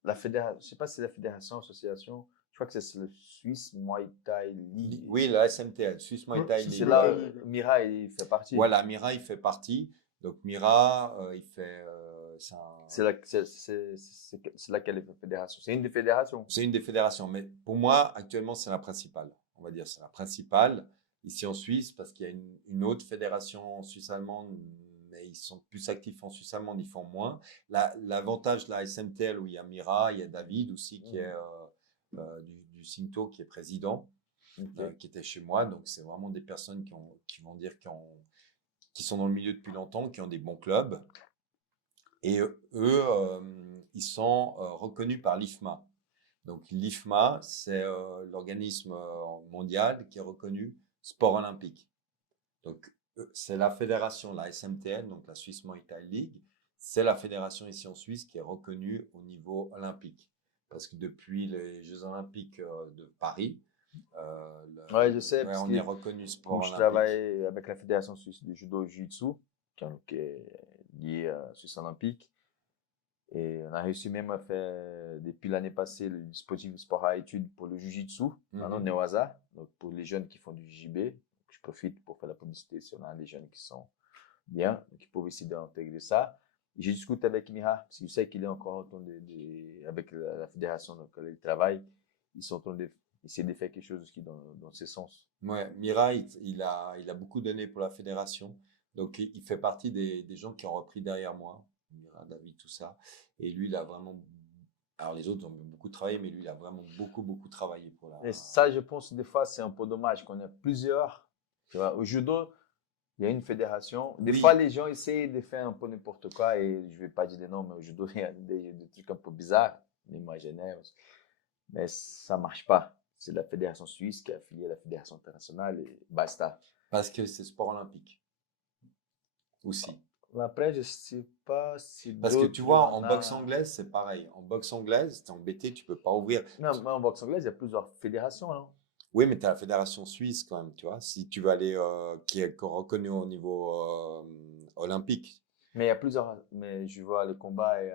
la fédération, je sais pas si c'est la fédération, association, je crois que c'est le Swiss Muay Thai League. Oui, la SMTL, Swiss Muay Thai Ouais, C'est League. là, League, ouais. Mira, il fait partie. Voilà, Mira, il fait partie. Donc Mira, il fait. C'est laquelle fédération? C'est une des fédérations. C'est une des fédérations, mais pour moi, actuellement, c'est la principale. On va dire c'est la principale ici en Suisse parce qu'il y a une autre fédération suisse allemande, mais ils sont plus actifs en Suisse allemande, ils font moins. L'avantage de la SMTL où il y a Mira, il y a David aussi qui est du Cinto, qui est président, qui était chez moi. Donc c'est vraiment des personnes qui vont dire qui sont dans le milieu depuis longtemps, qui ont des bons clubs. Et eux, ils sont reconnus par l'IFMA. Donc l'IFMA, c'est l'organisme mondial qui est reconnu sport olympique. Donc c'est la fédération, la SMTN, donc la Swiss Muay Thai League, c'est la fédération ici en Suisse qui est reconnue au niveau olympique. Parce que depuis les Jeux olympiques de Paris, Ouais, je sais, parce on que est reconnu sport comme je olympique. travaille avec la Fédération suisse de judo et jiu-jitsu, qui est liée à la Suisse olympique, et on a réussi même à faire, depuis l'année passée, le dispositif sport à études pour le jiu-jitsu, maintenant Newaza, donc pour les jeunes qui font du JB. Je profite pour faire la publicité si on a des jeunes qui sont bien, donc ils peuvent essayer d'intégrer ça. J'ai discuté avec Mira, parce que je sais qu'il est encore en train avec la fédération dans laquelle il travaille, ils sont en train d'essayer de faire quelque chose qui dans ce sens. Ouais, Mira, il a beaucoup donné pour la fédération. Donc, il fait partie des gens qui ont repris derrière moi. Mira, David, tout ça. Et lui, il a vraiment. Alors, les autres ont beaucoup travaillé, mais lui, il a vraiment beaucoup travaillé pour la. Et ça, je pense, des fois, c'est un peu dommage qu'on ait plusieurs. Tu vois, au judo, il y a une fédération. Des Oui. fois, les gens essayent de faire un peu n'importe quoi, et je ne vais pas dire des noms, mais au judo, il y a des trucs un peu bizarres, l'imaginaire. Mais ça ne marche pas. C'est la fédération suisse qui est affiliée à la fédération internationale et basta. Parce que c'est sport olympique. Aussi. Après, je ne sais pas si Parce que tu d'autres, vois, il y en en boxe a. anglaise, c'est pareil. En boxe anglaise, t'es embêté, tu peux pas ouvrir. Non, mais en boxe anglaise, il y a plusieurs fédérations, non? Oui, mais tu as la fédération suisse quand même, tu vois. Si tu veux aller, qui est reconnue au niveau olympique. Mais il y a plusieurs. Mais je vois le combat, et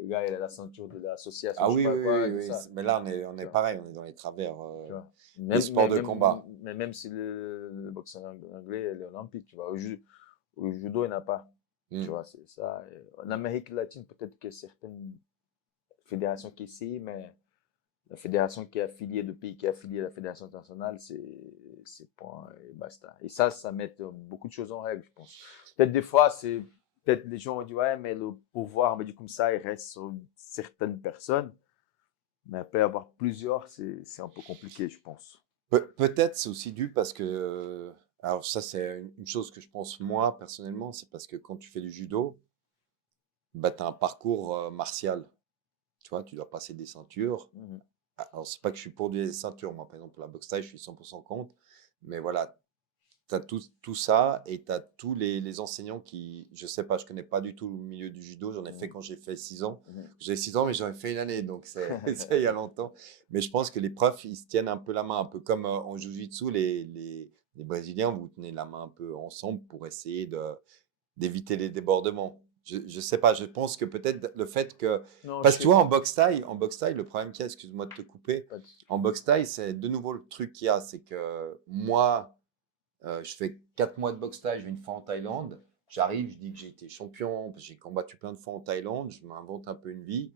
le gars, il a la ceinture de l'association, Ah je sais oui, pas oui, quoi, oui, tout oui. ça. Mais là, on est Tu vois. pareil, on est dans les travers Tu vois. des sports de combat. Mais même si le boxe anglais est olympique, tu vois. Au judo, il n'y en a pas. Tu vois, c'est ça. Et en Amérique latine, peut-être qu'il y a certaines fédérations qui essayent, mais La fédération qui est affiliée, le pays qui est affilié à la fédération internationale, c'est point et basta. Et ça met beaucoup de choses en règle, je pense. Peut-être des fois, peut-être les gens ont dit, ouais, mais le pouvoir, mais du comme ça, il reste sur certaines personnes. Mais après avoir plusieurs, c'est un peu compliqué, je pense. Peut-être c'est aussi dû parce que, alors ça c'est une chose que je pense moi personnellement, c'est parce que quand tu fais du judo, bah, tu as un parcours martial. Tu vois, tu dois passer des ceintures. Mhm. Alors, c'est pas que je suis pour des ceintures. Moi, par exemple, pour la boxe thaï, je suis 100% contre. Mais voilà, tu as tout ça et tu as tous les enseignants qui, je sais pas, je connais pas du tout le milieu du judo. J'en ai fait quand j'ai fait 6 ans. Mhm. J'ai 6 ans, mais j'en ai fait une année. Donc, c'est il y a longtemps. Mais je pense que les profs, ils se tiennent un peu la main. Un peu comme en jiu-jitsu, les Brésiliens, vous tenez la main un peu ensemble pour essayer d'éviter les débordements. Je sais pas, je pense que peut-être le fait que. Non, Parce que tu vois, en boxe thaï, le problème qu'il y a, excuse-moi de te couper, pas de- en boxe thaï, c'est de nouveau le truc qu'il y a, c'est que moi, je fais 4 mois de boxe thaï, je vais une fois en Thaïlande, j'arrive, je dis que j'ai été champion, parce que j'ai combattu plein de fois en Thaïlande, je m'invente un peu une vie,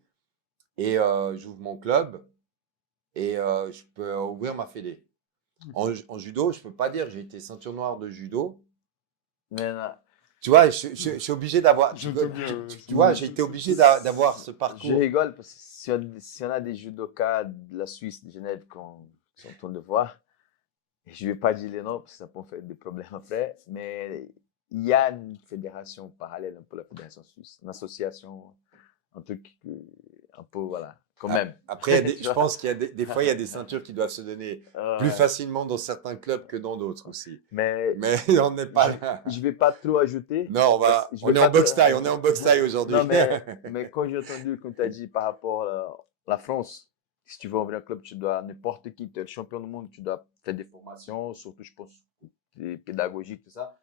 et j'ouvre mon club, et je peux ouvrir ma fédé. En judo, je peux pas dire que j'ai été ceinture noire de judo. Mais là, Tu vois, je suis obligé d'avoir. J'entends bien. Tu vois, j'ai été obligé d'avoir ce je parcours. rigole parce que si on a des judokas de la Suisse, de Genève, qui sont en train de voir, je ne vais pas dire les noms parce que ça peut faire des problèmes après, mais il y a une fédération parallèle pour la fédération suisse, une association, un truc un peu, voilà, quand même. Après, il y a Tu je vois? pense qu'il y a des fois, il y a des ceintures qui doivent se donner plus Ouais. facilement dans certains clubs que dans d'autres aussi. Mais Mais on n'est pas là. je vais pas trop ajouter. Non, Je on vais est en pas trop- boxe taille, on est en boxe taille aujourd'hui. Non, mais quand j'ai entendu, comme tu as dit, par rapport à la France, si tu veux ouvrir un club, tu dois, n'importe qui, tu es le champion du monde, tu dois faire des formations, surtout, je pense, des pédagogiques, tout ça.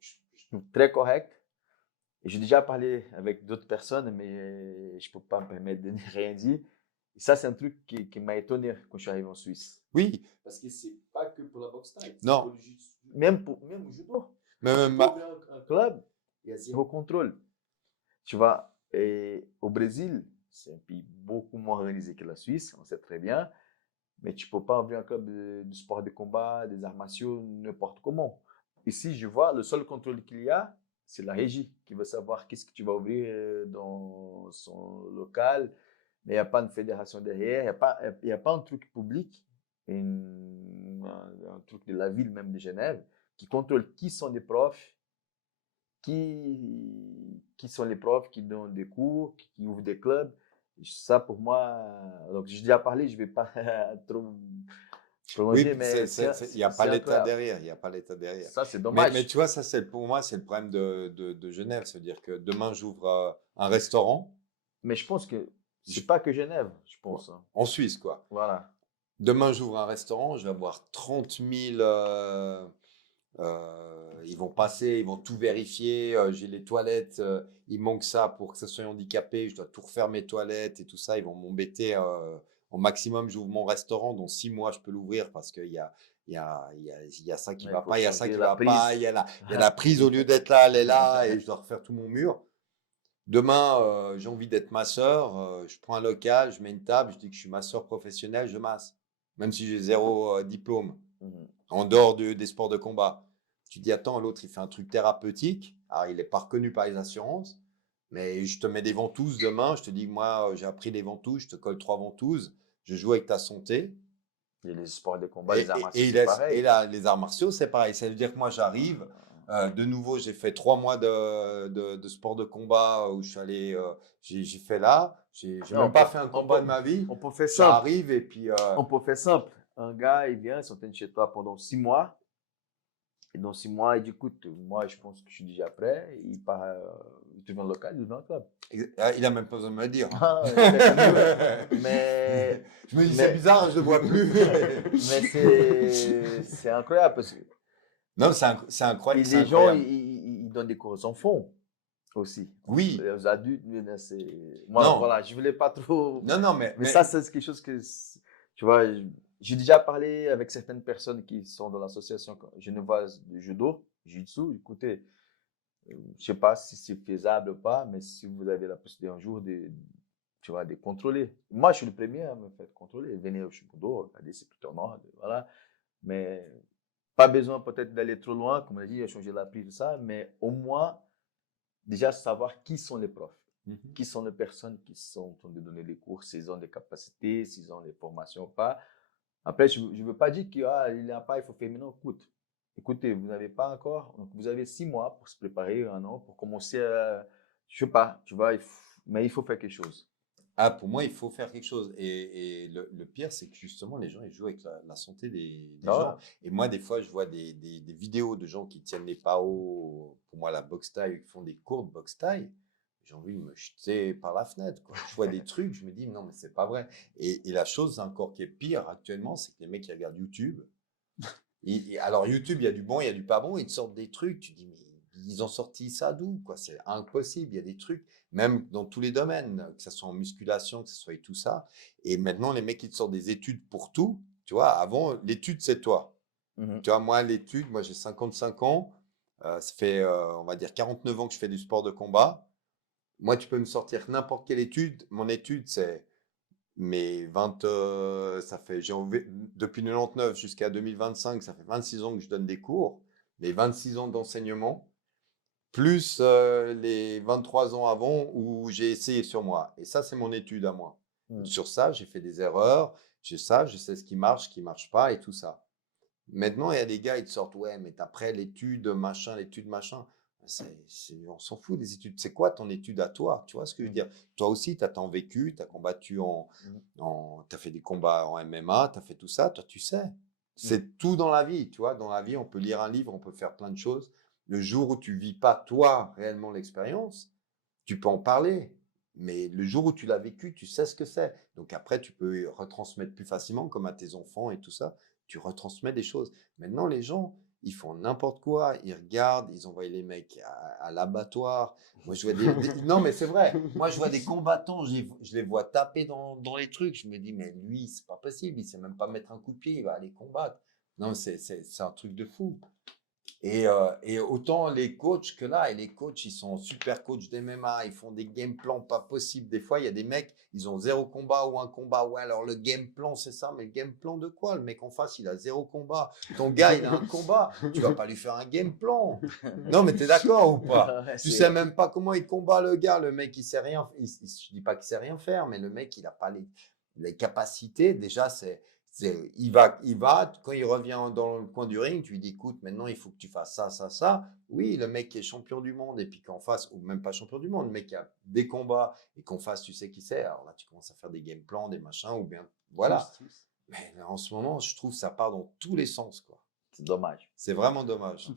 Je trouve très correct. Et j'ai déjà parlé avec d'autres personnes, mais je ne peux pas me permettre de ne rien dire. Et ça, c'est un truc qui m'a étonné quand je suis arrivé en Suisse. Oui, Parce que c'est pas que pour la boxe thaï, c'est non, pour le jiu-jitsu. Même au judo. même, Pour ouvrir un club, il y a zéro contrôle. Tu vois, et au Brésil, c'est un pays beaucoup moins organisé que la Suisse, on sait très bien, mais tu ne peux pas ouvrir un club de sport de combat, des arts martiaux, n'importe comment. Ici, je vois, le seul contrôle qu'il y a, c'est la régie qui veut savoir qu'est-ce que tu vas ouvrir dans son local, mais il n'y a pas une fédération derrière, il y a pas un truc public, un truc de la ville même de Genève, qui contrôle qui sont les profs, qui sont les profs qui donnent des cours, qui ouvrent des clubs. Ça, pour moi, donc j'ai déjà parlé, je ne vais pas trop oui, prolonger, mais il n'y a pas c'est l'État incroyable. derrière, il n'y a pas l'État derrière. Ça, c'est Mais dommage. tu vois, ça, pour moi, c'est le problème de Genève. C'est-à-dire que demain, j'ouvre un restaurant, Mais je pense que je- c'est pas que Genève, je pense. Hein. en Suisse, quoi. Voilà. Demain, j'ouvre un restaurant, je vais avoir 30 000. Ils vont passer, ils vont tout vérifier. J'ai les toilettes, il manque ça pour que ça soit handicapé. Je dois tout refaire mes toilettes et tout ça. Ils vont m'embêter. Au maximum, j'ouvre mon restaurant. Dans 6 mois, je peux l'ouvrir parce qu'il y a, il y a ça qui Il va faut pas, il y a ça changer qui la va pas. prise. Il y a la prise au lieu d'être là, elle est là et je dois refaire tout mon mur. Demain, j'ai envie d'être masseur. Je prends un local, je mets une table, je dis que je suis masseur professionnel, je masse. Même si j'ai zéro diplôme, Mhm. en dehors des sports de combat. Tu dis, attends, l'autre, il fait un truc thérapeutique. Alors, il n'est pas reconnu par les assurances. Mais je te mets des ventouses demain. Je te dis, moi, j'ai appris les ventouses. Je te colle 3 ventouses. Je joue avec ta santé. Et les sports de combat, les arts martiaux, c'est Et pareil. là, les arts martiaux, c'est pareil. Ça veut dire que moi, j'arrive. De nouveau, j'ai fait 3 mois de sport de combat où je suis allé. J'ai fait là. J'ai Non, même pas fait un combat de ma vie. on peut faire simple. J'arrive et puis. On peut faire simple. Un gars, il vient, il s'entraîne chez toi pendant 6 mois. Et dans 6 mois, il dit, écoute, moi, je pense que je suis déjà prêt. Il part, il devient local, il devient un club. Il a même pas besoin de me le dire. Ah, mais, Je me dis, mais- c'est bizarre, je ne le vois plus. mais c'est incroyable parce que Non, c'est incroyable. et C'est les gens, incroyable. ils donnent des cours aux enfants aussi. Oui. Aux adultes, mais là, moi, Non. voilà, je voulais pas trop. Non, Mais ça, c'est quelque chose que, tu vois, j'ai déjà parlé avec certaines personnes qui sont dans l'association genevoise de judo, jiu-jitsu. Écoutez, je sais pas si c'est faisable ou pas, mais si vous avez la possibilité un jour de tu vois, de contrôler. Moi, je suis le premier à me faire contrôler. Venir au Chibudo, regardez, c'est plutôt nord, voilà. Mais pas besoin peut-être d'aller trop loin, comme on a dit, changer la prise, tout ça, mais au moins, déjà savoir qui sont les profs, qui sont les personnes qui sont en train de donner des cours, s'ils ont des capacités, s'ils ont des formations ou pas. Après, je ne veux pas dire qu'il n'y a pas, il faut faire maintenant. Écoutez, vous n'avez pas encore, donc vous avez 6 mois pour se préparer, un an, pour commencer à, je sais pas, tu vois, mais il faut faire quelque chose. Ah, pour moi, il faut faire quelque chose. Et le pire, c'est que justement, les gens, ils jouent avec la santé des gens. Ah Et moi, des fois, je vois des vidéos de gens qui tiennent les PAO, pour moi, la boxe taille, qui font des cours de boxe taille. J'ai envie de me jeter par la fenêtre, quoi. Je vois des trucs, je me dis, non, mais c'est pas vrai. Et la chose encore qui est pire actuellement, c'est que les mecs qui regardent YouTube, alors YouTube, il y a du bon, il y a du pas bon, ils te sortent des trucs, tu dis, mais ils ont sorti ça d'où, quoi? C'est impossible, il y a des trucs, même dans tous les domaines, que ce soit en musculation, que ce soit tout ça. Et maintenant, les mecs, ils te sortent des études pour tout. Tu vois, avant, l'étude, c'est toi. Mhm. Tu vois, moi, l'étude, moi, j'ai 55 ans, ça fait, on va dire, 49 ans que je fais du sport de combat. Moi, tu peux me sortir n'importe quelle étude. Mon étude, c'est mes 20, ça fait, depuis 99 jusqu'à 2025, ça fait 26 ans que je donne des cours, les 26 ans d'enseignement, plus les 23 ans avant où j'ai essayé sur moi. Et ça, c'est mon étude à moi. Mhm. Sur ça, j'ai fait des erreurs, j'ai ça, je sais ce qui marche pas et tout ça. Maintenant, il y a des gars, ils te sortent, ouais, mais après l'étude, machin, l'étude, machin. On s'en fout des études. C'est quoi ton étude à toi? Tu vois ce que je veux dire? Toi aussi, tu as tant vécu, tu as combattu tu as fait des combats en MMA, tu as fait tout ça, toi, tu sais. C'est tout dans la vie, tu vois. Dans la vie, on peut lire un livre, on peut faire plein de choses. Le jour où tu vis pas, toi, réellement l'expérience, tu peux en parler. Mais le jour où tu l'as vécu, tu sais ce que c'est. Donc après, tu peux retransmettre plus facilement, comme à tes enfants et tout ça. Tu retransmets des choses. Maintenant, les gens, ils font n'importe quoi. Ils regardent, ils envoient les mecs à l'abattoir. Moi, je vois non, mais c'est vrai. Moi, je vois des combattants, je les vois taper dans les trucs. Je me dis, mais lui, c'est pas possible. Il sait même pas mettre un coup de pied. Il va aller combattre. Non, c'est un truc de fou. Et autant les coachs que là, et les coachs, ils sont super coachs d'MMA, ils font des game plans pas possibles. Des fois, il y a des mecs, ils ont 0 combat ou un combat. Ouais, alors le game plan, c'est ça, mais le game plan de quoi? Le mec en face, il a 0 combat. Ton gars, il a un combat. Tu vas pas lui faire un game plan. Non, mais t'es d'accord ou pas? Ouais, Tu sais même pas comment il combat le gars. Le mec, il sait rien. Je dis pas qu'il sait rien faire, mais le mec, il a pas les capacités. Déjà, il va, quand il revient dans le coin du ring, tu lui dis, écoute, maintenant, il faut que tu fasses ça, ça, ça. Oui, le mec qui est champion du monde et puis qu'en face, ou même pas champion du monde, le mec qui a des combats et qu'en face, tu sais qui c'est. Alors là, tu commences à faire des game plans, des machins, ou bien, voilà. Tous. Mais en ce moment, je trouve que ça part dans tous les sens, quoi. C'est dommage. C'est vraiment dommage.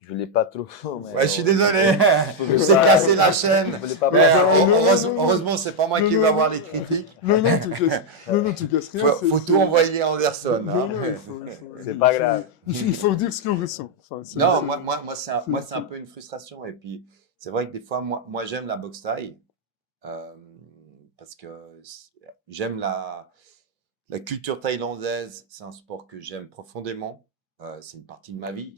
Je voulais pas trop. Mais Ouais, je suis désolé. faut Je que t'ai ça- cassé la chaîne. Je voulais pas Mais passer. heureusement, c'est pas moi qui vais avoir les critiques. Non, tu casses rien. Faut tout envoyer à Anderson. Non, hein. non, C'est pas grave. Il faut dire ce qu'on ressent. Enfin, Non, moi c'est un peu une frustration. Et puis, c'est vrai que des fois, moi j'aime la boxe thaï parce que j'aime la culture thaïlandaise. C'est un sport que j'aime profondément. C'est une partie de ma vie.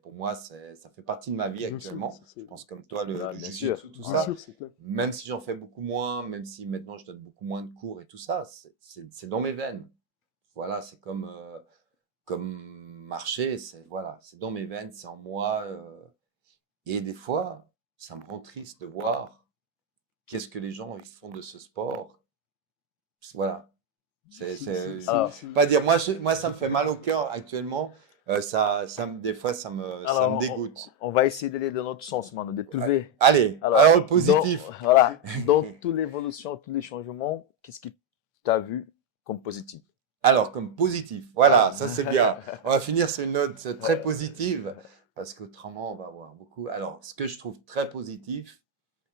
Pour moi, ça fait partie de ma vie actuellement. Je pense comme toi, le Bien sûr. jiu-jitsu, tout Bien ça. sûr, c'est clair. Même si j'en fais beaucoup moins, même si maintenant je donne beaucoup moins de cours et tout ça, c'est dans mes veines. Voilà, c'est comme marcher, voilà, c'est dans mes veines, c'est en moi. Et des fois, ça me rend triste de voir qu'est-ce que les gens ils font de ce sport. Voilà. Alors- Pas dire, moi, ça me fait mal au cœur actuellement. Des fois, ça me Alors, dégoûte. on va essayer d'aller dans notre sens maintenant, de trouver. Allez, alors le positif. Voilà, dans toute l'évolution, tous les changements, qu'est-ce que tu as vu comme positif? Alors, comme positif, voilà, Ah. ça c'est bien. On va finir sur une note très positive parce qu'autrement, on va avoir beaucoup. Alors, ce que je trouve très positif,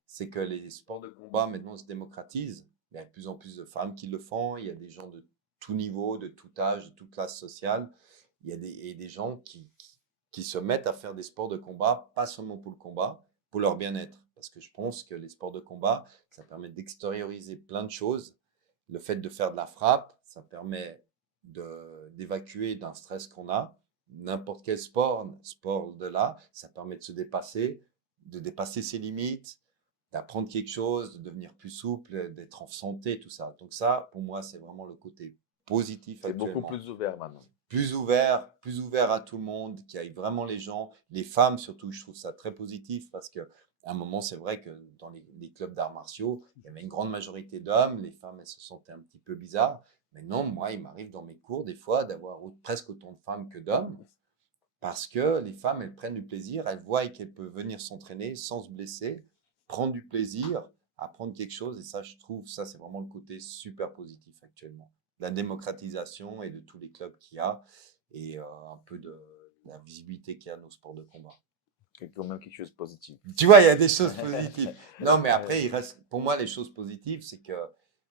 c'est que les sports de combat maintenant se démocratisent. Il y a de plus en plus de femmes qui le font. Il y a des gens de tout niveau, de tout âge, de toute classe sociale. Il y a des gens qui se mettent à faire des sports de combat, pas seulement pour le combat, pour leur bien-être. Parce que je pense que les sports de combat, ça permet d'extérioriser plein de choses. Le fait de faire de la frappe, ça permet d'évacuer d'un stress qu'on a. N'importe quel sport de là, ça permet de se dépasser, de dépasser ses limites. d'apprendre quelque chose, de devenir plus souple, d'être en santé, tout ça. Donc ça, pour moi, c'est vraiment le côté positif C'est beaucoup actuellement. plus ouvert maintenant. Plus ouvert à tout le monde, qui aille vraiment les gens, les femmes surtout, je trouve ça très positif parce que à un moment, c'est vrai que dans les clubs d'arts martiaux, il y avait une grande majorité d'hommes, les femmes, elles se sentaient un petit peu bizarres. Mais non, moi, il m'arrive dans mes cours, des fois, d'avoir presque autant de femmes que d'hommes parce que les femmes, elles prennent du plaisir, elles voient qu'elles peuvent venir s'entraîner sans se blesser, prendre du plaisir, apprendre quelque chose. Et ça, je trouve, ça, c'est vraiment le côté super positif actuellement. La démocratisation et de tous les clubs qu'il y a et un peu de la visibilité qu'il y a dans nos sports de combat. C'est quand même quelque chose de positif. Tu vois, il y a des choses positives. Non, mais après, il reste, pour moi, les choses positives, c'est que,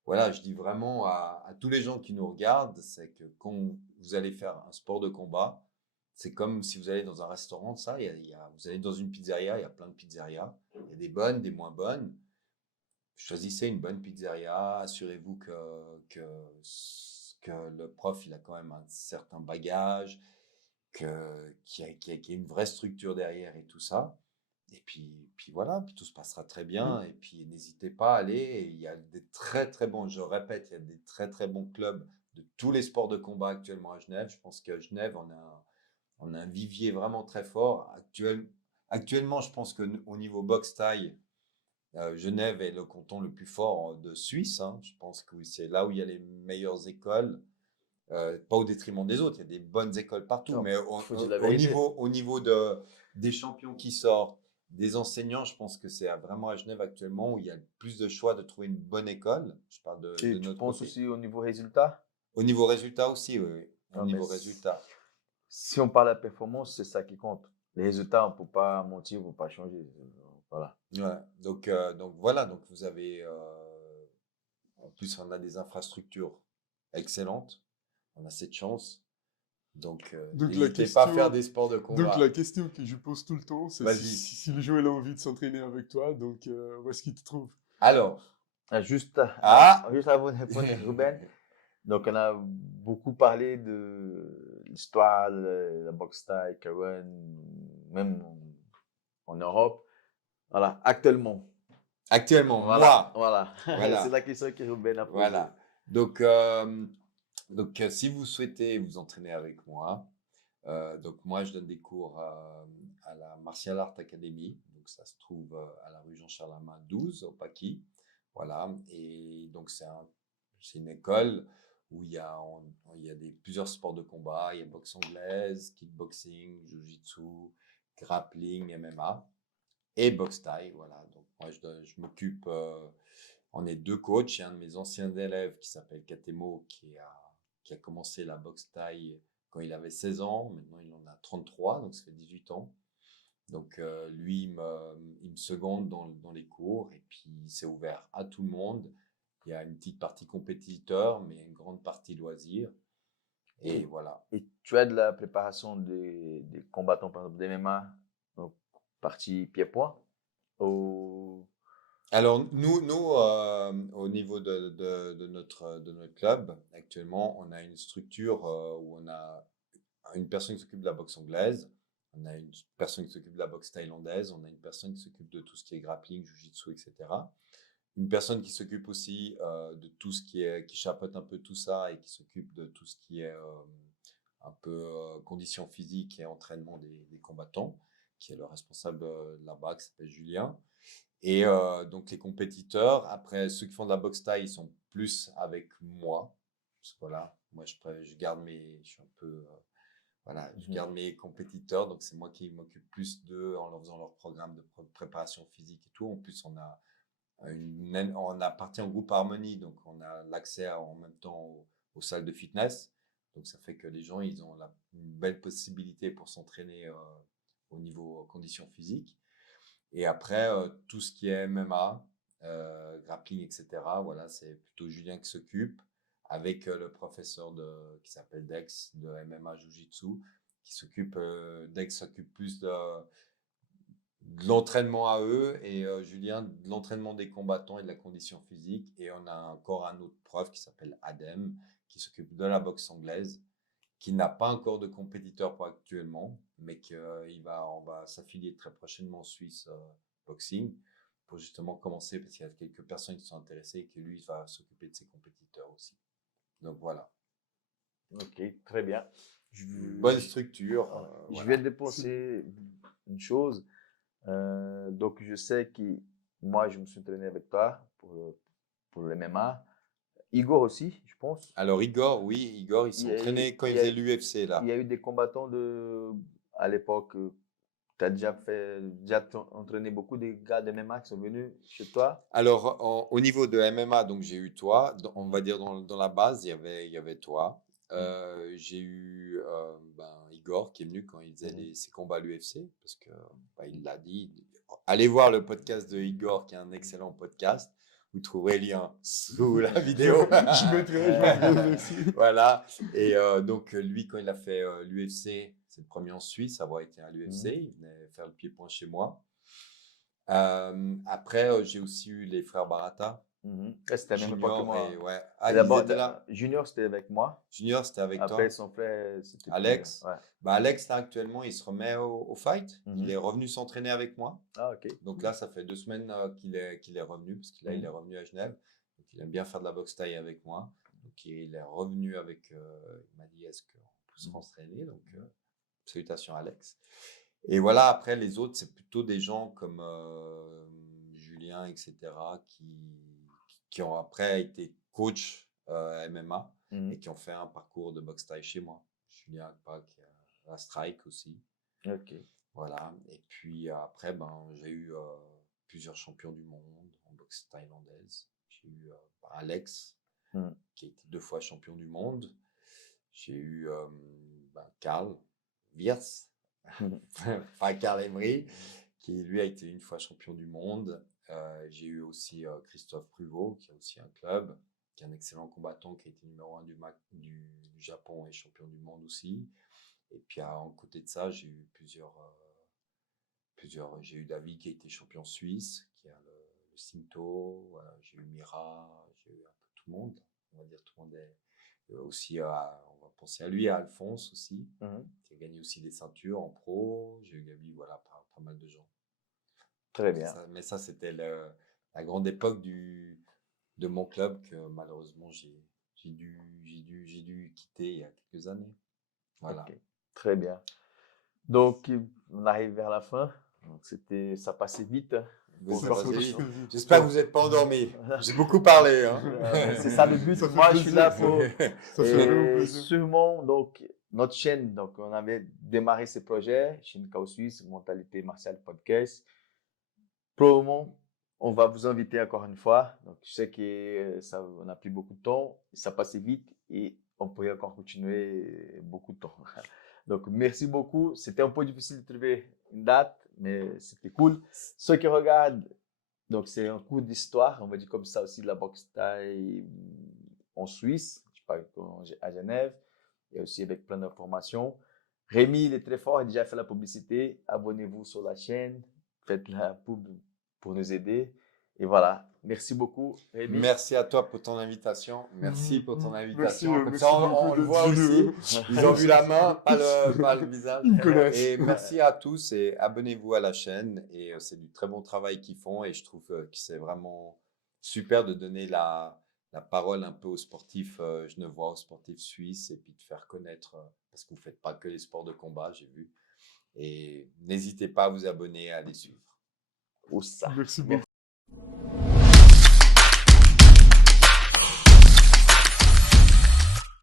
voilà, je dis vraiment à tous les gens qui nous regardent, c'est que quand vous allez faire un sport de combat, c'est comme si vous allez dans un restaurant, ça, vous allez dans une pizzeria, il y a plein de pizzerias, il y a des bonnes, des moins bonnes. Choisissez une bonne pizzeria, assurez-vous que le prof, il a quand même un certain bagage, qu'il y a une vraie structure derrière et tout ça. Et puis voilà, puis tout se passera très bien. Et puis n'hésitez pas à aller. Et il y a des très très bons, je répète, il y a des très très bons clubs de tous les sports de combat actuellement à Genève. Je pense qu'à Genève, on a un vivier vraiment très fort. Actuellement, je pense qu'au niveau boxe taille, Genève est le canton le plus fort de Suisse. Hein. Je pense que c'est là où il y a les meilleures écoles. Pas au détriment des autres, il y a des bonnes écoles partout, Non, mais faut dire la vérité. au niveau des champions qui sortent, des enseignants, je pense que c'est vraiment à Genève actuellement où il y a le plus de choix de trouver une bonne école. Je parle Et de tu notre penses côté. aussi au niveau résultat? Au niveau résultat aussi, oui, oui. Au Non, mais niveau résultat. si on parle de la performance, c'est ça qui compte. Les résultats, on ne peut pas mentir, on ne peut pas changer. Voilà. Ouais. Donc voilà, donc vous avez, en plus on a des infrastructures excellentes, on a cette chance. Donc Donc n'hésitez pas à faire des sports de donc combat. la question que je pose tout le temps, c'est Vas-y. si le joueur a envie de s'entraîner avec toi, donc où est-ce qu'il te trouve? Alors, Juste, ah, juste avant de répondre, Ruben, donc on a beaucoup parlé de l'histoire de la boxe thaï, Karen, même en Europe. Voilà, actuellement. actuellement, Voilà, moi, voilà. voilà. C'est la question que Ruben a posée. Voilà. Donc, si vous souhaitez vous entraîner avec moi, donc moi je donne des cours à la Martial Art Academy. Donc ça se trouve à la rue Jean-Charles Lamain 12 au Paquis. Voilà. Et donc c'est une école où il y a plusieurs sports de combat. Il y a boxe anglaise, kickboxing, jiu-jitsu, grappling, MMA et boxe thaï. Voilà. Donc moi je m'occupe. On est deux coachs. Il y a un de mes anciens élèves qui s'appelle Katemo qui a commencé la boxe thaï quand il avait 16 ans. Maintenant, il en a 33, donc ça fait 18 ans. Donc, lui, il me seconde dans les cours et puis c'est ouvert à tout le monde. Il y a une petite partie compétiteur, mais une grande partie loisir. Et voilà. Et tu as de la préparation des combattants, par exemple, d'MMA, donc partie pied-point, au... Alors, nous au niveau de notre club, actuellement, on a une structure où on a une personne qui s'occupe de la boxe anglaise, on a une personne qui s'occupe de la boxe thaïlandaise, on a une personne qui s'occupe de tout ce qui est grappling, jiu-jitsu, etc. Une personne qui s'occupe aussi de tout ce qui chapeaute un peu tout ça et qui s'occupe de tout ce qui est un peu conditions physiques et entraînement des combattants, qui est le responsable là-bas, qui s'appelle Julien. Et donc les compétiteurs, après ceux qui font de la boxe thaï, ils sont plus avec moi. Parce que voilà, moi je garde je suis un peu, voilà, je garde mes compétiteurs, donc c'est moi qui m'occupe plus d'eux en leur faisant leur programme de préparation physique et tout. En plus, on appartient au groupe Harmonie, donc on a l'accès en même temps aux salles de fitness. Donc ça fait que les gens, ils ont une belle possibilité pour s'entraîner au niveau conditions physiques. Et après, tout ce qui est MMA, grappling, etc., voilà, c'est plutôt Julien qui s'occupe avec le professeur qui s'appelle Dex de MMA Jiu-Jitsu, Dex s'occupe plus de l'entraînement à eux et Julien de l'entraînement des combattants et de la condition physique. Et on a encore un autre prof qui s'appelle Adem qui s'occupe de la boxe anglaise, qui n'a pas encore de compétiteur pour actuellement, mais on va s'affilier très prochainement en Suisse Boxing. pour justement commencer, parce qu'il y a quelques personnes qui sont intéressées et que lui va s'occuper de ses compétiteurs aussi. Donc voilà. Ok, très bien. Bonne structure. Je voilà. viens de penser une chose. Donc, je sais que moi, je me suis entraîné avec toi pour le MMA. Igor aussi, je pense. Alors Igor, oui, Igor, il s'est entraîné quand il faisait l'UFC là. Il y a eu des combattants à l'époque. Tu as déjà entraîné beaucoup de gars de MMA qui sont venus chez toi. Alors, au niveau de MMA, donc j'ai eu toi, on va dire dans la base, il y avait toi. J'ai eu Igor qui est venu quand il faisait ses combats à l'UFC, parce que il l'a dit. Allez voir le podcast de Igor, qui est un excellent podcast. Vous trouverez le lien sous la vidéo. Je mettrai aussi. Voilà. Et donc, lui, quand il a fait l'UFC, c'est le premier en Suisse à avoir été à l'UFC. Il venait faire le pied-point chez moi. Après, j'ai aussi eu les frères Barata. C'était la même époque que moi. Ouais. D'abord, ils étaient là. Junior, c'était avec moi. Junior, c'était avec toi. Après, son frère, c'était Alex. Ouais. Alex, là, actuellement, il se remet au fight. Mhm. Il est revenu s'entraîner avec moi. Ah, ok. Donc là, ça fait 2 semaines qu'il est revenu, parce qu'il il est revenu à Genève. Donc, il aime bien faire de la boxe thaï avec moi. Donc, il est revenu avec. Il m'a dit, est-ce qu'on peut se rentraîner? Donc, salutations, Alex. Et voilà, après, les autres, c'est plutôt des gens comme Julien, etc., qui ont après été coach MMA et qui ont fait un parcours de boxe thaï chez moi. Julien Akpa, qui a la Strike aussi. Ok. Voilà. Et puis après, j'ai eu plusieurs champions du monde en boxe thaïlandaise. J'ai eu Alex, qui a été 2 fois champion du monde. J'ai eu Karl Wirtz. Enfin, Karl Emery, qui lui a été 1 fois champion du monde. J'ai eu aussi Christophe Pruvot, qui a aussi un club, qui est un excellent combattant, qui a été numéro 1 du Japon et champion du monde aussi. Et puis en côté de ça, j'ai eu plusieurs. J'ai eu David, qui a été champion suisse, qui a le Cinto. Voilà, j'ai eu Mira, j'ai eu un peu tout le monde. On va dire tout le monde est aussi. On va penser à lui, à Alphonse aussi, qui a gagné aussi des ceintures en pro. J'ai eu Gabi, voilà, pas mal de gens. Très bien. Mais ça, c'était la grande époque de mon club que malheureusement j'ai dû quitter il y a quelques années. Voilà. Okay. Très bien. Donc, on arrive vers la fin. Donc, ça passait vite. J'espère que vous n'êtes pas endormis. J'ai beaucoup parlé. Hein. C'est ça le but. Moi, je suis là pour. Et sûrement, donc, notre chaîne, donc, on avait démarré ce projet, chaîne Chaos Suisse, Mentalité Martiale Podcast. Probablement, on va vous inviter encore une fois. Donc, je sais que on a pris beaucoup de temps, ça passait vite et on pourrait encore continuer beaucoup de temps. Donc, merci beaucoup. C'était un peu difficile de trouver une date, mais c'était cool. Ceux qui regardent, donc c'est un cours d'histoire, on va dire comme ça aussi, de la boxe thaï en Suisse, je parle à Genève, et aussi avec plein d'informations. Rémi, il est très fort, il a déjà fait la publicité. Abonnez-vous sur la chaîne, faites la pub pour nous aider. Et voilà, merci beaucoup, Rémi. Merci à toi pour ton invitation. Merci pour ton invitation. Merci, comme ça, on le voit aussi. Ils ont vu la main, pas le visage. Et merci à tous et abonnez-vous à la chaîne. Et c'est du très bon travail qu'ils font. Et je trouve que c'est vraiment super de donner la parole un peu aux sportifs genevois, aux sportifs suisses, et puis de faire connaître, parce que vous ne faites pas que les sports de combat, j'ai vu. Et n'hésitez pas à vous abonner, à les suivre. Merci beaucoup.